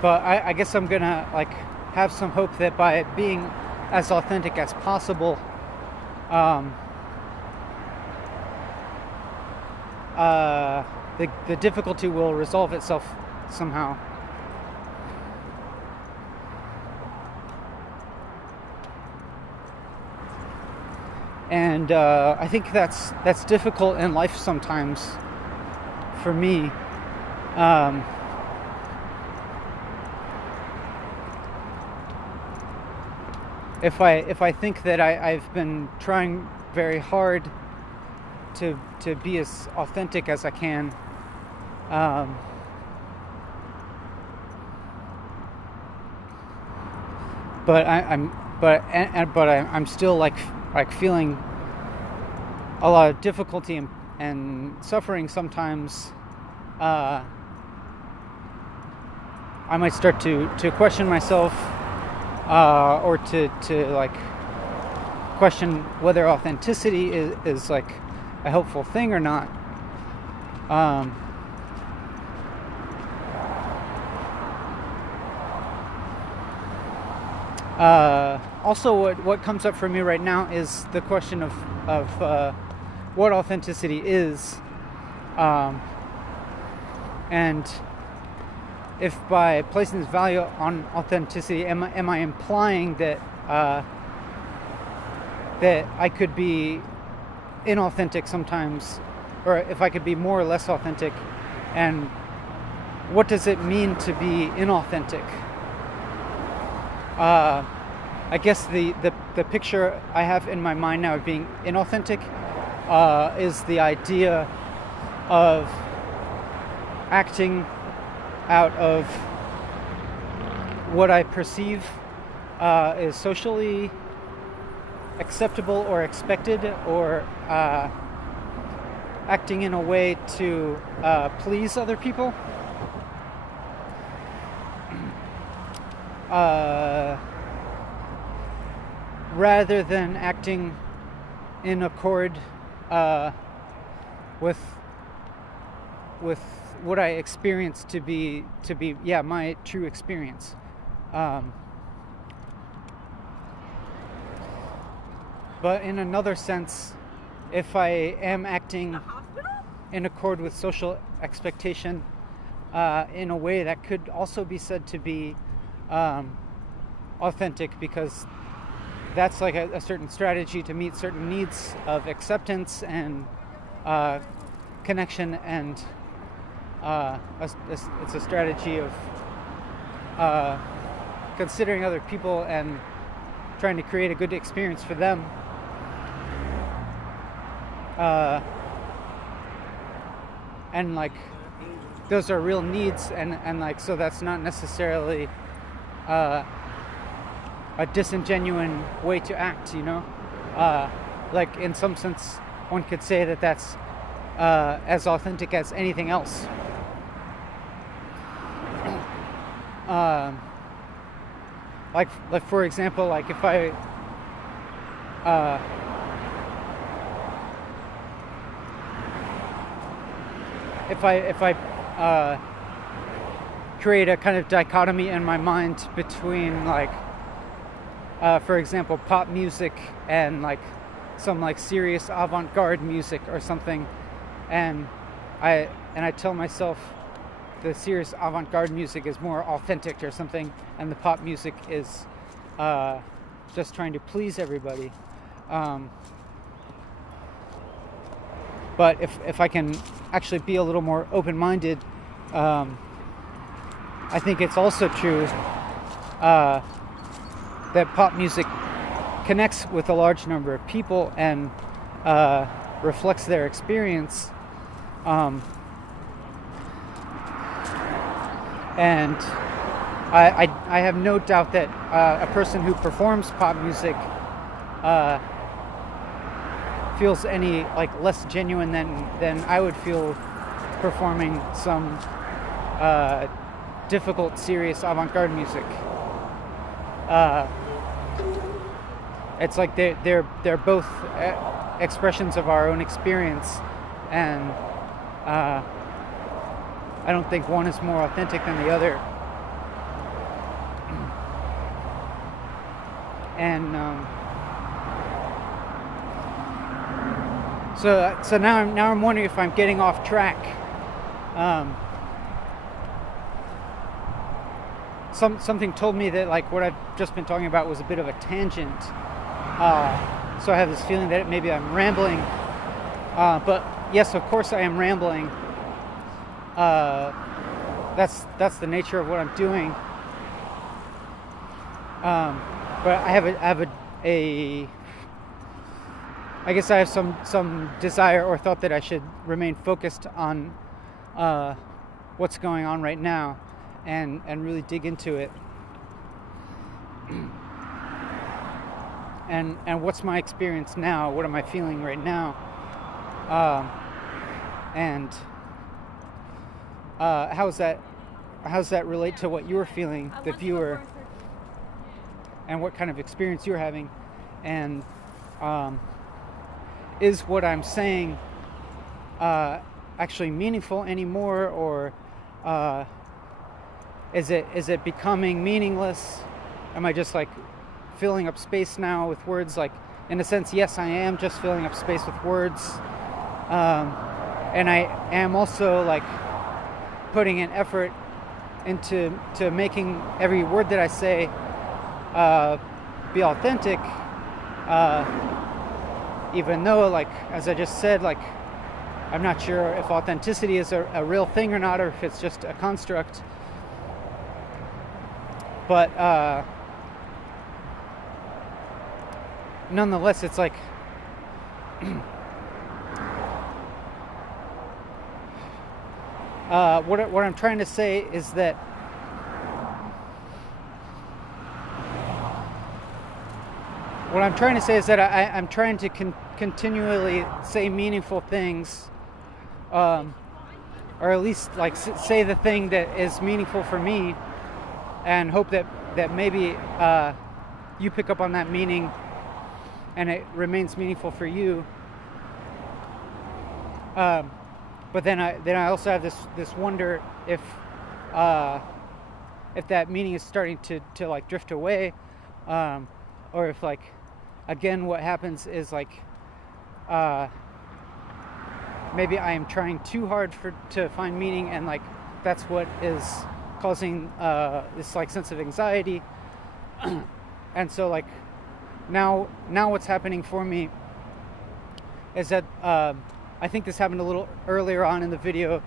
But I guess I'm gonna like have some hope that by being as authentic as possible, the difficulty will resolve itself somehow. And I think that's difficult in life sometimes for me. If I think that I've been trying very hard to be as authentic as I can, but I'm still like feeling a lot of difficulty and suffering sometimes. I might start to question myself, or to like question whether authenticity is like a helpful thing or not. Also, what comes up for me right now is the question of what authenticity is, and if by placing this value on authenticity, am I implying that that I could be inauthentic sometimes, or if I could be more or less authentic, and what does it mean to be inauthentic? I guess the picture I have in my mind now of being inauthentic is the idea of acting out of what I perceive is socially acceptable or expected, or acting in a way to please other people. Rather than acting in accord with what I experience to be my true experience. But in another sense, if I am acting in accord with social expectation, in a way that could also be said to be authentic, because that's like a certain strategy to meet certain needs of acceptance and connection, and it's a strategy of considering other people and trying to create a good experience for them. And like those are real needs, and like so that's not necessarily a disingenuous way to act, you know. Like in some sense one could say that that's as authentic as anything else. Like for example, like if I create a kind of dichotomy in my mind between like for example pop music and like some like serious avant-garde music or something, and I tell myself the serious avant-garde music is more authentic or something, and the pop music is just trying to please everybody. But if I can actually be a little more open-minded, I think it's also true that pop music connects with a large number of people and reflects their experience. And I have no doubt that a person who performs pop music feels any like less genuine than I would feel performing some difficult, serious avant-garde music. It's like they're both expressions of our own experience, and I don't think one is more authentic than the other. And so now I'm wondering if I'm getting off track. Something told me that like what I've just been talking about was a bit of a tangent. So I have this feeling that maybe I'm rambling. But yes, of course I am rambling. That's the nature of what I'm doing. But I have I guess I have some desire or thought that I should remain focused on what's going on right now and really dig into it. And what's my experience now? What am I feeling right now? And how's that relate to what you're feeling, the viewer, and what kind of experience you're having? And is what I'm saying actually meaningful anymore, or is it becoming meaningless? Am I just like filling up space now with words? Like, in a sense, yes, I am just filling up space with words, and I am also like putting an effort into making every word that I say be authentic, even though, like, as I just said, like, I'm not sure if authenticity is a real thing or not, or if it's just a construct. But nonetheless, it's like what I'm trying to say is that I'm trying to continually say meaningful things, or at least like say the thing that is meaningful for me, and hope that maybe you pick up on that meaning and it remains meaningful for you. But then I also have this wonder if that meaning is starting to like drift away, or if, like, again, what happens is like maybe I am trying too hard to find meaning, and like that's what is causing this like sense of anxiety. And so like now what's happening for me is that I think this happened a little earlier on in the video,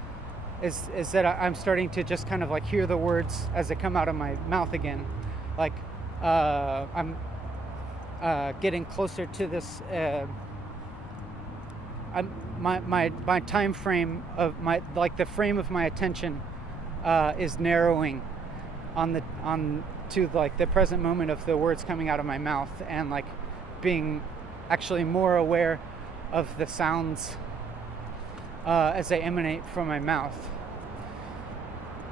is that I'm starting to just kind of like hear the words as they come out of my mouth again. Like I'm getting closer to this. My time frame of the frame of my attention is narrowing to like the present moment of the words coming out of my mouth, and like being actually more aware of the sounds as they emanate from my mouth.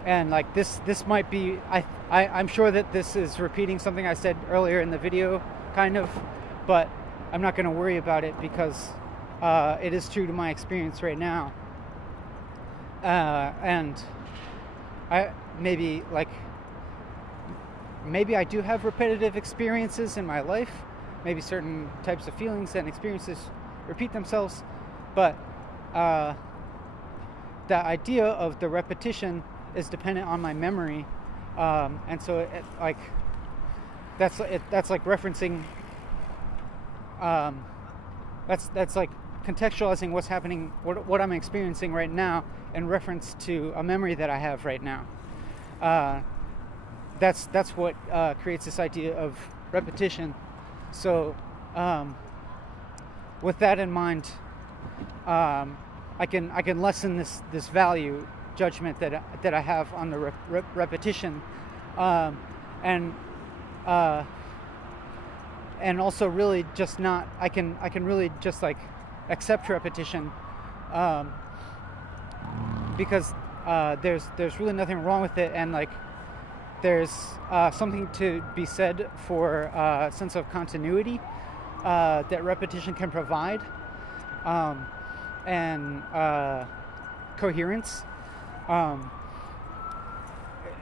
And like this might be, I'm sure that this is repeating something I said earlier in the video, kind of, but I'm not going to worry about it because it is true to my experience right now. And maybe I do have repetitive experiences in my life. Maybe certain types of feelings and experiences repeat themselves, but the idea of the repetition is dependent on my memory, and so that's like referencing. That's like contextualizing what's happening, what I'm experiencing right now, in reference to a memory that I have right now. That's what creates this idea of repetition. So, with that in mind, I can lessen this value judgment that I have on the repetition, and also really just not. I can really just like accept repetition, because there's really nothing wrong with it, and like there's something to be said for a sense of continuity that repetition can provide, and coherence.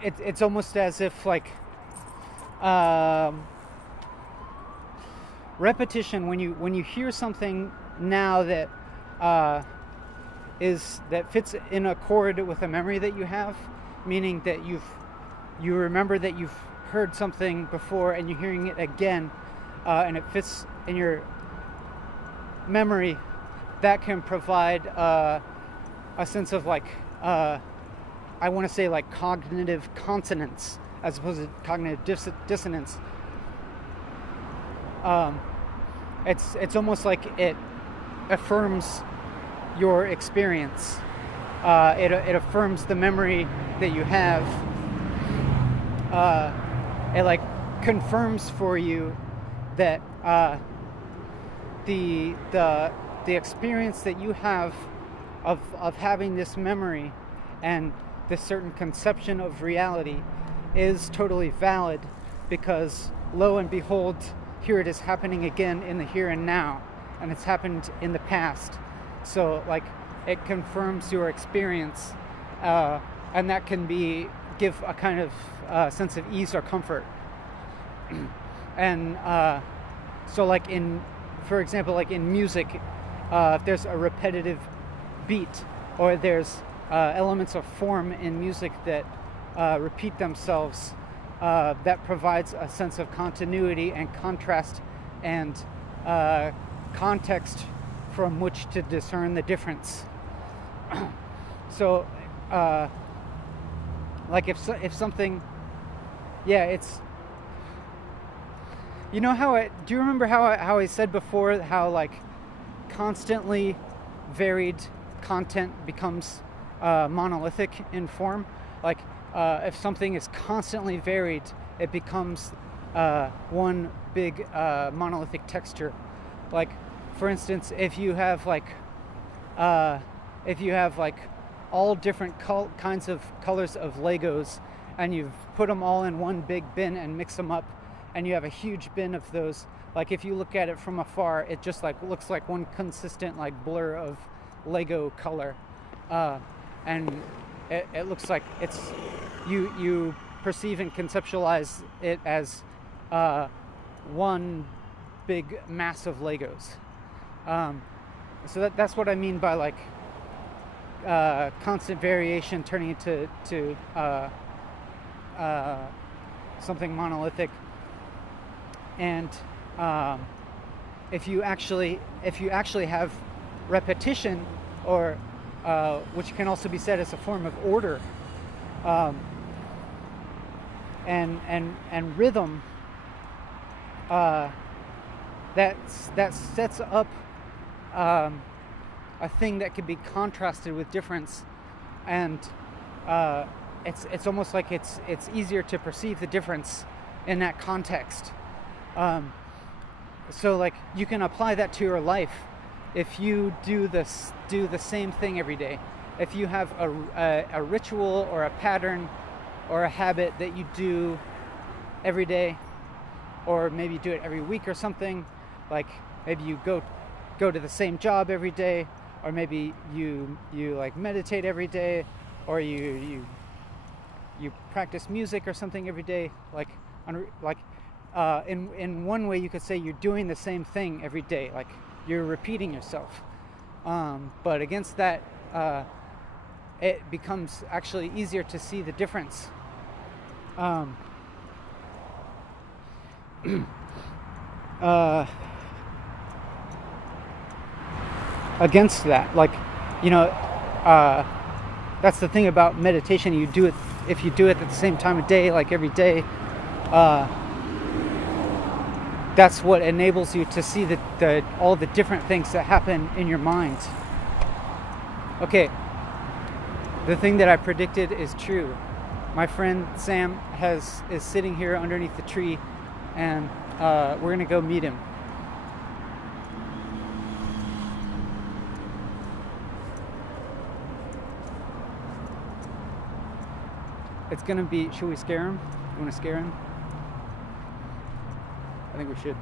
It's almost as if like repetition, when you hear something now that fits in accord with a memory that you have, meaning that you remember that you've heard something before and you're hearing it again, and it fits in your memory, that can provide a sense of like I want to say like cognitive consonance as opposed to cognitive dissonance. It's almost like it affirms your experience. It affirms the memory that you have. It like confirms for you that the experience that you have of having this memory and this certain conception of reality is totally valid, because lo and behold, here it is happening again in the here and now, and it's happened in the past. So like it confirms your experience, and that can give a kind of sense of ease or comfort. And so like for example, like in music, if there's a repetitive beat, or there's elements of form in music that repeat themselves, that provides a sense of continuity and contrast and context from which to discern the difference. So like if something, it's, you know do you remember how I said before how like constantly varied content becomes monolithic in form? Like if something is constantly varied, it becomes one big monolithic texture. Like for instance, if you have like all different kinds of colors of Legos, and you've put them all in one big bin and mix them up, and you have a huge bin of those, like if you look at it from afar, it just like looks like one consistent like blur of Lego color, and it looks like it's you perceive and conceptualize it as one big mass of Legos. So that's what I mean by like constant variation turning into something monolithic. And if you actually have repetition, or which can also be said as a form of order, and rhythm, that sets up a thing that can be contrasted with difference, and it's almost like it's easier to perceive the difference in that context. So like you can apply that to your life if you do the same thing every day. If you have a ritual or a pattern or a habit that you do every day, or maybe you do it every week or something, like maybe you go to the same job every day, or maybe you like meditate every day, or you practice music or something every day, in one way you could say you're doing the same thing every day, like you're repeating yourself, but against that it becomes actually easier to see the difference. Against that, like, that's the thing about meditation. You do it, if you do it at the same time of day, like every day, that's what enables you to see all the different things that happen in your mind. Okay, the thing that I predicted is true. My friend Sam is sitting here underneath the tree, and we're gonna go meet him. It's gonna be, should we scare him? You wanna scare him? I think we should.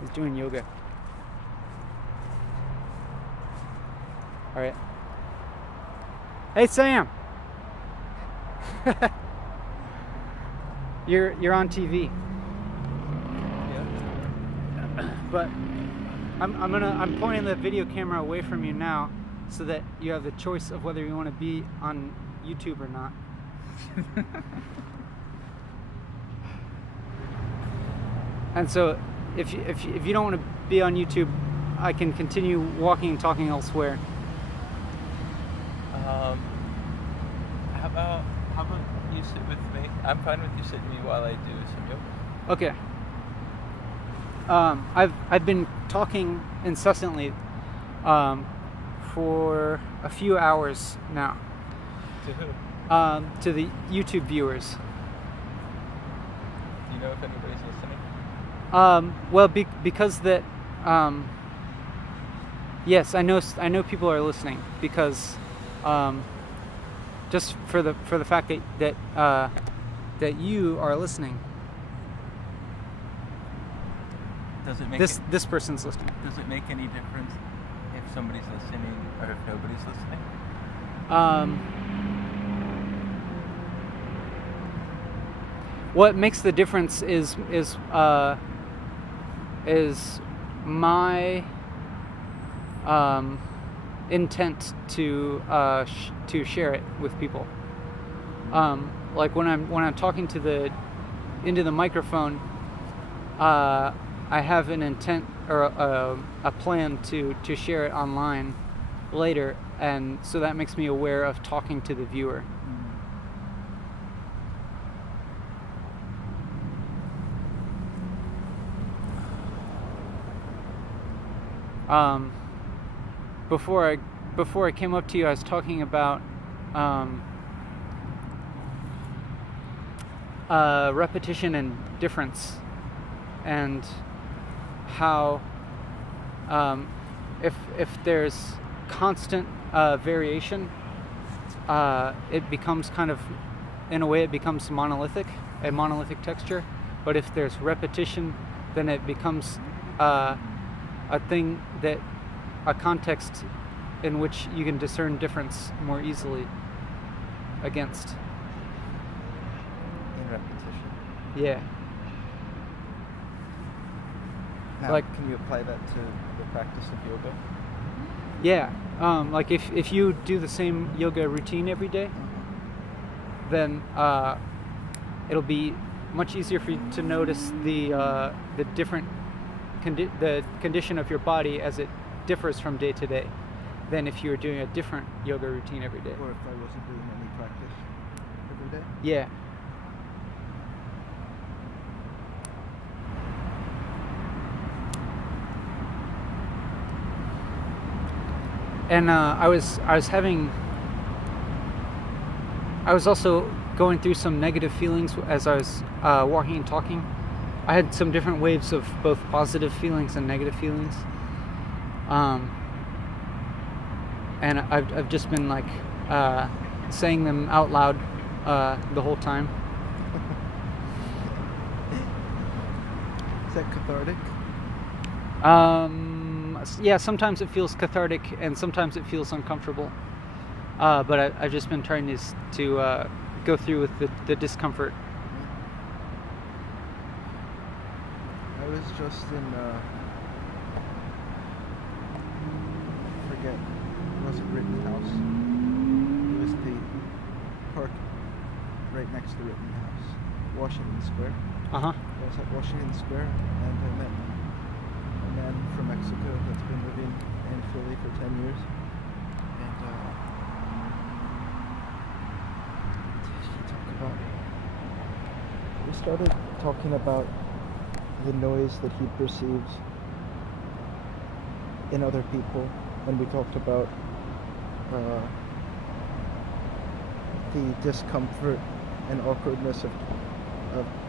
He's doing yoga. All right. Hey, Sam. You're on TV. Yeah. But I'm pointing the video camera away from you now, so that you have the choice of whether you want to be on YouTube or not. And so, if you don't want to be on YouTube, I can continue walking and talking elsewhere. How about you sit with me? I'm fine with you sitting with me while I do some yoga. Okay. I've been talking incessantly for a few hours now. To who? To the YouTube viewers. Do you know if anybody's listening? Well, because that. Yes, I know people are listening, because just for the fact that you are listening. Does it make this person's listening? Does it make any difference if somebody's listening or if nobody's listening? What makes the difference is my intent to share it with people. Like when I'm talking into the microphone, I have an intent or a plan to share it online later, and so that makes me aware of talking to the viewer. Before I came up to you, I was talking about repetition and difference, and how if there's constant variation, it becomes kind of, in a way, it becomes a monolithic texture. But if there's repetition, then it becomes a context in which you can discern difference more easily against. In repetition. Yeah. Now, Like- can you apply that to the practice of yoga? Yeah. Like if you do the same yoga routine every day, then it'll be much easier for you to notice the different the condition of your body as it differs from day to day than if you were doing a different yoga routine every day. Or if I wasn't doing any practice every day. Yeah. And I was also going through some negative feelings as I was walking and talking. I had some different waves of both positive feelings and negative feelings. And I've just been like saying them out loud the whole time. Is that cathartic? Yeah, sometimes it feels cathartic and sometimes it feels uncomfortable. But I've just been trying to go through with the discomfort. I was just in, forget, it wasn't Rittenhouse. It was the park right next to Rittenhouse, Washington Square. Uh-huh. I was at Washington Square and I met a man from Mexico that's been living in Philly for 10 years. And we started talking about the noise that he perceives in other people, and we talked about the discomfort and awkwardness of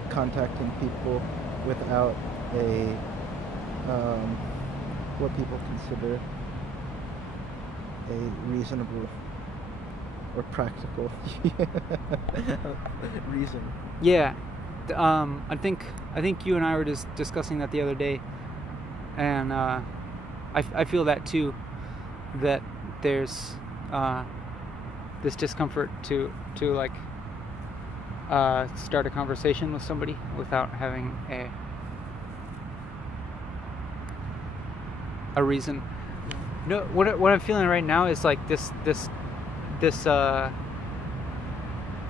contacting people without a what people consider a reasonable or practical reason. Yeah. I think you and I were just discussing that the other day, and I feel that too, that there's this discomfort to like start a conversation with somebody without having a reason. No, what I'm feeling right now is like this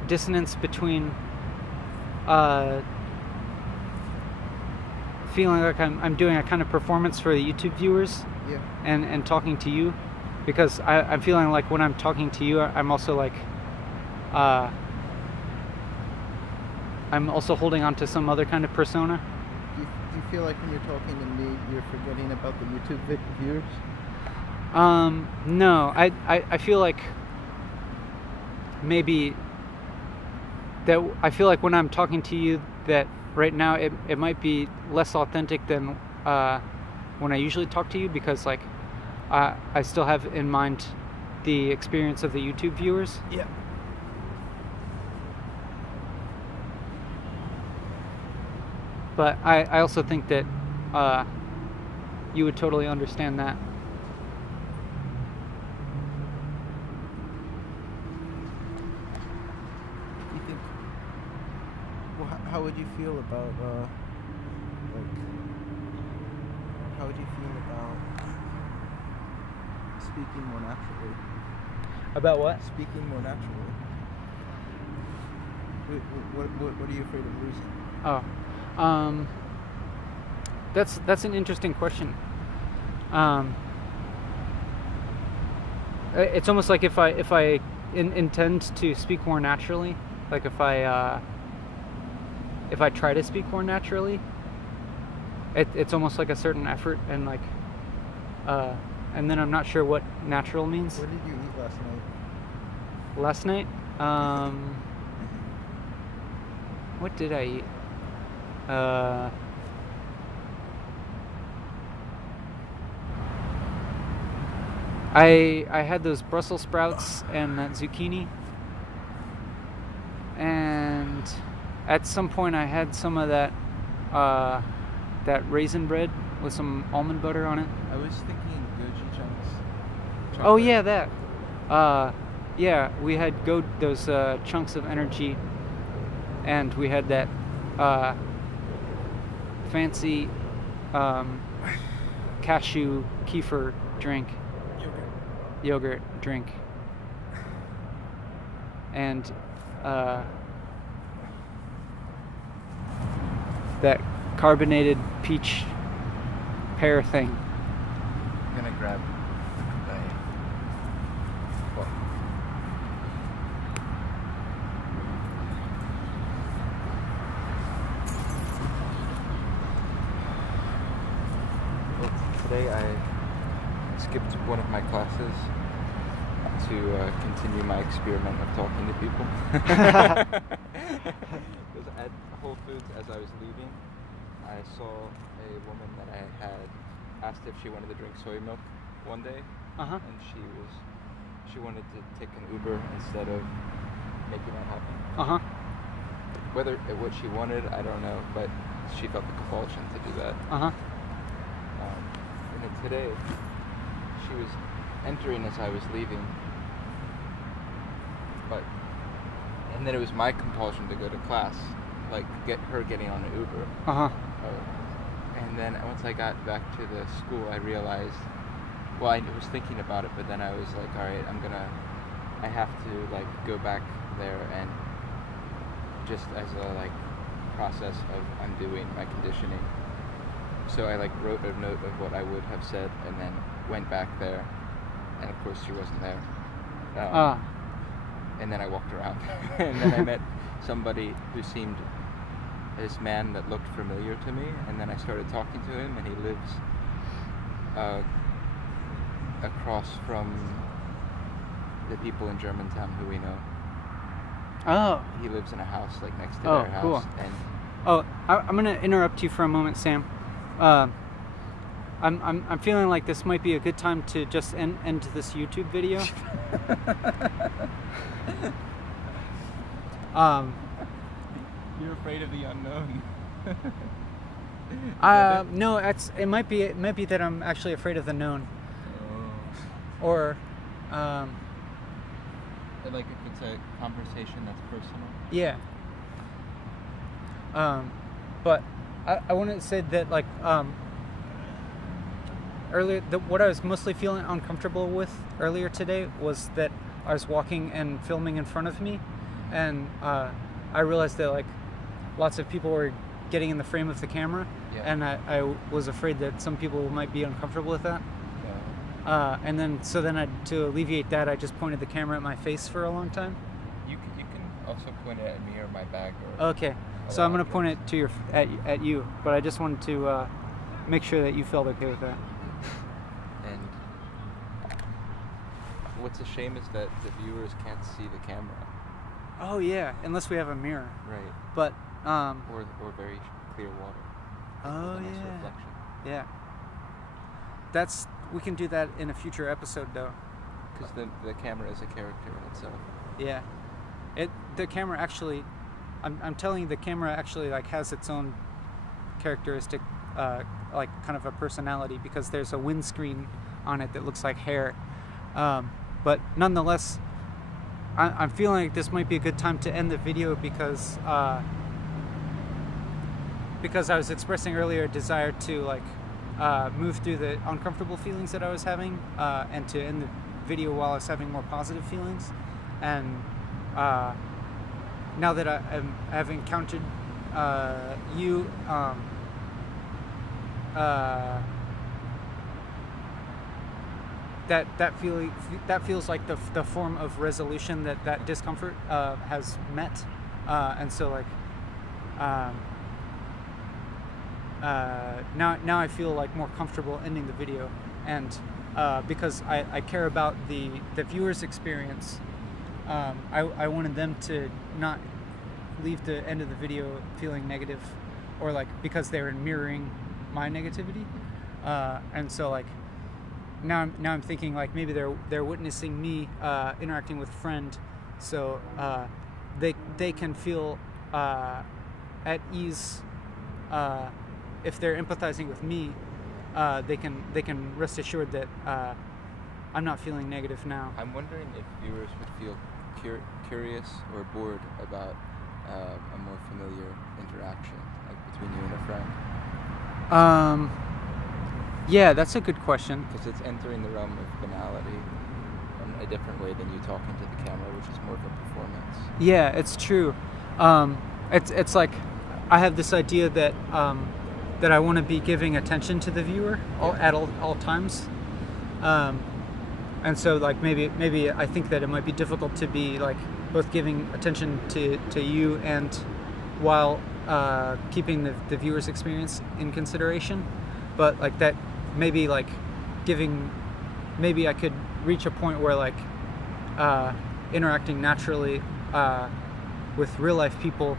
dissonance between feeling like I'm doing a kind of performance for the YouTube viewers, Yeah. and talking to you, because I'm feeling like when I'm talking to you, I'm also like I'm also holding on to some other kind of persona. Do you feel like when you're talking to me, you're forgetting about the YouTube viewers? No, I feel like maybe that I feel like when I'm talking to you that right now it might be less authentic than when I usually talk to you, because like I still have in mind the experience of the YouTube viewers. Yeah. But I also think that you would totally understand that. You think? Well, how would you feel about like? How would you feel about speaking more naturally? About what? Speaking more naturally. What are you afraid of losing? Oh, that's an interesting question. It's almost like if I intend to speak more naturally, like if I try to speak more naturally, it's almost like a certain effort, and like and then I'm not sure what natural means. What did you eat last Last night? night, what did I eat? I had those Brussels sprouts and that zucchini, and at some point I had some of that raisin bread with some almond butter on it. I was thinking goji chunks. Oh Chocolate. yeah, that. Yeah, we had those chunks of energy, and we had that fancy cashew kefir drink. Yogurt drink. that carbonated peach pear thing. I'm gonna grab well, today I skipped one of my classes to continue my experiment of talking to people. Because at Whole Foods, as I was leaving, I saw a woman that I had asked if she wanted to drink soy milk one day, and she wanted to take an Uber instead of making that happen. Whether what she wanted, I don't know, but she felt the compulsion to do that. And then today, she was entering as I was leaving, and then it was my compulsion to go to class, like getting on an Uber. And then once I got back to the school, I realized, well, I was thinking about it, but then I was like, all right, I have to like go back there and just as a like process of undoing my conditioning. So I like wrote a note of what I would have said, and then went back there, and of course she wasn't there. And then I walked around, and then I met somebody who seemed this man that looked familiar to me, and then I started talking to him, and he lives across from the people in Germantown who we know. He lives in a house like next to their house. Cool. And I'm gonna interrupt you for a moment, Sam. I'm feeling like this might be a good time to just end this YouTube video. You're afraid of the unknown. No, it might be that I'm actually afraid of the known. Or like if it's a conversation that's personal. Yeah. But I want to say that like earlier, what I was mostly feeling uncomfortable with earlier today was that I was walking and filming in front of me, and I realized that like lots of people were getting in the frame of the camera, and I was afraid that some people might be uncomfortable with that. And then to alleviate that, I just pointed the camera at my face for a long time. You can also point it at me or my bag. Okay, so I'm gonna point it to at you, but I just wanted to make sure that you felt okay with that. And what's a shame is that the viewers can't see the camera. Oh yeah, unless we have a mirror. Right. But or very clear water. Oh Nice yeah. reflection. Yeah. We can do that in a future episode though. Because the camera is a character in itself. Yeah. The camera actually, I'm telling you, the camera actually like has its own characteristic, like kind of a personality, because there's a windscreen on it that looks like hair. But nonetheless, I'm feeling like this might be a good time to end the video because I was expressing earlier a desire to like move through the uncomfortable feelings that I was having, and to end the video while I was having more positive feelings. And now that I've encountered you, that feels like the form of resolution that discomfort has met, and so like now I feel like more comfortable ending the video, and because I care about the viewer's experience. I wanted them to not leave the end of the video feeling negative, or like because they were mirroring my negativity, and so like now I'm thinking like maybe they're witnessing me interacting with a friend, so they can feel at ease. If they're empathizing with me, they can rest assured that I'm not feeling negative now. I'm wondering if viewers would feel curious or bored about a more familiar interaction, like between you and a friend. Yeah, that's a good question. Because it's entering the realm of banality in a different way than you talking to the camera, which is more of a performance. Yeah, it's true. It's like I have this idea that that I want to be giving attention to the viewer at all times, and so like maybe I think that it might be difficult to be like both giving attention to you and while keeping the viewer's experience in consideration, but like that maybe like maybe I could reach a point where like interacting naturally with real life people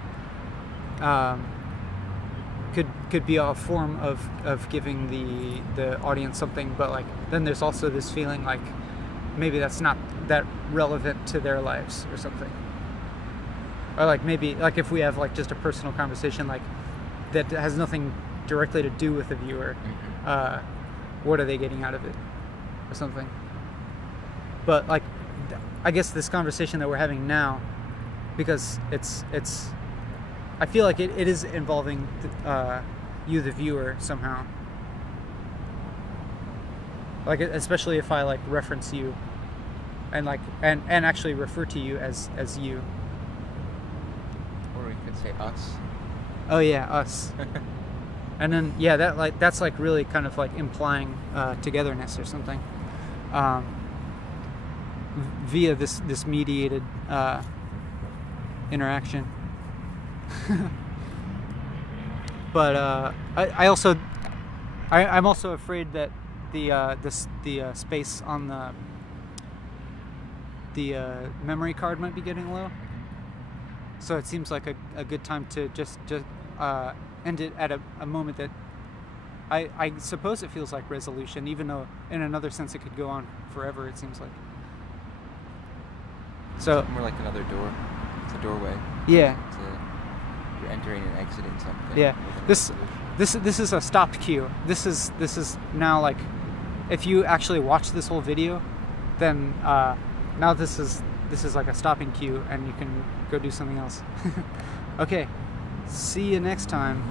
could be a form of giving the audience something, but like then there's also this feeling like maybe that's not that relevant to their lives or something, or like maybe like if we have like just a personal conversation like that has nothing directly to do with the viewer, what are they getting out of it or something. But like I guess this conversation that we're having now, because it's I feel like it is involving you, the viewer, somehow. Like especially if I like reference you, and like and actually refer to you as you. Or we could say us. Oh yeah, us. And then yeah, that's like really kind of like implying togetherness or something, via this mediated interaction. But I'm also afraid that the space on the memory card might be getting low. So it seems like a good time to just end it at a moment that I suppose it feels like resolution, even though in another sense it could go on forever, it seems like. So more like another door. It's a doorway. Yeah. You're entering and exiting something. Yeah. This is a stopped cue. This is now like, if you actually watch this whole video, then now this is like a stopping cue, and you can go do something else. Okay. See you next time.